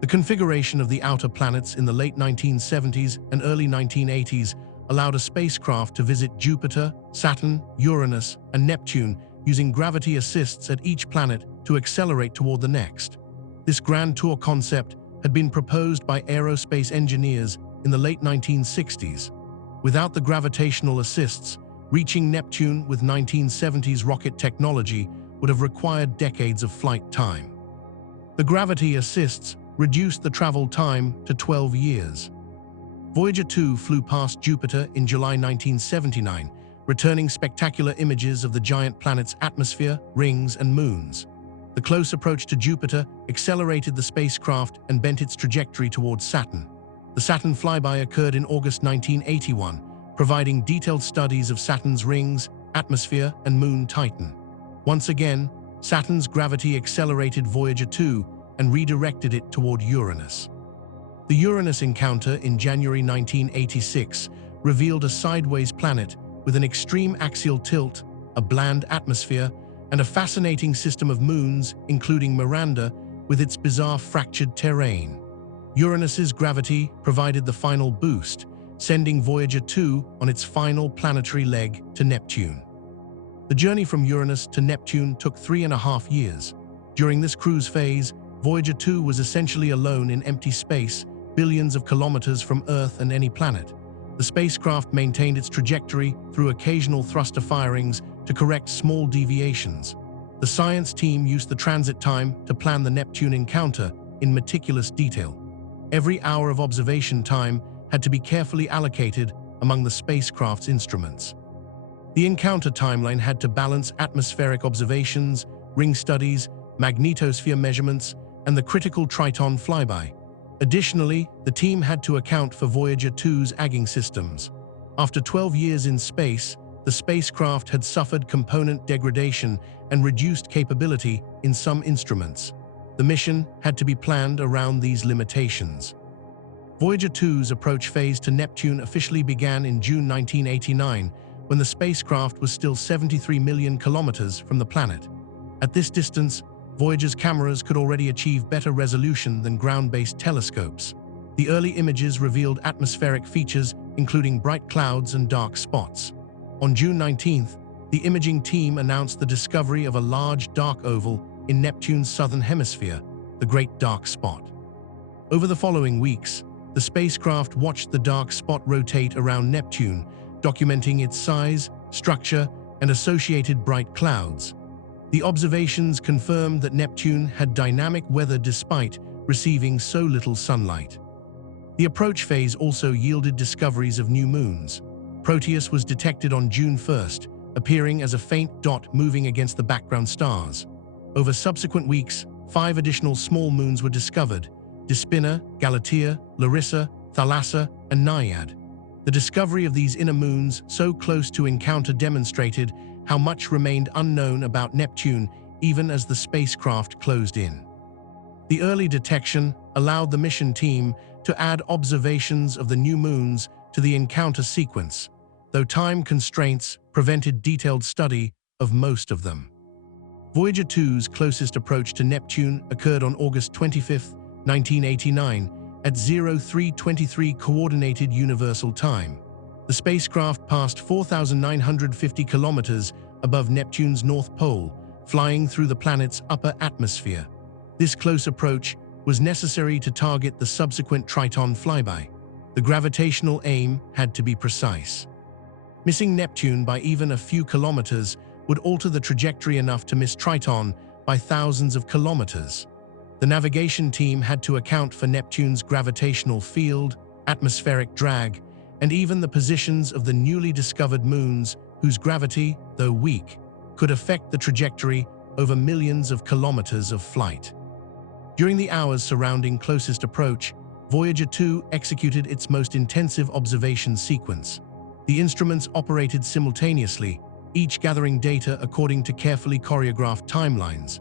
The configuration of the outer planets in the late 1970s and early 1980s allowed a spacecraft to visit Jupiter, Saturn, Uranus, and Neptune using gravity assists at each planet to accelerate toward the next. This grand tour concept had been proposed by aerospace engineers in the late 1960s. Without the gravitational assists, reaching Neptune with 1970s rocket technology would have required decades of flight time. The gravity assists reduced the travel time to 12 years. Voyager 2 flew past Jupiter in July 1979, returning spectacular images of the giant planet's atmosphere, rings, and moons. The close approach to Jupiter accelerated the spacecraft and bent its trajectory towards Saturn. The Saturn flyby occurred in August 1981, providing detailed studies of Saturn's rings, atmosphere, and moon Titan. Once again, Saturn's gravity accelerated Voyager 2 and redirected it toward Uranus. The Uranus encounter in January 1986 revealed a sideways planet with an extreme axial tilt, a bland atmosphere, and a fascinating system of moons, including Miranda, with its bizarre fractured terrain. Uranus's gravity provided the final boost, sending Voyager 2 on its final planetary leg to Neptune. The journey from Uranus to Neptune took 3.5 years. During this cruise phase, Voyager 2 was essentially alone in empty space, billions of kilometers from Earth and any planet. The spacecraft maintained its trajectory through occasional thruster firings to correct small deviations. The science team used the transit time to plan the Neptune encounter in meticulous detail. Every hour of observation time had to be carefully allocated among the spacecraft's instruments. The encounter timeline had to balance atmospheric observations, ring studies, magnetosphere measurements, and the critical Triton flyby. Additionally, the team had to account for Voyager 2's agging systems. After 12 years in space, the spacecraft had suffered component degradation and reduced capability in some instruments. The mission had to be planned around these limitations. Voyager 2's approach phase to Neptune officially began in June 1989, when the spacecraft was still 73 million kilometers from the planet. At this distance, Voyager's cameras could already achieve better resolution than ground-based telescopes. The early images revealed atmospheric features, including bright clouds and dark spots. On June 19th, the imaging team announced the discovery of a large dark oval in Neptune's southern hemisphere, the Great Dark Spot. Over the following weeks, the spacecraft watched the dark spot rotate around Neptune, documenting its size, structure, and associated bright clouds. The observations confirmed that Neptune had dynamic weather despite receiving so little sunlight. The approach phase also yielded discoveries of new moons. Proteus was detected on June 1st, appearing as a faint dot moving against the background stars. Over subsequent weeks, 5 additional small moons were discovered: Despina, Galatea, Larissa, Thalassa, and Naiad. The discovery of these inner moons so close to encounter demonstrated how much remained unknown about Neptune even as the spacecraft closed in. The early detection allowed the mission team to add observations of the new moons to the encounter sequence, though time constraints prevented detailed study of most of them. Voyager 2's closest approach to Neptune occurred on August 25, 1989, at 0323 Coordinated Universal Time. The spacecraft passed 4,950 kilometers above Neptune's North Pole, flying through the planet's upper atmosphere. This close approach was necessary to target the subsequent Triton flyby. The gravitational aim had to be precise. Missing Neptune by even a few kilometers would alter the trajectory enough to miss Triton by thousands of kilometers. The navigation team had to account for Neptune's gravitational field, atmospheric drag, and even the positions of the newly discovered moons whose gravity, though weak, could affect the trajectory over millions of kilometers of flight. During the hours surrounding closest approach, Voyager 2 executed its most intensive observation sequence. The instruments operated simultaneously, each gathering data according to carefully choreographed timelines.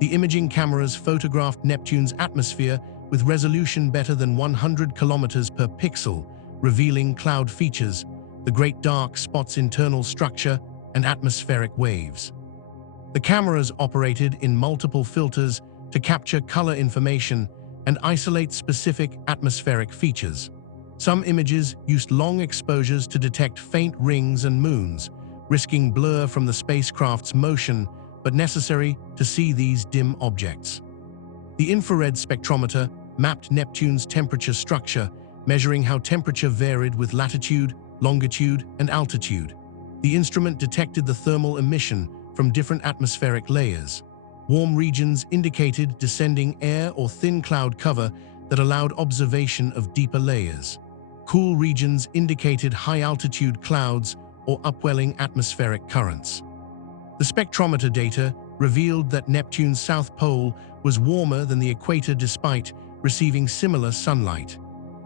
The imaging cameras photographed Neptune's atmosphere with resolution better than 100 kilometers per pixel, revealing cloud features, the Great Dark Spot's internal structure, and atmospheric waves. The cameras operated in multiple filters to capture color information and isolate specific atmospheric features. Some images used long exposures to detect faint rings and moons, risking blur from the spacecraft's motion, but necessary to see these dim objects. The infrared spectrometer mapped Neptune's temperature structure, measuring how temperature varied with latitude, longitude, and altitude. The instrument detected the thermal emission from different atmospheric layers. Warm regions indicated descending air or thin cloud cover that allowed observation of deeper layers. Cool regions indicated high-altitude clouds or upwelling atmospheric currents. The spectrometer data revealed that Neptune's south pole was warmer than the equator despite receiving similar sunlight.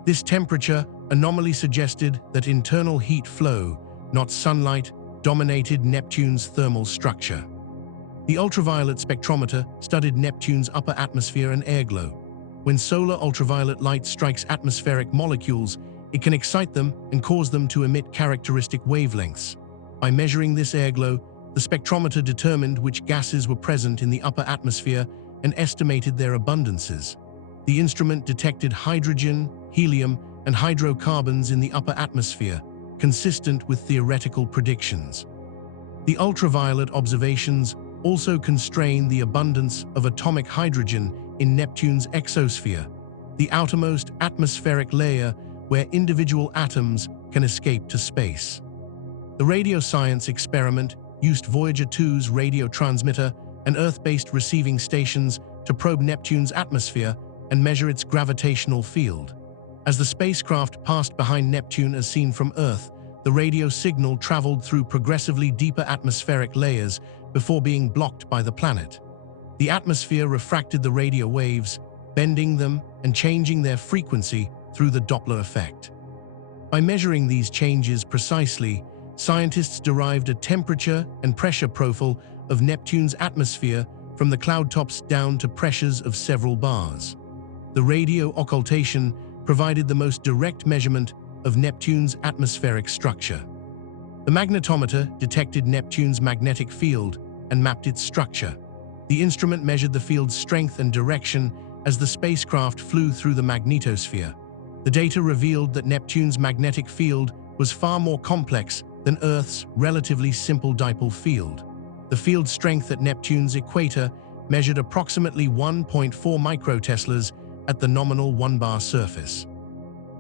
This temperature anomaly suggested that internal heat flow, not sunlight, dominated Neptune's thermal structure. The ultraviolet spectrometer studied Neptune's upper atmosphere and airglow. When solar ultraviolet light strikes atmospheric molecules, it can excite them and cause them to emit characteristic wavelengths. By measuring this airglow, the spectrometer determined which gases were present in the upper atmosphere and estimated their abundances. The instrument detected hydrogen, helium, and hydrocarbons in the upper atmosphere, consistent with theoretical predictions. The ultraviolet observations also constrain the abundance of atomic hydrogen in Neptune's exosphere, the outermost atmospheric layer where individual atoms can escape to space. The radio science experiment used Voyager 2's radio transmitter and Earth-based receiving stations to probe Neptune's atmosphere and measure its gravitational field. As the spacecraft passed behind Neptune as seen from Earth, the radio signal traveled through progressively deeper atmospheric layers before being blocked by the planet. The atmosphere refracted the radio waves, bending them and changing their frequency through the Doppler effect. By measuring these changes precisely, scientists derived a temperature and pressure profile of Neptune's atmosphere from the cloud tops down to pressures of several bars. The radio occultation provided the most direct measurement of Neptune's atmospheric structure. The magnetometer detected Neptune's magnetic field and mapped its structure. The instrument measured the field's strength and direction as the spacecraft flew through the magnetosphere. The data revealed that Neptune's magnetic field was far more complex than Earth's relatively simple dipole field. The field strength at Neptune's equator measured approximately 1.4 microteslas at the nominal 1 bar surface.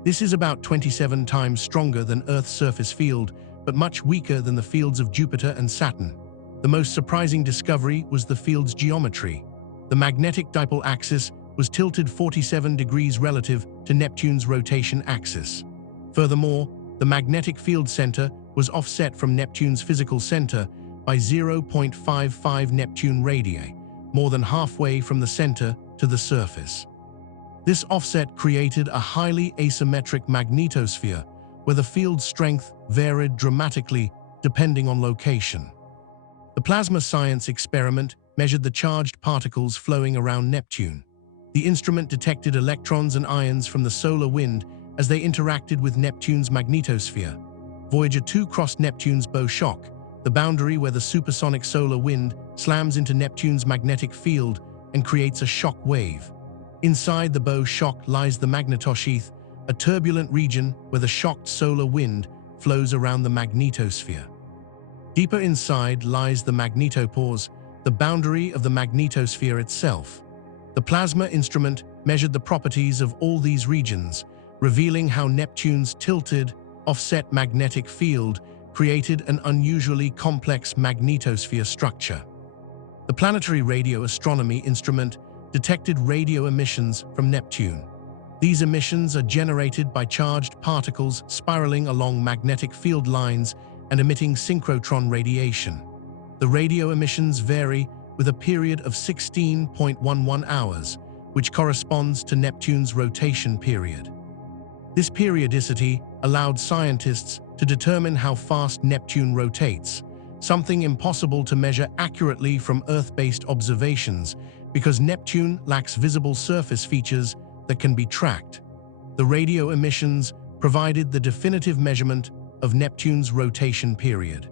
This is about 27 times stronger than Earth's surface field, but much weaker than the fields of Jupiter and Saturn. The most surprising discovery was the field's geometry. The magnetic dipole axis was tilted 47 degrees relative to Neptune's rotation axis. Furthermore, the magnetic field center was offset from Neptune's physical center by 0.55 Neptune radii, more than halfway from the center to the surface. This offset created a highly asymmetric magnetosphere, where the field strength varied dramatically depending on location. The plasma science experiment measured the charged particles flowing around Neptune. The instrument detected electrons and ions from the solar wind as they interacted with Neptune's magnetosphere. Voyager 2 crossed Neptune's bow shock, the boundary where the supersonic solar wind slams into Neptune's magnetic field and creates a shock wave. Inside the bow shock lies the magnetosheath, a turbulent region where the shocked solar wind flows around the magnetosphere. Deeper inside lies the magnetopause, the boundary of the magnetosphere itself. The plasma instrument measured the properties of all these regions, revealing how Neptune's tilted, offset magnetic field created an unusually complex magnetosphere structure. The planetary radio astronomy instrument detected radio emissions from Neptune. These emissions are generated by charged particles spiraling along magnetic field lines and emitting synchrotron radiation. The radio emissions vary with a period of 16.11 hours, which corresponds to Neptune's rotation period. This periodicity allowed scientists to determine how fast Neptune rotates, something impossible to measure accurately from Earth-based observations because Neptune lacks visible surface features that can be tracked. The radio emissions provided the definitive measurement of Neptune's rotation period.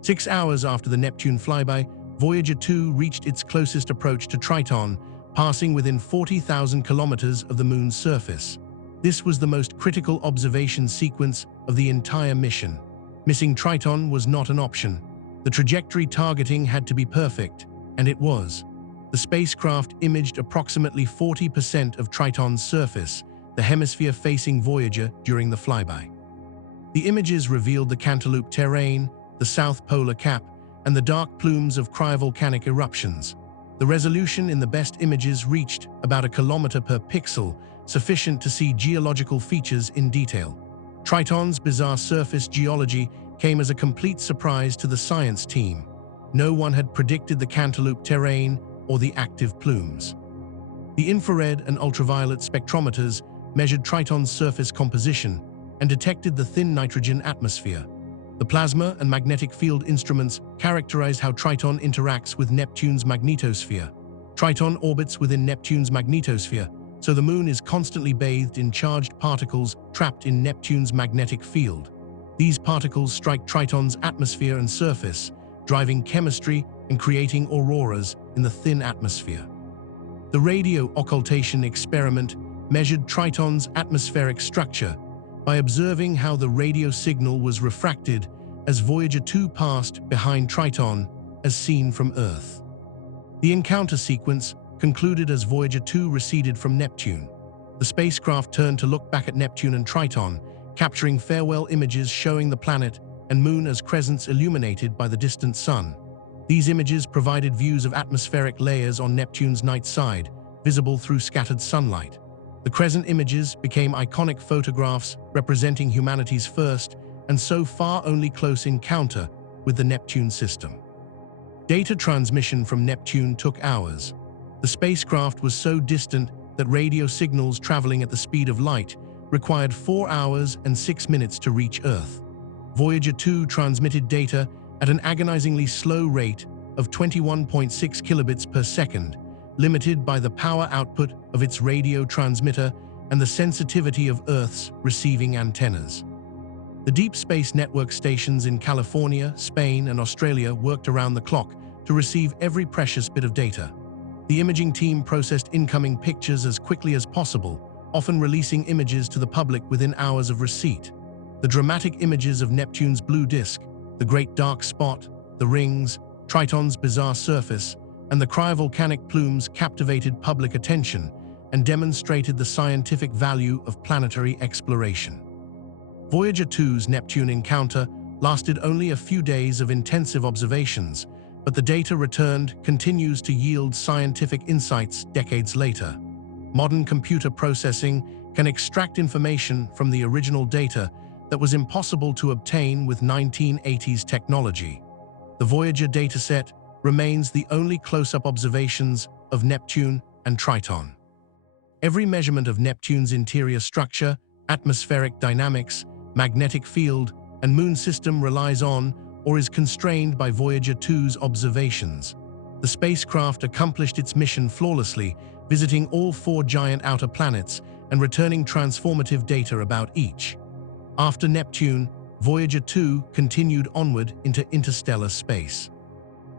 6 hours after the Neptune flyby, Voyager 2 reached its closest approach to Triton, passing within 40,000 kilometers of the Moon's surface. This was the most critical observation sequence of the entire mission. Missing Triton was not an option. The trajectory targeting had to be perfect, and it was. The spacecraft imaged approximately 40% of Triton's surface, the hemisphere facing Voyager during the flyby. The images revealed the cantaloupe terrain, the south polar cap, and the dark plumes of cryovolcanic eruptions. The resolution in the best images reached about 1 kilometer per pixel, sufficient to see geological features in detail. Triton's bizarre surface geology came as a complete surprise to the science team. No one had predicted the cantaloupe terrain or the active plumes. The infrared and ultraviolet spectrometers measured Triton's surface composition and detected the thin nitrogen atmosphere. The plasma and magnetic field instruments characterized how Triton interacts with Neptune's magnetosphere. Triton orbits within Neptune's magnetosphere, so the Moon is constantly bathed in charged particles trapped in Neptune's magnetic field. These particles strike Triton's atmosphere and surface, driving chemistry and creating auroras in the thin atmosphere. The radio occultation experiment measured Triton's atmospheric structure by observing how the radio signal was refracted as Voyager 2 passed behind Triton as seen from Earth. The encounter sequence concluded as Voyager 2 receded from Neptune. The spacecraft turned to look back at Neptune and Triton, capturing farewell images showing the planet and Moon as crescents illuminated by the distant Sun. These images provided views of atmospheric layers on Neptune's night side, visible through scattered sunlight. The crescent images became iconic photographs representing humanity's first and so far only close encounter with the Neptune system. Data transmission from Neptune took hours. The spacecraft was so distant that radio signals traveling at the speed of light required 4 hours and 6 minutes to reach Earth. Voyager 2 transmitted data at an agonizingly slow rate of 21.6 kilobits per second, limited by the power output of its radio transmitter and the sensitivity of Earth's receiving antennas. The Deep Space Network stations in California, Spain, and Australia worked around the clock to receive every precious bit of data. The imaging team processed incoming pictures as quickly as possible, often releasing images to the public within hours of receipt. The dramatic images of Neptune's blue disk, the Great Dark Spot, the rings, Triton's bizarre surface, and the cryovolcanic plumes captivated public attention and demonstrated the scientific value of planetary exploration. Voyager 2's Neptune encounter lasted only a few days of intensive observations, but the data returned continues to yield scientific insights decades later. Modern computer processing can extract information from the original data that was impossible to obtain with 1980s technology. The Voyager dataset remains the only close-up observations of Neptune and Triton. Every measurement of Neptune's interior structure, atmospheric dynamics, magnetic field, and moon system relies on or is constrained by Voyager 2's observations. The spacecraft accomplished its mission flawlessly, visiting all 4 giant outer planets and returning transformative data about each. After Neptune, Voyager 2 continued onward into interstellar space.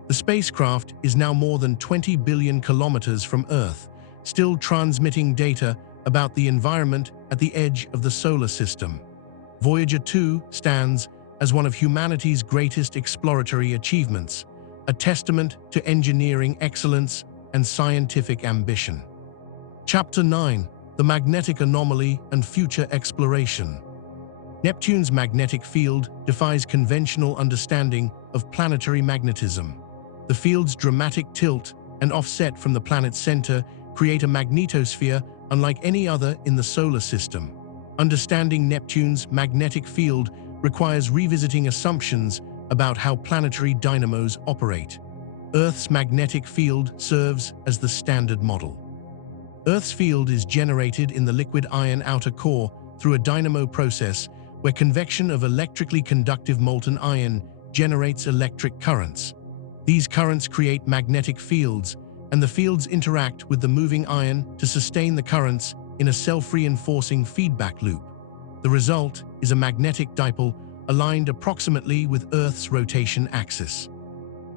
The spacecraft is now more than 20 billion kilometers from Earth, still transmitting data about the environment at the edge of the solar system. Voyager 2 stands as one of humanity's greatest exploratory achievements, a testament to engineering excellence and scientific ambition. Chapter 9: The Magnetic Anomaly and Future Exploration. Neptune's magnetic field defies conventional understanding of planetary magnetism. The field's dramatic tilt and offset from the planet's center create a magnetosphere unlike any other in the solar system. Understanding Neptune's magnetic field requires revisiting assumptions about how planetary dynamos operate. Earth's magnetic field serves as the standard model. Earth's field is generated in the liquid iron outer core through a dynamo process where convection of electrically conductive molten iron generates electric currents. These currents create magnetic fields, and the fields interact with the moving iron to sustain the currents in a self-reinforcing feedback loop. The result is a magnetic dipole aligned approximately with Earth's rotation axis.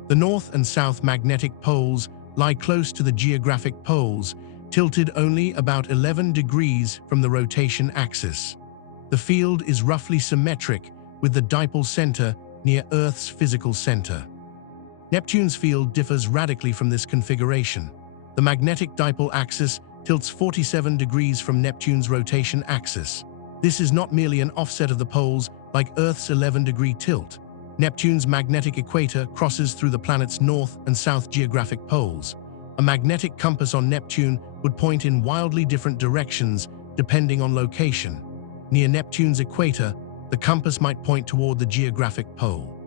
The north and south magnetic poles lie close to the geographic poles, tilted only about 11 degrees from the rotation axis. The field is roughly symmetric, with the dipole center near Earth's physical center. Neptune's field differs radically from this configuration. The magnetic dipole axis tilts 47 degrees from Neptune's rotation axis. This is not merely an offset of the poles like Earth's 11-degree tilt. Neptune's magnetic equator crosses through the planet's north and south geographic poles. A magnetic compass on Neptune would point in wildly different directions depending on location. Near Neptune's equator, the compass might point toward the geographic pole.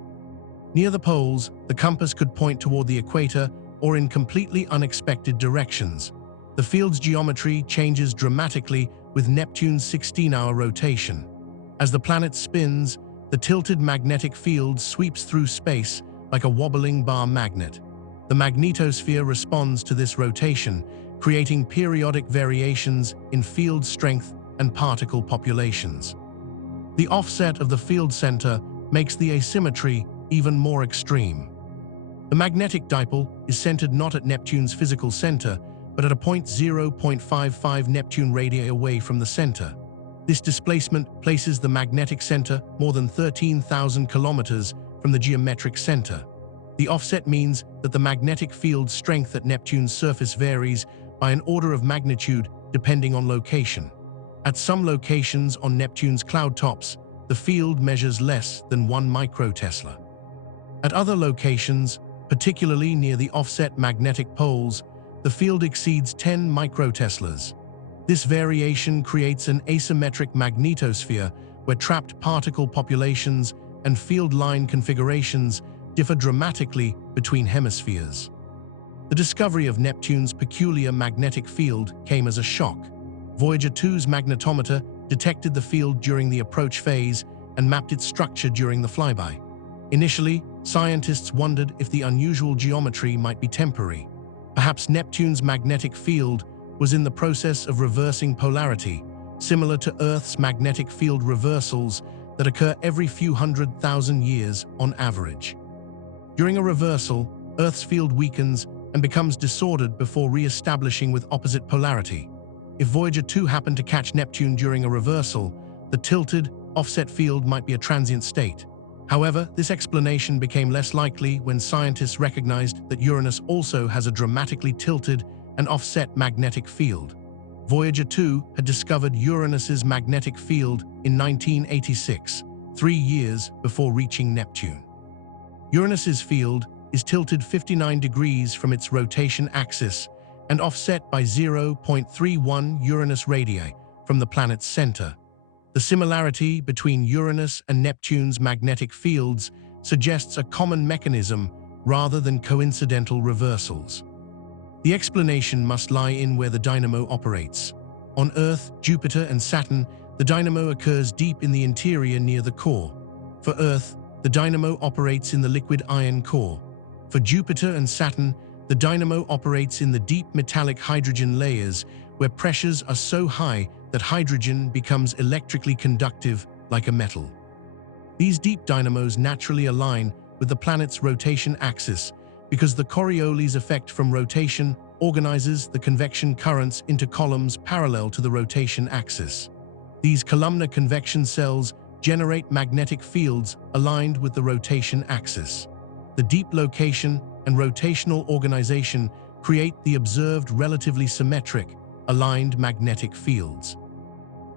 Near the poles, the compass could point toward the equator or in completely unexpected directions. The field's geometry changes dramatically with Neptune's 16-hour rotation. As the planet spins, the tilted magnetic field sweeps through space like a wobbling bar magnet. The magnetosphere responds to this rotation, creating periodic variations in field strength and particle populations. The offset of the field center makes the asymmetry even more extreme. The magnetic dipole is centered not at Neptune's physical center, but at a point 0.55 Neptune radii away from the center. This displacement places the magnetic center more than 13,000 kilometers from the geometric center. The offset means that the magnetic field strength at Neptune's surface varies by an order of magnitude depending on location. At some locations on Neptune's cloud tops, the field measures less than 1 microtesla. At other locations, particularly near the offset magnetic poles, the field exceeds 10 microteslas. This variation creates an asymmetric magnetosphere where trapped particle populations and field line configurations differ dramatically between hemispheres. The discovery of Neptune's peculiar magnetic field came as a shock. Voyager 2's magnetometer detected the field during the approach phase and mapped its structure during the flyby. Initially, scientists wondered if the unusual geometry might be temporary. Perhaps Neptune's magnetic field was in the process of reversing polarity, similar to Earth's magnetic field reversals that occur every few 100,000 years on average. During a reversal, Earth's field weakens and becomes disordered before re-establishing with opposite polarity. If Voyager 2 happened to catch Neptune during a reversal, the tilted, offset field might be a transient state. However, this explanation became less likely when scientists recognized that Uranus also has a dramatically tilted and offset magnetic field. Voyager 2 had discovered Uranus's magnetic field in 1986, 3 years before reaching Neptune. Uranus's field is tilted 59 degrees from its rotation axis and offset by 0.31 Uranus radii from the planet's center. The similarity between Uranus and Neptune's magnetic fields suggests a common mechanism rather than coincidental reversals. The explanation must lie in where the dynamo operates. On Earth, Jupiter, and Saturn, the dynamo occurs deep in the interior near the core. For Earth, the dynamo operates in the liquid iron core. For Jupiter and Saturn, the dynamo operates in the deep metallic hydrogen layers where pressures are so high that hydrogen becomes electrically conductive like a metal. These deep dynamos naturally align with the planet's rotation axis because the Coriolis effect from rotation organizes the convection currents into columns parallel to the rotation axis. These columnar convection cells generate magnetic fields aligned with the rotation axis. The deep location and rotational organization create the observed relatively symmetric, aligned magnetic fields.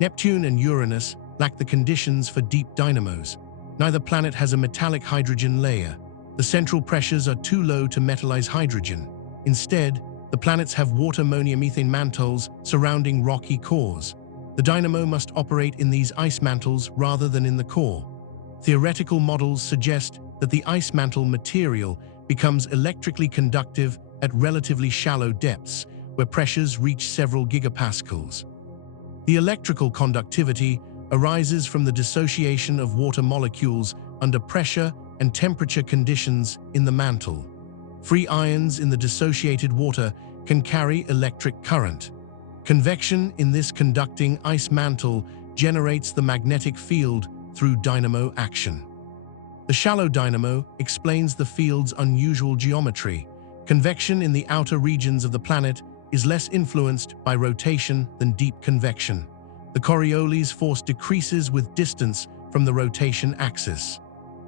Neptune and Uranus lack the conditions for deep dynamos. Neither planet has a metallic hydrogen layer. The central pressures are too low to metallize hydrogen. Instead, the planets have water-ammonia-methane mantles surrounding rocky cores. The dynamo must operate in these ice mantles rather than in the core. Theoretical models suggest that the ice mantle material becomes electrically conductive at relatively shallow depths, where pressures reach several gigapascals. The electrical conductivity arises from the dissociation of water molecules under pressure and temperature conditions in the mantle. Free ions in the dissociated water can carry electric current. Convection in this conducting ice mantle generates the magnetic field through dynamo action. The shallow dynamo explains the field's unusual geometry. Convection in the outer regions of the planet is less influenced by rotation than deep convection. The Coriolis force decreases with distance from the rotation axis.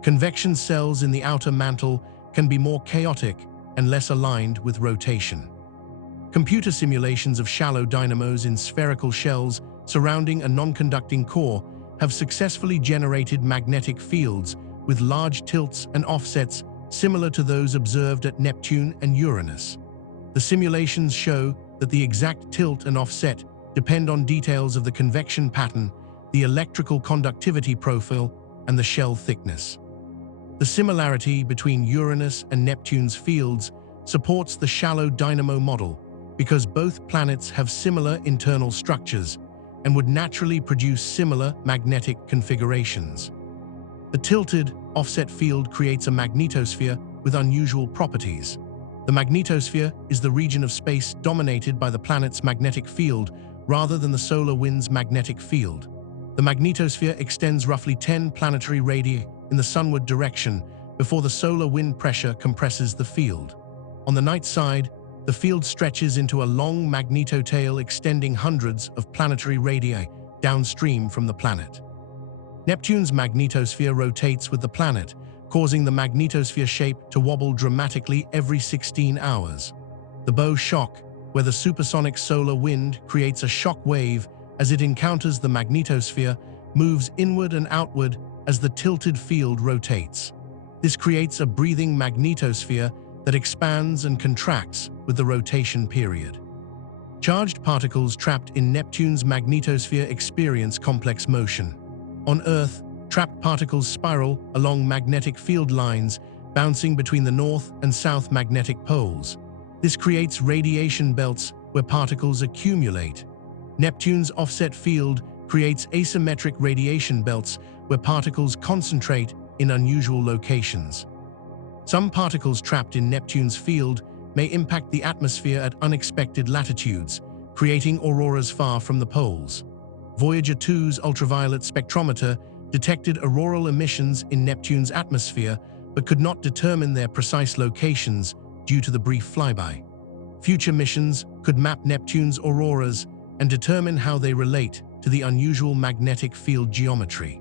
Convection cells in the outer mantle can be more chaotic and less aligned with rotation. Computer simulations of shallow dynamos in spherical shells surrounding a non-conducting core have successfully generated magnetic fields with large tilts and offsets similar to those observed at Neptune and Uranus. The simulations show that the exact tilt and offset depend on details of the convection pattern, the electrical conductivity profile, and the shell thickness. The similarity between Uranus and Neptune's fields supports the shallow dynamo model because both planets have similar internal structures and would naturally produce similar magnetic configurations. The tilted, offset field creates a magnetosphere with unusual properties. The magnetosphere is the region of space dominated by the planet's magnetic field rather than the solar wind's magnetic field. The magnetosphere extends roughly 10 planetary radii in the sunward direction before the solar wind pressure compresses the field. On the night side, the field stretches into a long magnetotail extending hundreds of planetary radii downstream from the planet. Neptune's magnetosphere rotates with the planet, causing the magnetosphere shape to wobble dramatically every 16 hours. The bow shock, where the supersonic solar wind creates a shock wave as it encounters the magnetosphere, moves inward and outward as the tilted field rotates. This creates a breathing magnetosphere that expands and contracts with the rotation period. Charged particles trapped in Neptune's magnetosphere experience complex motion. On Earth, trapped particles spiral along magnetic field lines, bouncing between the north and south magnetic poles. This creates radiation belts where particles accumulate. Neptune's offset field creates asymmetric radiation belts where particles concentrate in unusual locations. Some particles trapped in Neptune's field may impact the atmosphere at unexpected latitudes, creating auroras far from the poles. Voyager 2's ultraviolet spectrometer detected auroral emissions in Neptune's atmosphere but could not determine their precise locations due to the brief flyby. Future missions could map Neptune's auroras and determine how they relate to the unusual magnetic field geometry.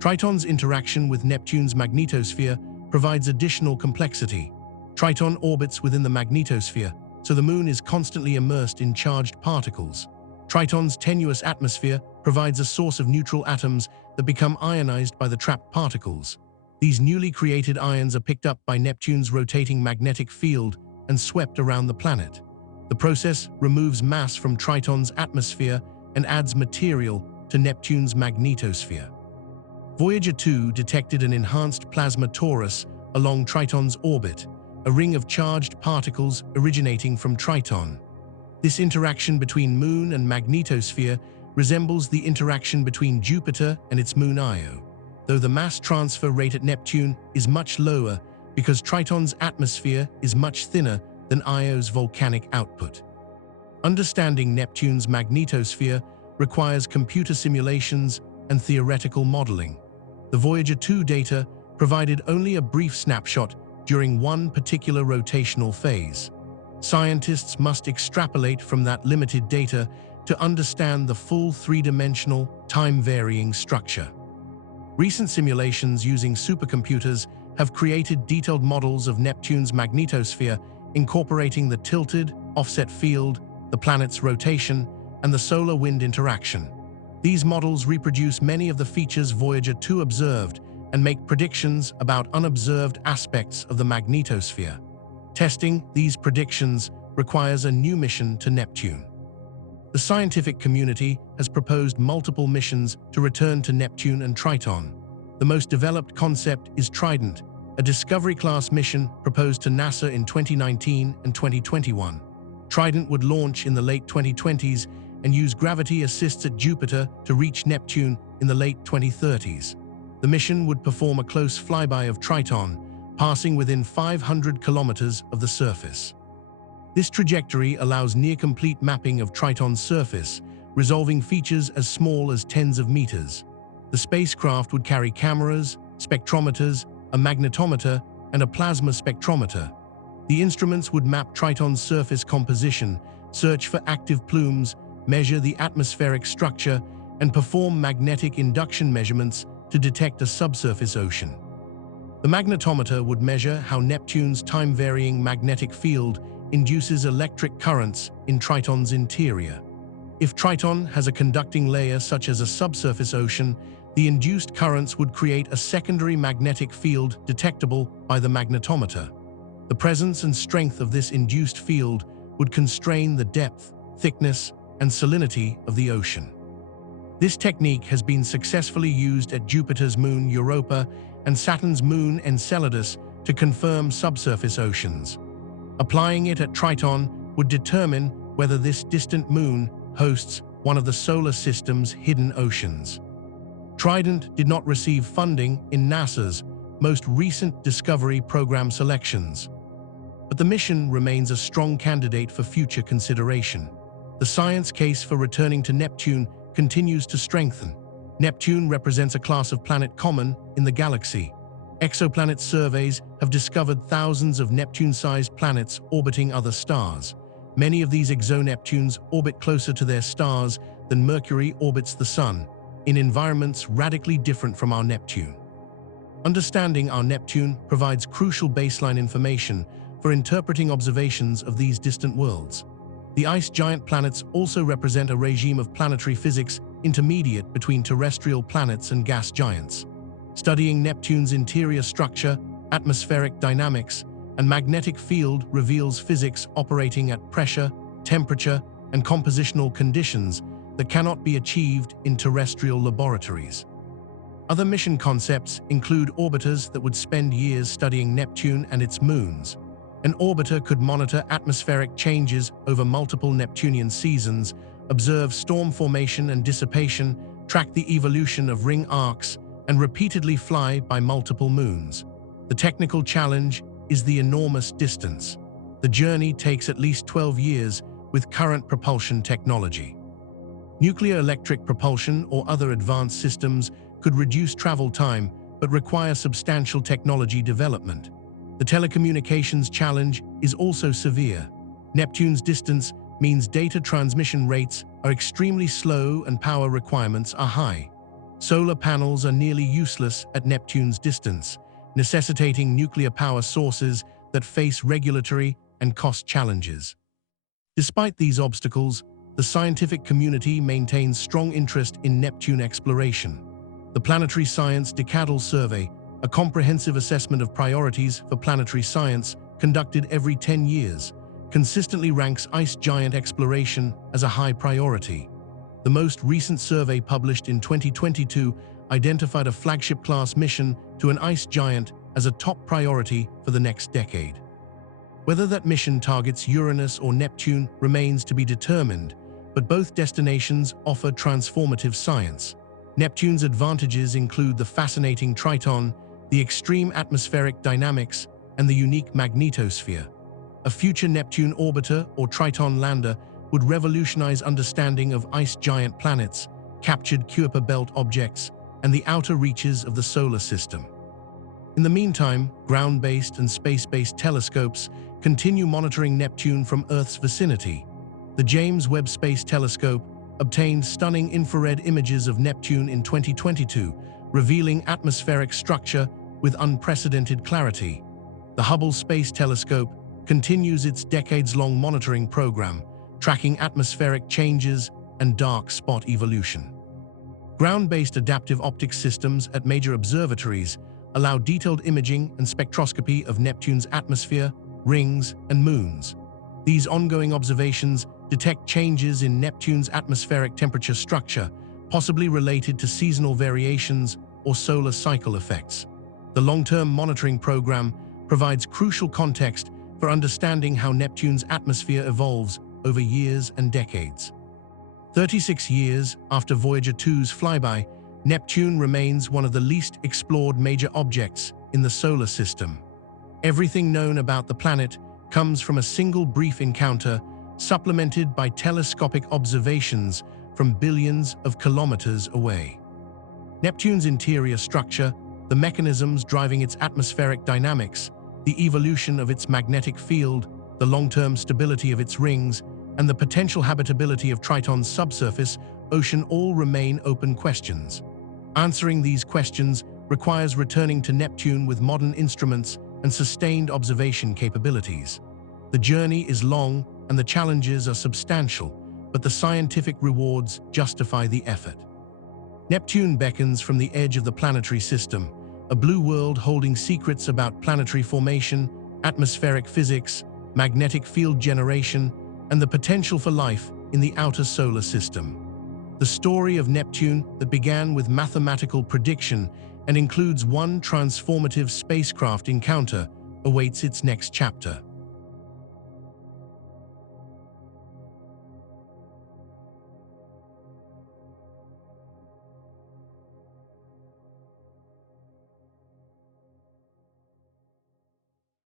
Triton's interaction with Neptune's magnetosphere provides additional complexity. Triton orbits within the magnetosphere, so the Moon is constantly immersed in charged particles. Triton's tenuous atmosphere provides a source of neutral atoms that become ionized by the trapped particles. These newly created ions are picked up by Neptune's rotating magnetic field and swept around the planet. The process removes mass from Triton's atmosphere and adds material to Neptune's magnetosphere. Voyager 2 detected an enhanced plasma torus along Triton's orbit, a ring of charged particles originating from Triton. This interaction between Moon and magnetosphere resembles the interaction between Jupiter and its moon Io, though the mass transfer rate at Neptune is much lower because Triton's atmosphere is much thinner than Io's volcanic output. Understanding Neptune's magnetosphere requires computer simulations and theoretical modeling. The Voyager 2 data provided only a brief snapshot during one particular rotational phase. Scientists must extrapolate from that limited data to understand the full three-dimensional, time-varying structure. Recent simulations using supercomputers have created detailed models of Neptune's magnetosphere, incorporating the tilted, offset field, the planet's rotation, and the solar wind interaction. These models reproduce many of the features Voyager 2 observed and make predictions about unobserved aspects of the magnetosphere. Testing these predictions requires a new mission to Neptune. The scientific community has proposed multiple missions to return to Neptune and Triton. The most developed concept is Trident, a Discovery-class mission proposed to NASA in 2019 and 2021. Trident would launch in the late 2020s and use gravity assists at Jupiter to reach Neptune in the late 2030s. The mission would perform a close flyby of Triton, passing within 500 kilometers of the surface. This trajectory allows near-complete mapping of Triton's surface, resolving features as small as tens of meters. The spacecraft would carry cameras, spectrometers, a magnetometer, and a plasma spectrometer. The instruments would map Triton's surface composition, search for active plumes, measure the atmospheric structure, and perform magnetic induction measurements to detect a subsurface ocean. The magnetometer would measure how Neptune's time-varying magnetic field induces electric currents in Triton's interior. If Triton has a conducting layer such as a subsurface ocean, the induced currents would create a secondary magnetic field detectable by the magnetometer. The presence and strength of this induced field would constrain the depth, thickness, and salinity of the ocean. This technique has been successfully used at Jupiter's moon Europa and Saturn's moon Enceladus to confirm subsurface oceans. Applying it at Triton would determine whether this distant moon hosts one of the solar system's hidden oceans. Trident did not receive funding in NASA's most recent Discovery Program selections, but the mission remains a strong candidate for future consideration. The science case for returning to Neptune continues to strengthen. Neptune represents a class of planet common in the galaxy. Exoplanet surveys have discovered thousands of Neptune-sized planets orbiting other stars. Many of these exoneptunes orbit closer to their stars than Mercury orbits the Sun, in environments radically different from our Neptune. Understanding our Neptune provides crucial baseline information for interpreting observations of these distant worlds. The ice giant planets also represent a regime of planetary physics intermediate between terrestrial planets and gas giants. Studying Neptune's interior structure, atmospheric dynamics, and magnetic field reveals physics operating at pressure, temperature, and compositional conditions that cannot be achieved in terrestrial laboratories. Other mission concepts include orbiters that would spend years studying Neptune and its moons. An orbiter could monitor atmospheric changes over multiple Neptunian seasons, observe storm formation and dissipation, track the evolution of ring arcs, and repeatedly fly by multiple moons. The technical challenge is the enormous distance. The journey takes at least 12 years with current propulsion technology. Nuclear electric propulsion or other advanced systems could reduce travel time but require substantial technology development. The telecommunications challenge is also severe. Neptune's distance means data transmission rates are extremely slow and power requirements are high. Solar panels are nearly useless at Neptune's distance, necessitating nuclear power sources that face regulatory and cost challenges. Despite these obstacles, the scientific community maintains strong interest in Neptune exploration. The Planetary Science Decadal Survey, a comprehensive assessment of priorities for planetary science conducted every 10 years, consistently ranks ice giant exploration as a high priority. The most recent survey, published in 2022, identified a flagship-class mission to an ice giant as a top priority for the next decade. Whether that mission targets Uranus or Neptune remains to be determined, but both destinations offer transformative science. Neptune's advantages include the fascinating Triton, the extreme atmospheric dynamics, and the unique magnetosphere. A future Neptune orbiter or Triton lander would revolutionize understanding of ice giant planets, captured Kuiper belt objects, and the outer reaches of the solar system. In the meantime, ground-based and space-based telescopes continue monitoring Neptune from Earth's vicinity. The James Webb Space Telescope obtained stunning infrared images of Neptune in 2022, revealing atmospheric structure with unprecedented clarity. The Hubble Space Telescope continues its decades-long monitoring program, tracking atmospheric changes and dark spot evolution. Ground-based adaptive optics systems at major observatories allow detailed imaging and spectroscopy of Neptune's atmosphere, rings, and moons. These ongoing observations detect changes in Neptune's atmospheric temperature structure, possibly related to seasonal variations or solar cycle effects. The long-term monitoring program provides crucial context for understanding how Neptune's atmosphere evolves over years and decades. 36 years after Voyager 2's flyby, Neptune remains one of the least explored major objects in the solar system. Everything known about the planet comes from a single brief encounter, supplemented by telescopic observations from billions of kilometers away. Neptune's interior structure, the mechanisms driving its atmospheric dynamics, the evolution of its magnetic field, the long-term stability of its rings, and the potential habitability of Triton's subsurface ocean all remain open questions. Answering these questions requires returning to Neptune with modern instruments and sustained observation capabilities. The journey is long and the challenges are substantial, but the scientific rewards justify the effort. Neptune beckons from the edge of the planetary system, a blue world holding secrets about planetary formation, atmospheric physics, magnetic field generation, and the potential for life in the outer solar system. The story of Neptune that began with mathematical prediction and includes one transformative spacecraft encounter awaits its next chapter.